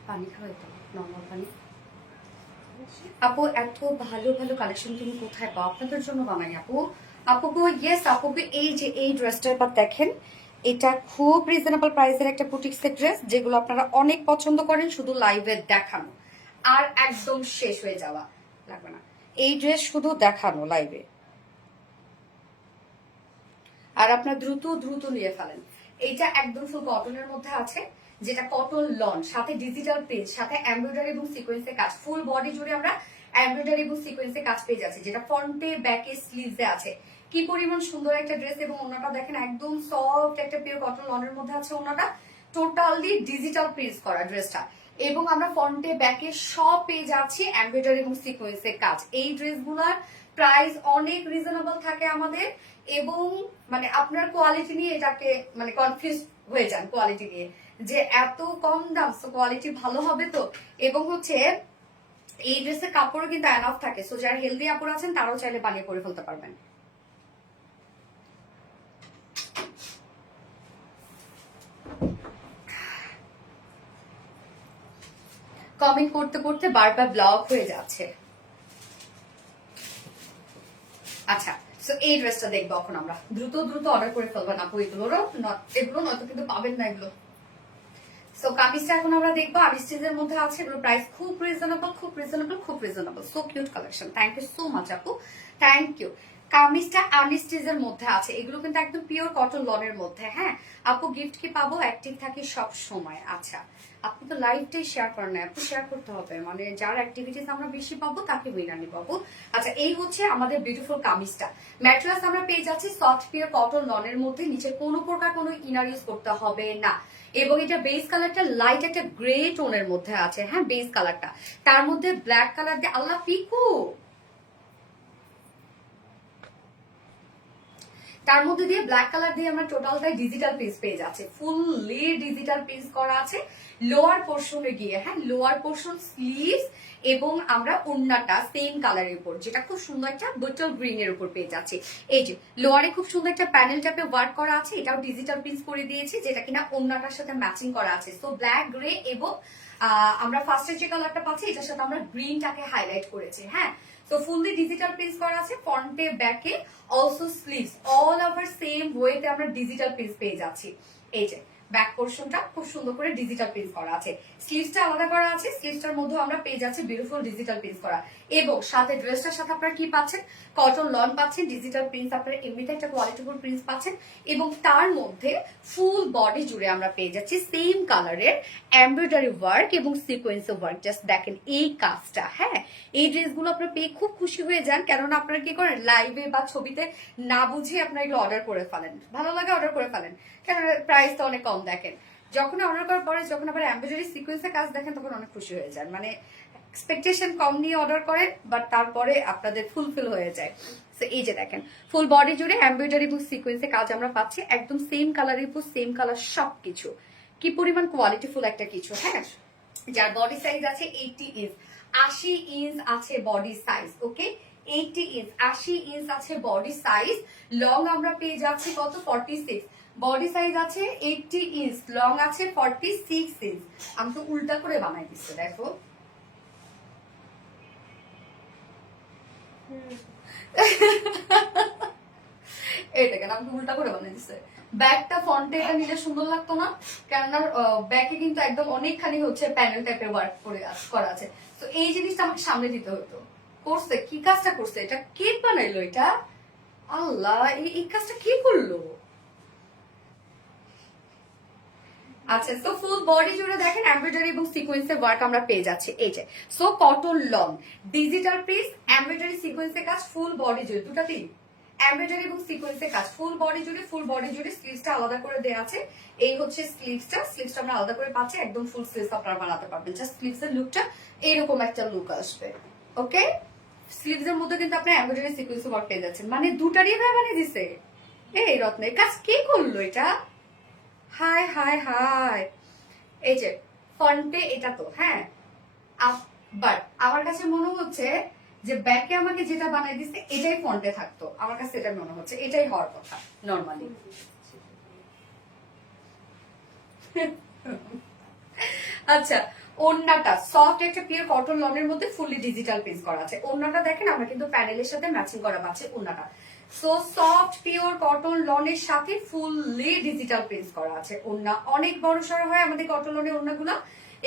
পানি খাওয়াই তো, নর্মাল পানি। আপু এত ভালো ভালো কালেকশন তুমি কোথায় পাও? আপনাদের জন্য বানাই আপু। আপুকে ইয়েস আপুকে, এই যে এই ড্রেসটার পর দেখেন, এটা খুব রিজনেবল প্রাইসের একটা বুটিক্সের ড্রেস, যেগুলো আপনারা অনেক পছন্দ করেন, শুধু লাইভে দেখানো আর একদম শেষ হয়ে যাওয়া লাগবে না। এই ড্রেস শুধু দেখানো লাইভে, আর আপনার দ্রুত দ্রুত নিয়ে ফেলেন। এইটা একদম ফুল কটনের মধ্যে আছে, যেটা কটন লন, সাথে ডিজিটাল প্রিন্ট, সাথে এমব্রয়ডারি এবং সিকোয়েন্সের কাজ, ফুল বডি জুড়ে আমরা এমব্রয়ডারি এবং সিকোয়েন্সের কাজ পেয়ে যাচ্ছি, যেটা ফ্রন্টে ব্যাকে স্লিভসে আছে। কি পরিমাণ সুন্দর একটা ড্রেস, এবং ওনাটা দেখেন একদম সফট একটা পিওর কটন লনের মধ্যে আছে। ওনাটা টোটালি ডিজিটাল প্রিন্ট করা ড্রেসটা, এবং আমরা ফ্রন্টে ব্যাকে সব পেয়ে যাচ্ছি এমব্রয়ডারি এবং সিকোয়েন্সের কাজ। এই ড্রেসগুলোর প্রাইস অনেক রিজনেবল থাকে আমাদের, এবং মানে আপনার কোয়ালিটি নিয়ে এটাকে মানে কনফিউজ হয়ে যান কোয়ালিটি নিয়ে, যে এত কম দাম, সো কোয়ালিটি ভালো হবে তো। এবং হচ্ছে এই ড্রেসের কাপড়ও কিন্তু এনাফ থাকে, সো যারা হেলদি আপুর আছেন তারাও চাইলে বানিয়ে পরে ফেলতে পারবেন। কমেন্ট করতে করতে বারবার ব্লক হয়ে যাচ্ছে। আচ্ছা, সো এই ড্রেসটা দেখবো এখন আমরা, দ্রুত দ্রুত অর্ডার করে ফেলবেন আপু এগুলোরও, এগুলো নয়তো কিন্তু পাবেন না এগুলো। সো কামিজটা এখন আমরা দেখবো, আনস্টিচের মধ্যে আছে, এগুলো প্রাইস খুব রিজনেবল, খুব রিজনেবল, খুব reasonable. So cute collection, thank you so much আপু, থ্যাংক ইউ। কামিজটা আনস্টিচের মধ্যে আছে, এগুলো কিন্তু একদম পিওর কটন লনের মধ্যে। হ্যাঁ আপু, গিফট কি পাবো? অ্যাক্টিভ থাকি সব সময়। আচ্ছা, আপনি তো লাইভটাই শেয়ার করেন না আপু, শেয়ার করতে হবে, মানে যার অ্যাক্টিভিটিস আমরা বেশি পাবো তাকে উইনার পাবো। আচ্ছা, এই হচ্ছে আমাদের বিউটিফুল কামিজটা। ম্যাটেরিয়ালস আমরা পেয়ে যাচ্ছি সফট পিওর কটন লনের মধ্যে, নিচে কোনো প্রকার কোনো ইনার ইউজ করতে হবে না, এবং এটা বেস কালারটা লাইট একটা গ্রে টোনের মধ্যে আছে। হ্যাঁ বেস কালারটা, তার মধ্যে ব্ল্যাক কালার দিয়ে, আল্লাহ পিকু, তার মধ্যে দিয়ে ব্ল্যাক কালার দিয়ে আমরা টোটালটাই ডিজিটাল প্রিন্ট পেয়ে যাচ্ছে, ফুললি ডিজিটাল প্রিন্ট করা আছে লোয়ার পোর্শনে গিয়ে। হ্যাঁ লোয়ার পোর্শন, স্লিভস, এবং আমরা ওড়নাটা সেম কালারের উপর, যেটা খুব সুন্দর একটা বটল গ্রিন এর উপর পেয়ে যাচ্ছি। এই যে লোয়ারে খুব সুন্দর একটা প্যানেল টাইপে ওয়ার্ক করা আছে, এটাও ডিজিটাল প্রিন্ট করে দিয়েছি, যেটা কিনা ওড়নাটার সাথে ম্যাচিং করা আছে। সো ব্ল্যাক গ্রে, এবং আমরা ফার্স্টে যে কালারটা পাচ্ছি এটার সাথে আমরা গ্রিনটাকে হাইলাইট করেছি। হ্যাঁ, তো ফুললি ডিজিটাল প্রিন্ট করা আছে, ফ্রন্টে ব্যাকে also sleeves, all over same ওয়েতে আমরা ডিজিটাল প্রিন্ট পেয়ে যাচ্ছি। এই যে ব্যাক পোর্শনটা খুব সুন্দর করে ডিজিটাল প্রিন্ট করা আছে, স্লিভসটা আলাদা করা আছে, স্লিভসটার মধ্যে আমরা পেয়ে যাচ্ছি বিউটিফুল ডিজিটাল প্রিন্ট করা, এবং সাথে ড্রেসটার সাথে আপনারা কি পাচ্ছেন? কটন লন পাচ্ছেন, ডিজিটাল প্রিন্ট, আপনারা এমনিতে একটা কোয়ালিটিফুল প্রিন্ট পাচ্ছেন, এবং তার মধ্যে ফুল বডি জুড়ে আমরা পেয়ে যাচ্ছি সেম কালারের এমব্রয়ডারি ওয়ার্ক এবং সিকোয়েন্স ওয়ার্ক। জাস্ট দেখেন এই কাজটা। হ্যাঁ, এই ড্রেসগুলো আপনারা পেয়ে খুব খুশি হয়ে যান, কেননা আপনারা কি করেন, লাইভে বা ছবিতে না বুঝে আপনারা এগুলো অর্ডার করে ফেলেন, ভালো লাগে অর্ডার করে ফেলেন, কেন প্রাইস তো অনেক কম দেখেন। যখন অর্ডার করার পরে যখন আবার এমব্রয়ডারি সিকোয়েন্সের কাজ দেখেন তখন অনেক খুশি হয়ে যান, মানে এক্সপেকটেশন কম নিয়ে অর্ডার করেন, বাট তারপরে আপনাদের ফুলফিল হয়ে যায়। এই যে দেখেন ফুল বডি জুড়ে এমব্রয়ডারি এবং সিকোয়েন্সের কাজ আমরা পাচ্ছি, একদম সেম কালারের উপর সেম কালার সবকিছু, কি পরিমাণ কোয়ালিটিফুল একটা কিছু। হ্যাঁ, যার বডি সাইজ আছে 80 ইঞ্চ, 80 ইঞ্চ আছে বডি সাইজ। ওকে, 80 ইঞ্চ, 80 ইঞ্চ আছে বডি সাইজ। লং আমরা পেয়ে যাচ্ছি কত? 46। বডি সাইজ আছে 80 ইঞ্চ, লং আছে 46 ইঞ্চ। আমি তো উল্টা করে বানাই দিচ্ছি, দেখো। এই দেখেন আমি উল্টা করে বানাই দিচ্ছে, ব্যাকটা ফ্রন্টে এটা নিলে সুন্দর লাগতো না, কেননা ব্যাকে কিন্তু একদম অনেকখানি হচ্ছে প্যানেল টাইপের ওয়ার্ক করা আছে। তো এই জিনিসটা আমাকে সামনে দিতে হতো। করছে কি কাজটা করছে, এটা কে বানাইলো এটা? আল্লাহ, এই কাজটা কে করলো? আচ্ছা, সো ফুল বডি জুড়ে দেখেন এমব্রয়ডারি এবং সিকোয়েন্সের ওয়ার্ক আমরা পেয়ে যাচ্ছি। এই যে so cotton long digital piece, embroidery সিকোয়েন্সের কাজ ফুল বডি জুড়ে, দুটাতেই এমব্রয়ডারি এবং সিকোয়েন্সের কাজ ফুল বডি জুড়ে স্লিভসটা আলাদা করে দেওয়া আছে। এই হচ্ছে স্লিভসটা আমরা আলাদা করে পাচ্ছি, একদম ফুল স্লিভস আপনারা বানাতে পারবেন। জাস্ট স্লিভসের লুকটা এরকম একটা লুক আসবে। ওকে, স্লিভস এর মধ্যে কিন্তু আপনি এমব্রয়ডারি সিকোয়েন্স ওয়ার্ক পেয়ে যাচ্ছেন, মানে দুটারই ভাবে বানিয়ে দিছে। এই রত্নের কাজ কে করলো এটা? High hi high. এই যে ফন্টে এটা তো হ্যাঁ, বাট আমার কাছে মনে হচ্ছে যে ব্যাকে আমাকে যেটা বানাই দিচ্ছে এটাই ফন্টে থাকতো, আমার কাছে এটা মনে হচ্ছে এটাই হওয়ার কথা নরমালি। আচ্ছা, ওড়নাটা সফট একটা পিওর কটন লনের মধ্যে ফুললি ডিজিটাল প্রিন্ট করা আছে। ওড়নাটা দেখেন আমরা কিন্তু প্যানেলের সাথে ম্যাচিং করা পাচ্ছি ওড়নাটা। সো সফট পিওর কটন লনের সাথে ফুললি ডিজিটাল প্রিন্ট করা আছে। ওড়না অনেক বড় সড়ো হয় আমাদের কটন লনের ওড়নাগুলো,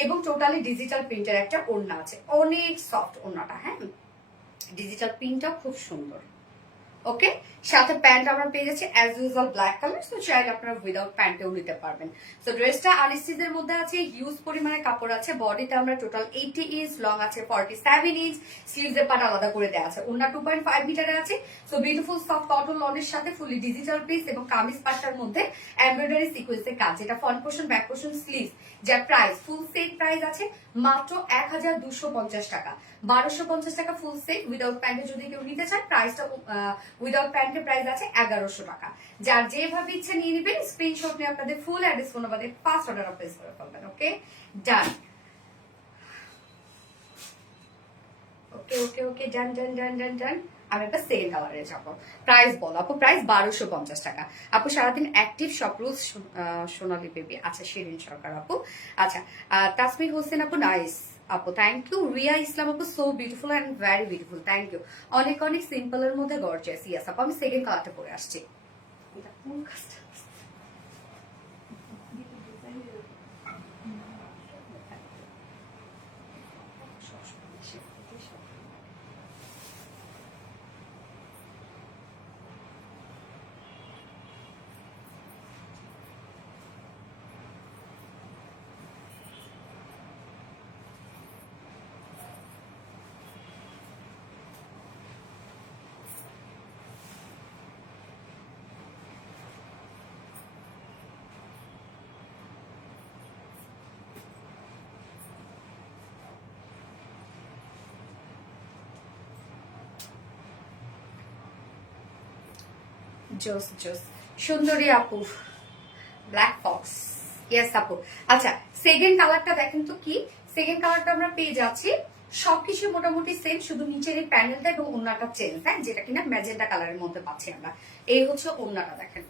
এবং টোটালি ডিজিটাল প্রিন্টের একটা ওড়না আছে। অনেক সফট ওড়নাটা, হ্যাঁ ডিজিটাল প্রিন্টটাও খুব সুন্দর। ওকে, সাথে প্যান্ট আমরা পেয়ে যাচ্ছি as usual black colour, so চাইলে আপনারা উইদাউট প্যান্টেও নিতে পারবেন। সো ড্রেসটা আনস্টিচের মধ্যে আছে, হিউজ পরিমাণে কাপড় আছে। বডিতে আমরা টোটাল 80 ইঞ্চ, লং আছে 47 ইঞ্চ, স্লিভসের পার্ট আলাদা করে দেওয়া আছে। ওন্না 2.5 মিটারে আছে। সো বিউটিফুল সফট কটন লনের সাথে ফুলি ডিজিটাল পিস এবং কামিজ পাটটার মধ্যে এমব্রয়ডারি সিকোয়েন্সের কাজ, এটা front portion back portion sleeves, যার প্রাইস ফুল সেট প্রাইস আছে মাত্র 1250 টাকা। 1250 টাকা ফুল সেট উইদাউট প্যান্টে যদি কেউ নিতে চায়, প্রাইসটা উইদাউট প্যান্টের প্রাইস আছে 1100 টাকা। যার যেভাবে ইচ্ছে নিয়ে নেবেন, স্ক্রিনশট নিয়ে আপনাদের ফুল অ্যাড্রেস ফোন নাম্বারে 5 অর্ডার প্লেস করে ফেলবেন। ওকে ডান, ওকে ওকে ওকে ডান ডান ডান ডান ডান। আমি একটা সেকেন্ড কালারে যাবো। প্রাইস বলো আপু। প্রাইস 1250 টাকা। আপু সারাদিন অ্যাক্টিভ সব রুলস। সোনালী বেবি, আচ্ছা শিরিন সরকার আপু, আচ্ছা তাসমির হোসেন আপু নাইস আপু, থ্যাংক ইউ। রিয়া ইসলাম আপু so beautiful and very beautiful, thank you. অনেক অনেক সিম্পলের মধ্যে গর্জিয়াস। ইয়াস আপু, আমি সেকেন্ড কালারটা পরে আসছি। এটা কোন কাজটা? জোস জোস সুন্দরী আপু, ব্ল্যাক ফক্স, ইয়েস আপু। আচ্ছা, সেকেন্ড কালারটা দেখেন তো কি। সেকেন্ড কালারটা আমরা পেয়ে যাচ্ছি সবকিছু মোটামুটি সেম, শুধু নিচের এই প্যানেলটা এবং ওড়নাটা চেঞ্জ, হ্যাঁ যেটা কিনা ম্যাজেন্টা কালারের মধ্যে পাচ্ছি আমরা। এই হচ্ছে ওড়নাটা দেখেন।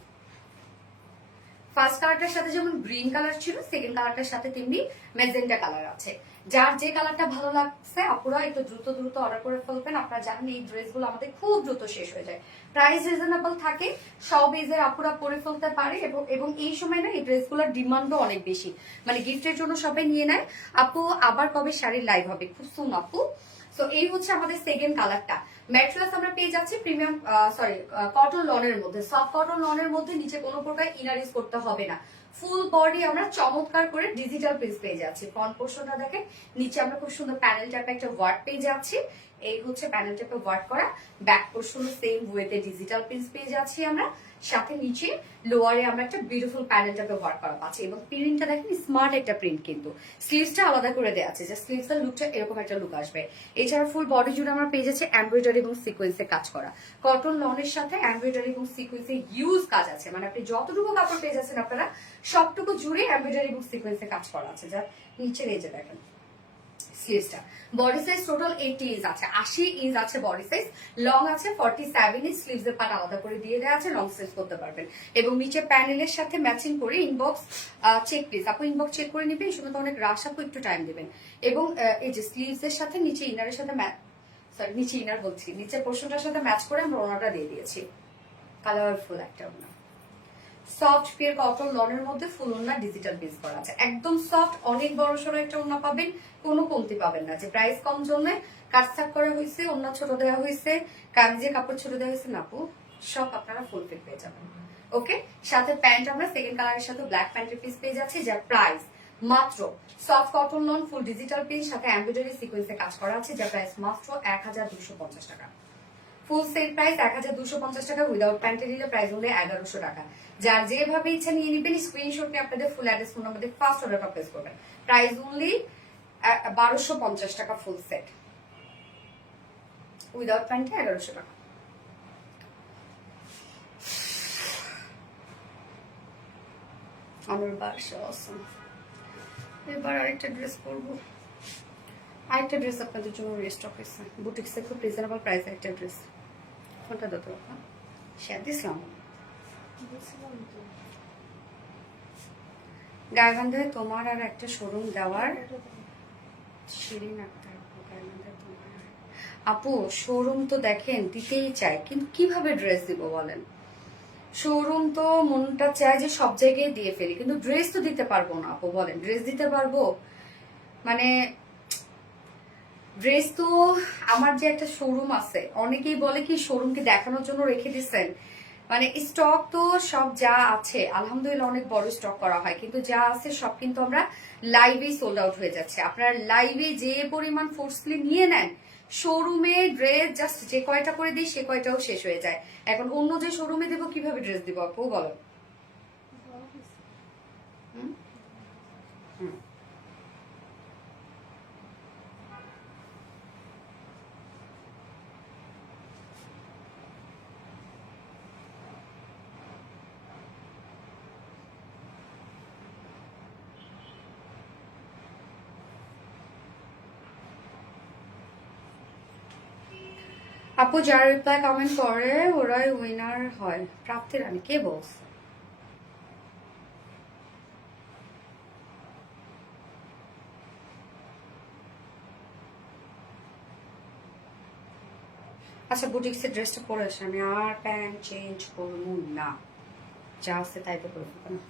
ফার্স্ট কালারটার সাথে যেমন গ্রিন কালার ছিল, সেকেন্ড কালারটার সাথে তেমনি ম্যাজেন্টা কালার আছে। যার যে কালারটা ভালো লাগছে আপুরা একটু দ্রুত দ্রুত অর্ডার করে ফেলবেন। আপনারা জানেন এই ড্রেসগুলো আমাদের খুব দ্রুত শেষ হয়ে যায়, প্রাইস রিজনেবল থাকে, সব এজের আপুরা পরে ফেলতে পারে, এবং এই সময় না এই ড্রেসগুলোর ডিমান্ডও অনেক বেশি, মানে গিফটের জন্য সবাই নিয়ে নেয়। আপু আবার কবে শাড়ির লাইভ হবে? খুব সুন আপু। তো এই হচ্ছে আমাদের সেকেন্ড কালারটা। ম্যাটেরিয়ালস আমরা পেয়ে যাচ্ছি প্রিমিয়াম কটন লনের মধ্যে, সফট কটন লনের মধ্যে, নিচে কোনো প্রকার ইনার ইউজ করতে হবে না। ফুল বডি আমরা চমৎকার করে ডিজিটাল প্রিন্ট পেয়ে যাচ্ছি। ফ্রন্ট পোর্শনটা দেখেন, নিচে আমরা খুব সুন্দর প্যানেল টাইপের একটা ওয়ার্ক পেয়ে যাচ্ছি। এই হচ্ছে প্যানেল টাইপের ওয়ার্ক করা। ব্যাক পোর্শন সেম ওয়েতে ডিজিটাল প্রিন্ট পেয়ে যাচ্ছি আমরা। সাথে নিচে লোয়ারে আমরা একটা বিউটিফুল প্যানেল টাইপের ওয়ার্ক করা পাচ্ছি, এবং প্রিন্টটা দেখেন স্মার্ট একটা প্রিন্ট, কিন্তু স্লিভসটা আলাদা করে দেওয়া আছে, যে স্লিভসের লুকটা এরকম একটা লুক আসবে। এছাড়া ফুল বডি জুড়ে আমরা পেয়ে যাচ্ছি এমব্রয়ডারি এবং সিকোয়েন্সে কাজ করা। কটন লনের সাথে এমব্রয়ডারি এবং সিকোয়েন্সে হিউজ কাজ আছে, মানে আপনি যতটুকু কাপড় পেয়ে যাচ্ছেন আপনারা সবটুকু জুড়ে এমব্রয়ডারি এবং সিকোয়েন্সে কাজ করা আছে। যা নিচের এই যে দেখেন স্লিভসটা। বডি সাইজ টোটাল 80 ইঞ্চ আছে, 80 ইঞ্চ আছে বডি সাইজ। লং আছে 47 ইঞ্চ, স্লিভসের পার্ট আলাদা করে দিয়ে দেওয়া আছে, লং সাইজ করতে পারবেন। এবং নিচে প্যানেলের সাথে ম্যাচিং করে ইনবক্স চেক প্লিজ আপু, ইনবক্স চেক করে নিবেন, এই সময় তো অনেক রাশ আপু, একটু টাইম দিবেন। এবং এই যে স্লিভস এর সাথে নিচে ইনারের সাথে নিচে ইনার বলছি, নিচে পোর্শনটার সাথে ম্যাচ করে আমরা ওনাটা দিয়ে দিয়েছি, কালারফুল একটা ওনা। সফট পিওর কটন লনের মধ্যে ফুল ওন্না ডিজিটাল পিস করা আছে, একদম সফট, অনেক বড় সড়ো একটা ওন্না পাবেন, কোনো কমতি পাবেন না। যে প্রাইস কম জন্য কাটসাক করা হয়েছে, ওন্না ছোট দেওয়া হয়েছে, কামিজের কাপড় ছোট দেওয়া হয়েছে না আপু, সব আপনারা ফুল ফিট পেয়ে যাবেন। ওকে, সাথে প্যান্ট আমরা সেকেন্ড কালারের সাথে ব্ল্যাক প্যান্টের পিস পেয়ে যাচ্ছি, যার প্রাইস মাত্র soft cotton loan full digital piece সাথে এমব্রয়ডারি সিকোয়েন্সে কাজ করা আছে, যার প্রাইস মাত্র 1250 টাকা। ফুল সেট প্রাইস 1250 টাকা, উইদাউট প্যান্টের নিলে প্রাইস হলে 1100 টাকা। যার যেভাবে ইচ্ছা নিয়ে নিবেন, স্ক্রিনশট নিয়ে আপনাদের ফুল অ্যাড্রেস ফোন নাম্বার দিয়ে ফার্স্ট অর্ডারটা প্লেস করবেন। প্রাইস অনলি 1250 টাকা ফুল সেট, উইদাউট প্যান্টে 1100 টাকা। আমার বাসা অসম। এবার আরেকটা ড্রেস করবো, আরেকটা ড্রেস আপনাদের জন্য রিস্টক হয়েছে, বুটিক্সে খুব রিজনেবল প্রাইস একটা ড্রেস। কোনটা দিতে হবে? শেয়ার দিছিলাম গাইবান্ধায় তোমার আর একটা শোরুম দেওয়ার, শিরিন আক্তার আপু শোরুম তো দেখেন দিতেই চায়, কিন্তু কিভাবে ড্রেস দিব বলেন? শোরুম তো মনটা চায় যে সব জায়গায় দিয়ে ফেলি, কিন্তু ড্রেস তো দিতে পারবো না আপু, বলেন ড্রেস দিতে পারবো? মানে ড্রেস তো আমার যে একটা শোরুম আছে, অনেকেই বলে কি শোরুমকে দেখানোর জন্য রেখে দিচ্ছেন, মানে স্টক তো সব যা আছে আলহামদুলিল্লাহ অনেক বড় স্টক করা হয়, কিন্তু যা আছে সব কিন্তু আমরা লাইভেই সোল্ড আউট হয়ে যাচ্ছে। আপনারা লাইভে যে পরিমাণ ফোর্সফুলি নিয়ে নেন, শোরুমে ড্রেস জাস্ট যে কয়টা করে দিই সে কয়টাও শেষ হয়ে যায়। এখন অন্য যে শোরুমে দেবো কিভাবে ড্রেস দিব আপু বলো? হুম হুম আপু যারা রিপ্লাই কমেন্ট করে ওরাই উইনার হয়, প্রাপ্তি রানী কে বলছে? আচ্ছা বুটিক্সের ড্রেসটা পরে আসে, আমি আর প্যান্ট চেঞ্জ করবো না, যা আছে তাই তো করবো না।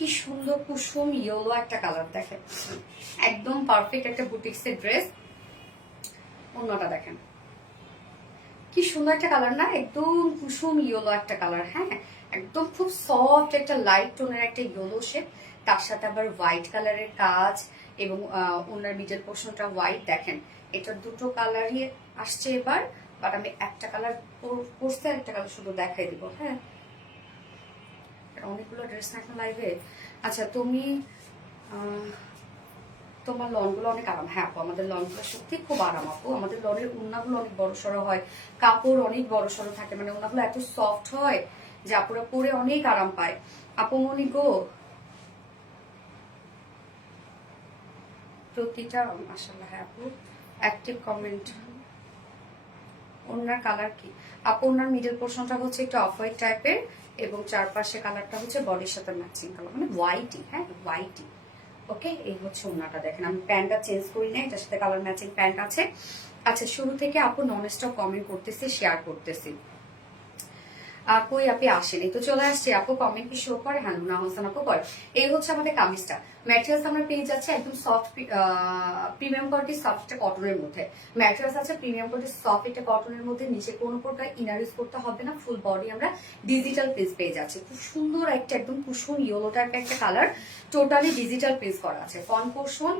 কি সুন্দর কুসুম ইয়েলো একটা কালার দেখেন, একদম পারফেক্ট একটা বুটিক্সের ড্রেস। অন্যটা দেখেন কি সুন্দর একটা কালার না, একদম কুসুম ইয়েলো একটা কালার, হ্যাঁ একদম খুব সফট একটা লাইট টোনের একটা ইয়েলো শেড, তার সাথে আবার হোয়াইট কালারের কাজ এবং ওনার মিডল পোর্শনটা হোয়াইট। দেখেন এটা দুটো কালারই আসছে এবার, বাট আমি একটা কালার পরতে একটা কালার শুধু দেখাই দিব। হ্যাঁ অনেকগুলো ড্রেস না এখন লাইভে। আচ্ছা তুমি তোমার লনগুলো অনেক আরাম? হ্যাঁ আপু আমাদের লনগুলো সত্যি খুব আরাম আপু, আমাদের লনের উন্নাগুলো অনেক বড় সড়ো হয়, কাপড় অনেক বড় সড়ো থাকে, মানে উন্নাগুলো এত সফট হয় যে আপুরা পরে অনেক আরাম পায়। আপু মনি গো প্রতিটা মাশাআল্লাহ। হ্যাঁ আপু অ্যাক্টিভ কমেন্ট। ওনার কালার কি আপু? ওনার মিডল পোর্শনটা হচ্ছে একটু অফ হোয়াইট টাইপের এবং চারপাশে কালারটা হচ্ছে বডির সাথে ম্যাচিং কালার, মানে হোয়াইটই, হ্যাঁ হোয়াইটই। ওকে এই হচ্ছে ওনাটা, দেখেন আমি প্যান্টটা চেঞ্জ করি না, এটার সাথে কালার ম্যাচিং প্যান্ট আছে। আচ্ছা শুরু থেকে আপু নন স্টপ কমেন্ট করতেছি, শেয়ার করতেছি, কই আপনি আসেনি তো চলে আসছে আপু, কমেন্ট কি শো করে? হ্যাঁ লুনা হোসেন আপু করে। এই হচ্ছে আমাদের কামিজটা, ম্যাটেরিয়ালস আমরা পেয়ে যাচ্ছি একদম সফট প্রিমিয়াম কোয়ালিটি সফট একটা কটনের মধ্যে, ম্যাটেরিয়ালস আছে প্রিমিয়াম কোয়ালিটি সফট একটা কটনের মধ্যে, নিচে কোনো প্রকার ইনার ইউজ করতে হবে না, ফুল বডি আমরা ডিজিটাল প্রিন্ট পেয়ে যাচ্ছি, খুব সুন্দর একটা একদম কুসুম ইয়েলো টাইপের একটা কালার, টোটালি ডিজিটাল প্রিন্ট করা আছে, front portion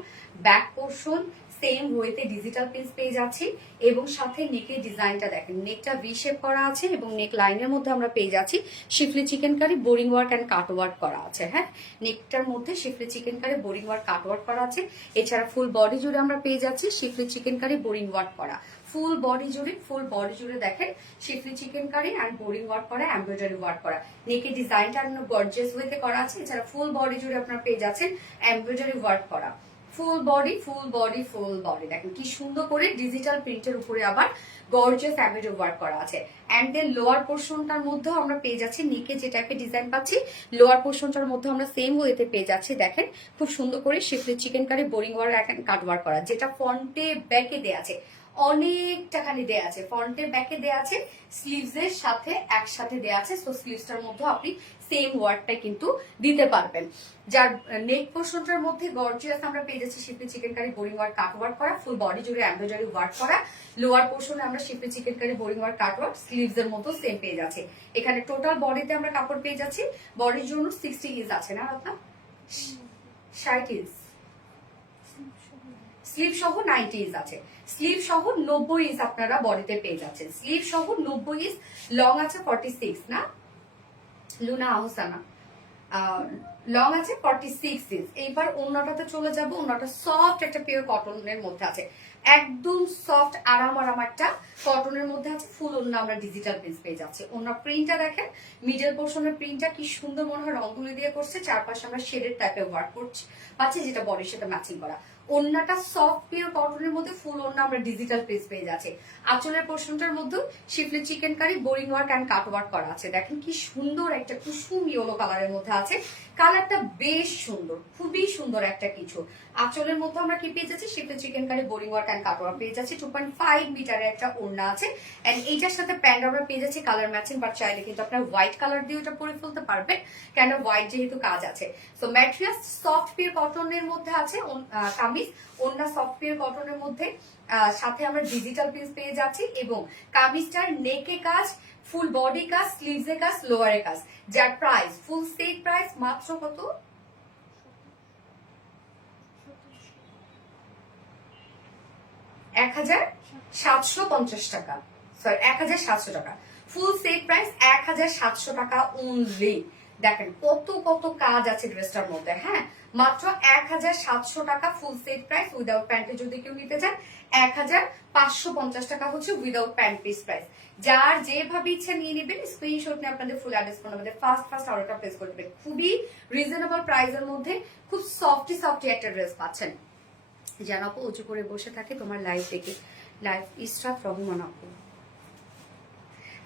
back portion same ওয়েতে ডিজিটাল পিস পেয়ে যাচ্ছি এবং সাথে নেকের ডিজাইনটা দেখেন, নেকটা ভি শেপ করা আছে এবং নেক লাইনের মধ্যে আমরা পেয়ে যাচ্ছি schiffli chikankari boring work and cut work করা আছে। হ্যাঁ, নেকটার মধ্যে schiffli chikankari boring work cut work করা আছে। এছাড়া ফুল বডি জুড়ে আমরা পেয়ে যাচ্ছি schiffli chikankari boring work করা, ফুল বডি জুড়ে দেখেন schiffli chikankari and boring work করা, এমব্রয়ডারি ওয়ার্ক করা। নেকের ডিজাইনটা গর্জিয়াস ওয়েতে করা আছে। এছাড়া ফুল বডি জুড়ে আপনারা পেয়ে যাচ্ছেন এমব্রয়ডারি ওয়ার্ক করা, ফুল বডি দেখেন কি সুন্দর করে ডিজিটাল প্রিন্টের উপরে আবার গর্জিয়াস এমব্রয়ডারি ওয়ার্ক করা আছে। এন্ড দেন লোয়ার পোর্শনটার মধ্যেও আমরা পেয়ে যাচ্ছি নেকে যে টাইপের ডিজাইন পাচ্ছি, লোয়ার পোর্শনটার মধ্যে আমরা সেম ওয়েতে পেয়ে যাচ্ছি। দেখেন খুব সুন্দর করে schiffli chikankari boring work and cut work করা, যেটা ফ্রন্টে ব্যাকে দেয়া আছে, অনেকটাখানি দেয়া আছে, ফ্রন্টে ব্যাকে দেয়া আছে, স্লিভস এর সাথে একসাথে দেয়া আছে। সো স্লিভসটার মধ্যে আপনি সেম ওয়ার্কটা কিন্তু দিতে পারবেন। যার নেক পোর্শনটার মধ্যে গর্জিয়াস আমরা পেয়ে যাচ্ছি schiffli chikankari boring work cut work করা, ফুল বডি জুড়ে এমব্রয়ডারি ওয়ার্ক করা। লোয়ার পোর্শনে আমরা schiffli chikankari boring work cut work, sleeves এর মতো সেম পেয়ে যাচ্ছে। এখানে টোটাল বডিতে আমরা কাপড় পেয়ে যাচ্ছি, বডির জন্য 60 ইঞ্চ আছে না আপনার, 60 ইঞ্চ, স্লিভ সহ 90 ইঞ্চ আছে, স্লিভ সহ 90 ইঞ্চ আপনারা বডিতে পেয়ে যাচ্ছেন। স্লিভ সহ 90 ইঞ্চ, লং আছে 46 না লুনা আহসানা, লং আছে 46 ইঞ্চ। এইবার ওন্নাটাতে চলে যাব, ওন্নাটা সফট একটা পিওর কটনের মধ্যে আছে, একদম সফট আরাম একটা কটনের মধ্যে আছে। ফুল ওন্না আমরা ডিজিটাল প্রিন্ট পেয়ে যাচ্ছি। ওন্না প্রিন্টটা দেখেন, মিডল পোর্শনের প্রিন্টটা কি সুন্দর মনে হয় রংতুলি দিয়ে করছে, চারপাশে আমরা শেডের টাইপের ওয়ার্ক করছি পাচ্ছি, যেটা বডির সাথে ম্যাচিং করা। ওন্নাটা সফট পিওর কটনের মধ্যে ফুল ওন্না আমরা ডিজিটাল প্রিন্ট পেয়ে যাচ্ছি। আঁচলের পোর্শনটার মধ্যে schiffli chikankari boring work and cut work করা আছে। দেখেন কি সুন্দর একটা কুসুম ইয়েলো কালারের মধ্যে আছে, কালারটা বেশ সুন্দর, খুবই সুন্দর একটা কিছু। আঁচলের মধ্যে আমরা কি পেয়ে যাচ্ছি schiffli chikankari boring work and cut work পেয়ে যাচ্ছি। 2.5 মিটারের একটা ওড়না আছে। এন্ড এইটার সাথে প্যান্ট আমরা পেয়ে যাচ্ছি কালার ম্যাচিং, বাট চাইলে কিন্তু আপনার হোয়াইট কালার দিয়ে ওটা পরে ফেলতে পারবেন, কেন হোয়াইট যেহেতু কাজ আছে। সো ম্যাটেরিয়াল সফট পিওর কটনের মধ্যে আছে, কামিজ ওড়না সফট পিওর কটনের মধ্যে, সাথে আমরা ডিজিটাল পিস পেয়ে যাচ্ছি এবং কামিজটার নেকে কাজ, ফুল বডি কাজ, স্লিভস এর কাজ, লোয়ারে কাজ, যার প্রাইস ফুল সেট প্রাইস মাত্র কত, 1750 টাকা, সরি 1700 টাকা। ফুল সেট প্রাইস 1700 টাকা অনলি। দেখেন কত কত কাজ আছে ড্রেসটার মধ্যে। হ্যাঁ, মাত্র 1700 টাকা ফুল সেট প্রাইস। উইদাউট প্যান্টে যদি কেউ নিতে চান 1550 টাকা হচ্ছে উইদাউট প্যান্ট পিস প্রাইস। যার যেভাবে ইচ্ছা নিয়ে নেবেন, স্ক্রিনশট নিয়ে আপনাদের ফুল অ্যাড্রেস ফোন নাম্বারে ফার্স্ট অর্ডারটা প্লেস করে দেবেন। খুবই রিজনেবল প্রাইসের মধ্যে খুব সফটি একটা ড্রেস পাচ্ছেন। যেন আপু উঁচু করে বসে থাকে তোমার লাইফ দেখে, লাইফ ইসরাত রহমান আপু।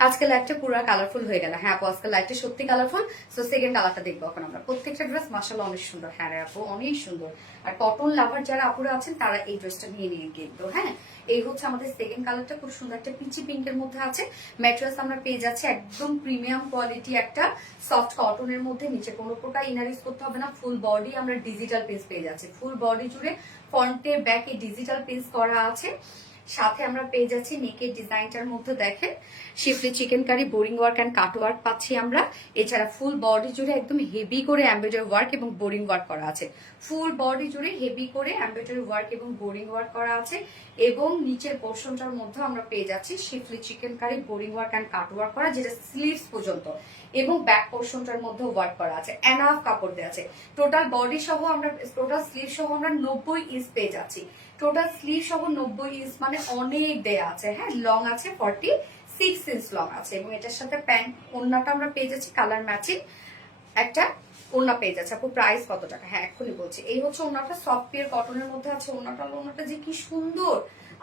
আজকে লাইফটা পুরো কালারফুল হয়ে গেল। হ্যাঁ আপু, আজকে লাইফটা সত্যি কালারফুল। সো সেকেন্ড কালারটা দেখবো এখন আমরা। প্রত্যেকটা ড্রেস মাশাআল্লাহ অনেক সুন্দর। হ্যাঁ রে আপু, অনেক সুন্দর। আর কটন লাভার যারা আপুরা আছেন তারা এই ড্রেসটা নিয়ে কিন্তু। হ্যাঁ, এই হচ্ছে আমাদের সেকেন্ড কালারটা, খুব সুন্দর একটা পিচি পিঙ্কের মধ্যে আছে। ম্যাটেরিয়ালস আমরা পেয়ে যাচ্ছি একদম প্রিমিয়াম কোয়ালিটি একটা সফট কটনের মধ্যে, নিচে কোনো প্রকার ইনার ইউজ করতে হবে না। ফুল বডি আমরা ডিজিটাল পিস পেয়ে যাচ্ছি, ফুল বডি জুড়ে ফ্রন্টে ব্যাকে ডিজিটাল পিস করা আছে। সাথে আমরা পেয়ে যাচ্ছি নেকের ডিজাইনটার মধ্যে দেখেন schiffli chikankari boring work and cut work পাচ্ছি আমরা। এছাড়া ফুল বডি জুড়ে একদম হেভি করে এমব্রয়ডারি ওয়ার্ক এবং বোরিং ওয়ার্ক করা আছে। ফুল বডি জুড়ে হেভি করে এমব্রয়ডারি ওয়ার্ক এবং বোরিং ওয়ার্ক করা আছে। এবং নিচের পোর্শনটার মধ্যে আমরা পেয়ে যাচ্ছি schiffli chikankari boring work and cut work করা, যেটা স্লিভস পর্যন্ত, এবং ব্যাক পোর্শনটার মধ্যে ওয়ার্ক করা আছে। এনাফ কাপড় দেওয়া আছে। টোটাল বডি সহ আমরা, টোটাল স্লিভ সহ আমরা 90 ইঞ্চ পেয়ে যাচ্ছি। টোটাল স্লিভ সহ 90 ইঞ্চ মানে অনেক দেয়া আছে। হ্যাঁ, লং আছে 46 ইঞ্চ লং আছে। এবং এটার সাথে প্যান্ট ওড়নাটা আমরা পেয়ে যাচ্ছি কালার ম্যাচিং একটা ওড়না পেয়ে যাচ্ছে। আপু প্রাইস কত টাকা? হ্যাঁ এক্ষুনি বলছি। এই হচ্ছে ওড়নাটা, সফট পিওর কটনের মধ্যে আছে ওড়নাটা যে কি সুন্দর।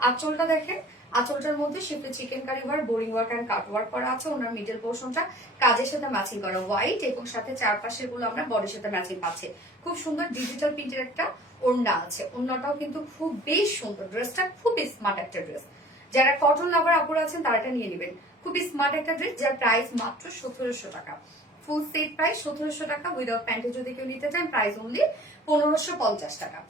আঁচলটা দেখেন, আঁচলটার মধ্যে schiffli chikankari work boring work and cut work করা আছে। ওনার মিডল পোর্শনটা কাজের সাথে ম্যাচিং করা হোয়াইট, এবং সাথে চারপাশের গুলো আমরা বডির সাথে ম্যাচিং পাচ্ছি। খুব সুন্দর ডিজিটাল প্রিন্টের একটা ওড়না আছে। ওড়নাটাও কিন্তু খুব বেশ সুন্দর। ড্রেসটা খুবই স্মার্ট একটা ড্রেস। যারা কটন লাভার আপুরা আছেন তারা এটা নিয়ে নেবেন। খুবই স্মার্ট একটা ড্রেস, যার প্রাইস মাত্র 1700 টাকা। ফুল সেট প্রাইস 1700 টাকা। উইদাউট প্যান্টে যদি কেউ নিতে চান প্রাইস অনলি 1550 টাকা।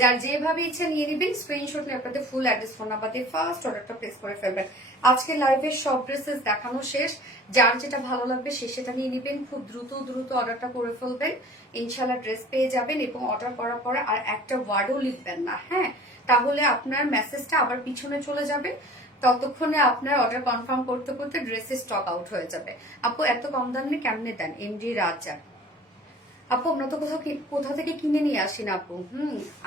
যার যেভাবে ইচ্ছা নিয়ে নিবেন, স্ক্রিনশট নিয়ে আপনাদের ফুল অ্যাড্রেস ফোন নাম্বার দিয়ে ফার্স্ট অর্ডারটা প্লেস করে ফেলবেন। আজকে লাইভে সব ড্রেসেস দেখানো শেষ, যার যেটা ভালো লাগবে সে সেটা নিয়ে নিবেন, খুব দ্রুত দ্রুত অর্ডারটা করে ফেলবেন, ইনশাল্লাহ ড্রেস পেয়ে যাবেন। এবং অর্ডার করার পরে আর একটা ওয়ার্ডও লিখবেন না, হ্যাঁ, তাহলে আপনার মেসেজটা আবার পিছনে চলে যাবে, ততক্ষণে আপনার অর্ডার কনফার্ম করতে করতে ড্রেসের স্টক আউট হয়ে যাবে। আপু এত কম দামে কেমনে দেন? এমডি রাজা। আপু আমরা তো কোথাও থেকে কিনে নিয়ে আসি না আপু,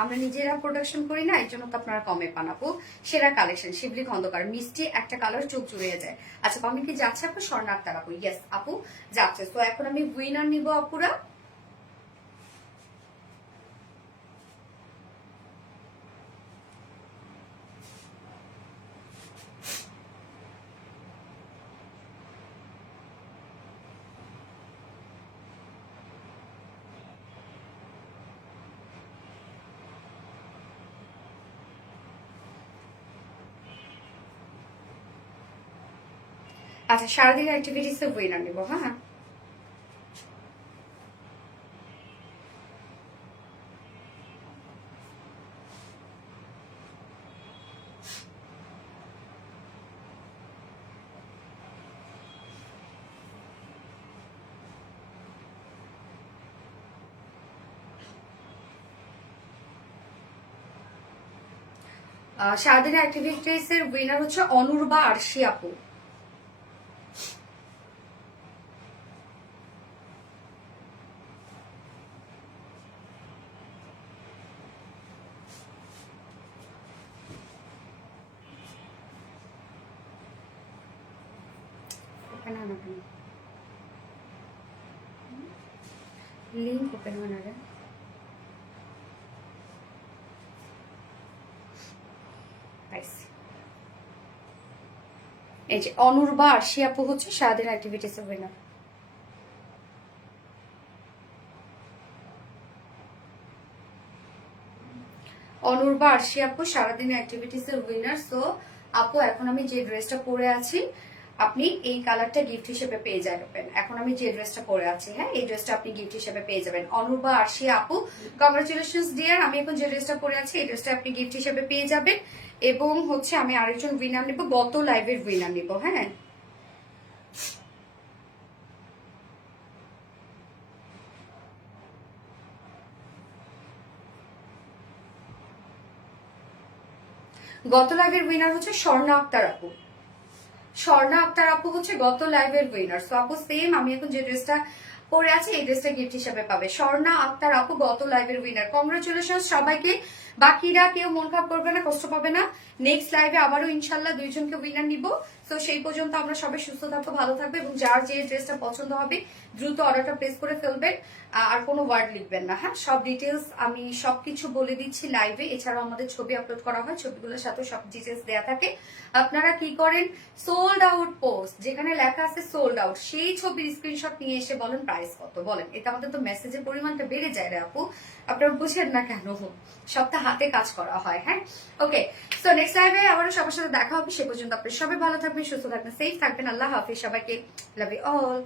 আমরা নিজেরা প্রোডাকশন করি না, এই জন্য তো আপনারা কমে পান আপু। সেরা কালেকশন, শিবলি খন্দকার, মিষ্টি একটা কালার, চোখ জুড়িয়ে যায়। আচ্ছা কমে কি যাচ্ছে আপু? স্বর্ণ আক্তার আপু, ইয়েস আপু যাচ্ছে। তো এখন আমি উইনার নিব আপুরা। আচ্ছা সারাদিনের অ্যাক্টিভিটিস এর উইনার নিব, হ্যাঁ। সারাদিনের অ্যাক্টিভিটিস এর উইনার হচ্ছে অনুর্বা আরশি আপু। লিঙ্ক ওপেন হয় না রে। এই যে অনুর্বা আরশি আপু হচ্ছে সারাদিন অ্যাক্টিভিটিস এর উইনার। অনুর্বা আরশি আপু সারাদিন অ্যাক্টিভিটিস এর উইনার। সো আপু এখন আমি যে ড্রেসটা পরে আছি, আপনি এই কালারটা গিফট হিসেবে পেয়ে যাবেন। এখন আমি যে ড্রেসটা পরে আছি, হ্যাঁ, এই ড্রেসটা আপনি গিফট হিসেবে পেয়ে যাবেন। অনুর্বা আরশি আপু কংগ্রাচুলেশনস ডিয়ার। আমি এখন যে ড্রেসটা পরে আছি এই ড্রেসটা আপনি গিফট হিসেবে পেয়ে যাবেন। এবং হচ্ছে আমি আরেকজন উইনার নিব, গত লাইভের উইনার নিব, হ্যাঁ। গত লাইভের উইনার হচ্ছে স্বর্ণা আক্তার আপু। স্বর্ণা আক্তার আপু হচ্ছে গত লাইভের উইনার। সো আপু সেম আমি এখন যে ড্রেসটা পরে আছি এই ড্রেসটা গিফট হিসেবে পাবে। স্বর্ণা আক্তার আপু গত লাইভের উইনার। কংগ্রাচুলেশন সবাইকে। বাকিরা কেউ মন খারাপ করবে না, কষ্ট পাবে না। নেক্সট লাইভে আবারও ইনশাল্লাহ দুইজনকে উইনার নিব। তো সেই পর্যন্ত আমরা সবাই সুস্থ থাকবো, ভালো থাকবে, এবং যার যে ড্রেসটা পছন্দ হবে দ্রুত অর্ডারটা প্লেস করে ফেলবেন। আর কোনো ওয়ার্ড লিখবেন না, হ্যাঁ। সব ডিটেলস আমি সবকিছু বলে দিচ্ছি লাইভে। এছাড়াও আমাদের ছবি আপলোড করা হয়, ছবিগুলোর সাথে সব ডিটেলস দেওয়া থাকে। আপনারা কি করেন, সোল্ড আউট পোস্ট যেখানে লেখা আছে সোল্ড আউট, সেই ছবির স্ক্রিনশট নিয়ে এসে বলেন প্রাইস কত, বলেন। এটা আমাদের তো মেসেজের পরিমাণটা বেড়ে যায় রে আপু, আপনারা বুঝেন না কেন? সবটা হাতে কাজ করা হয়, হ্যাঁ। ওকে, সো নেক্সট লাইভে আবারও সবার সাথে দেখা হবে। সে পর্যন্ত আপনি সবাই ভালো থাকবেন, সুস্থ থাকবেন, সেফ থাকবেন। আল্লাহ হাফিজ সবাইকে, লাভ ইউ অল।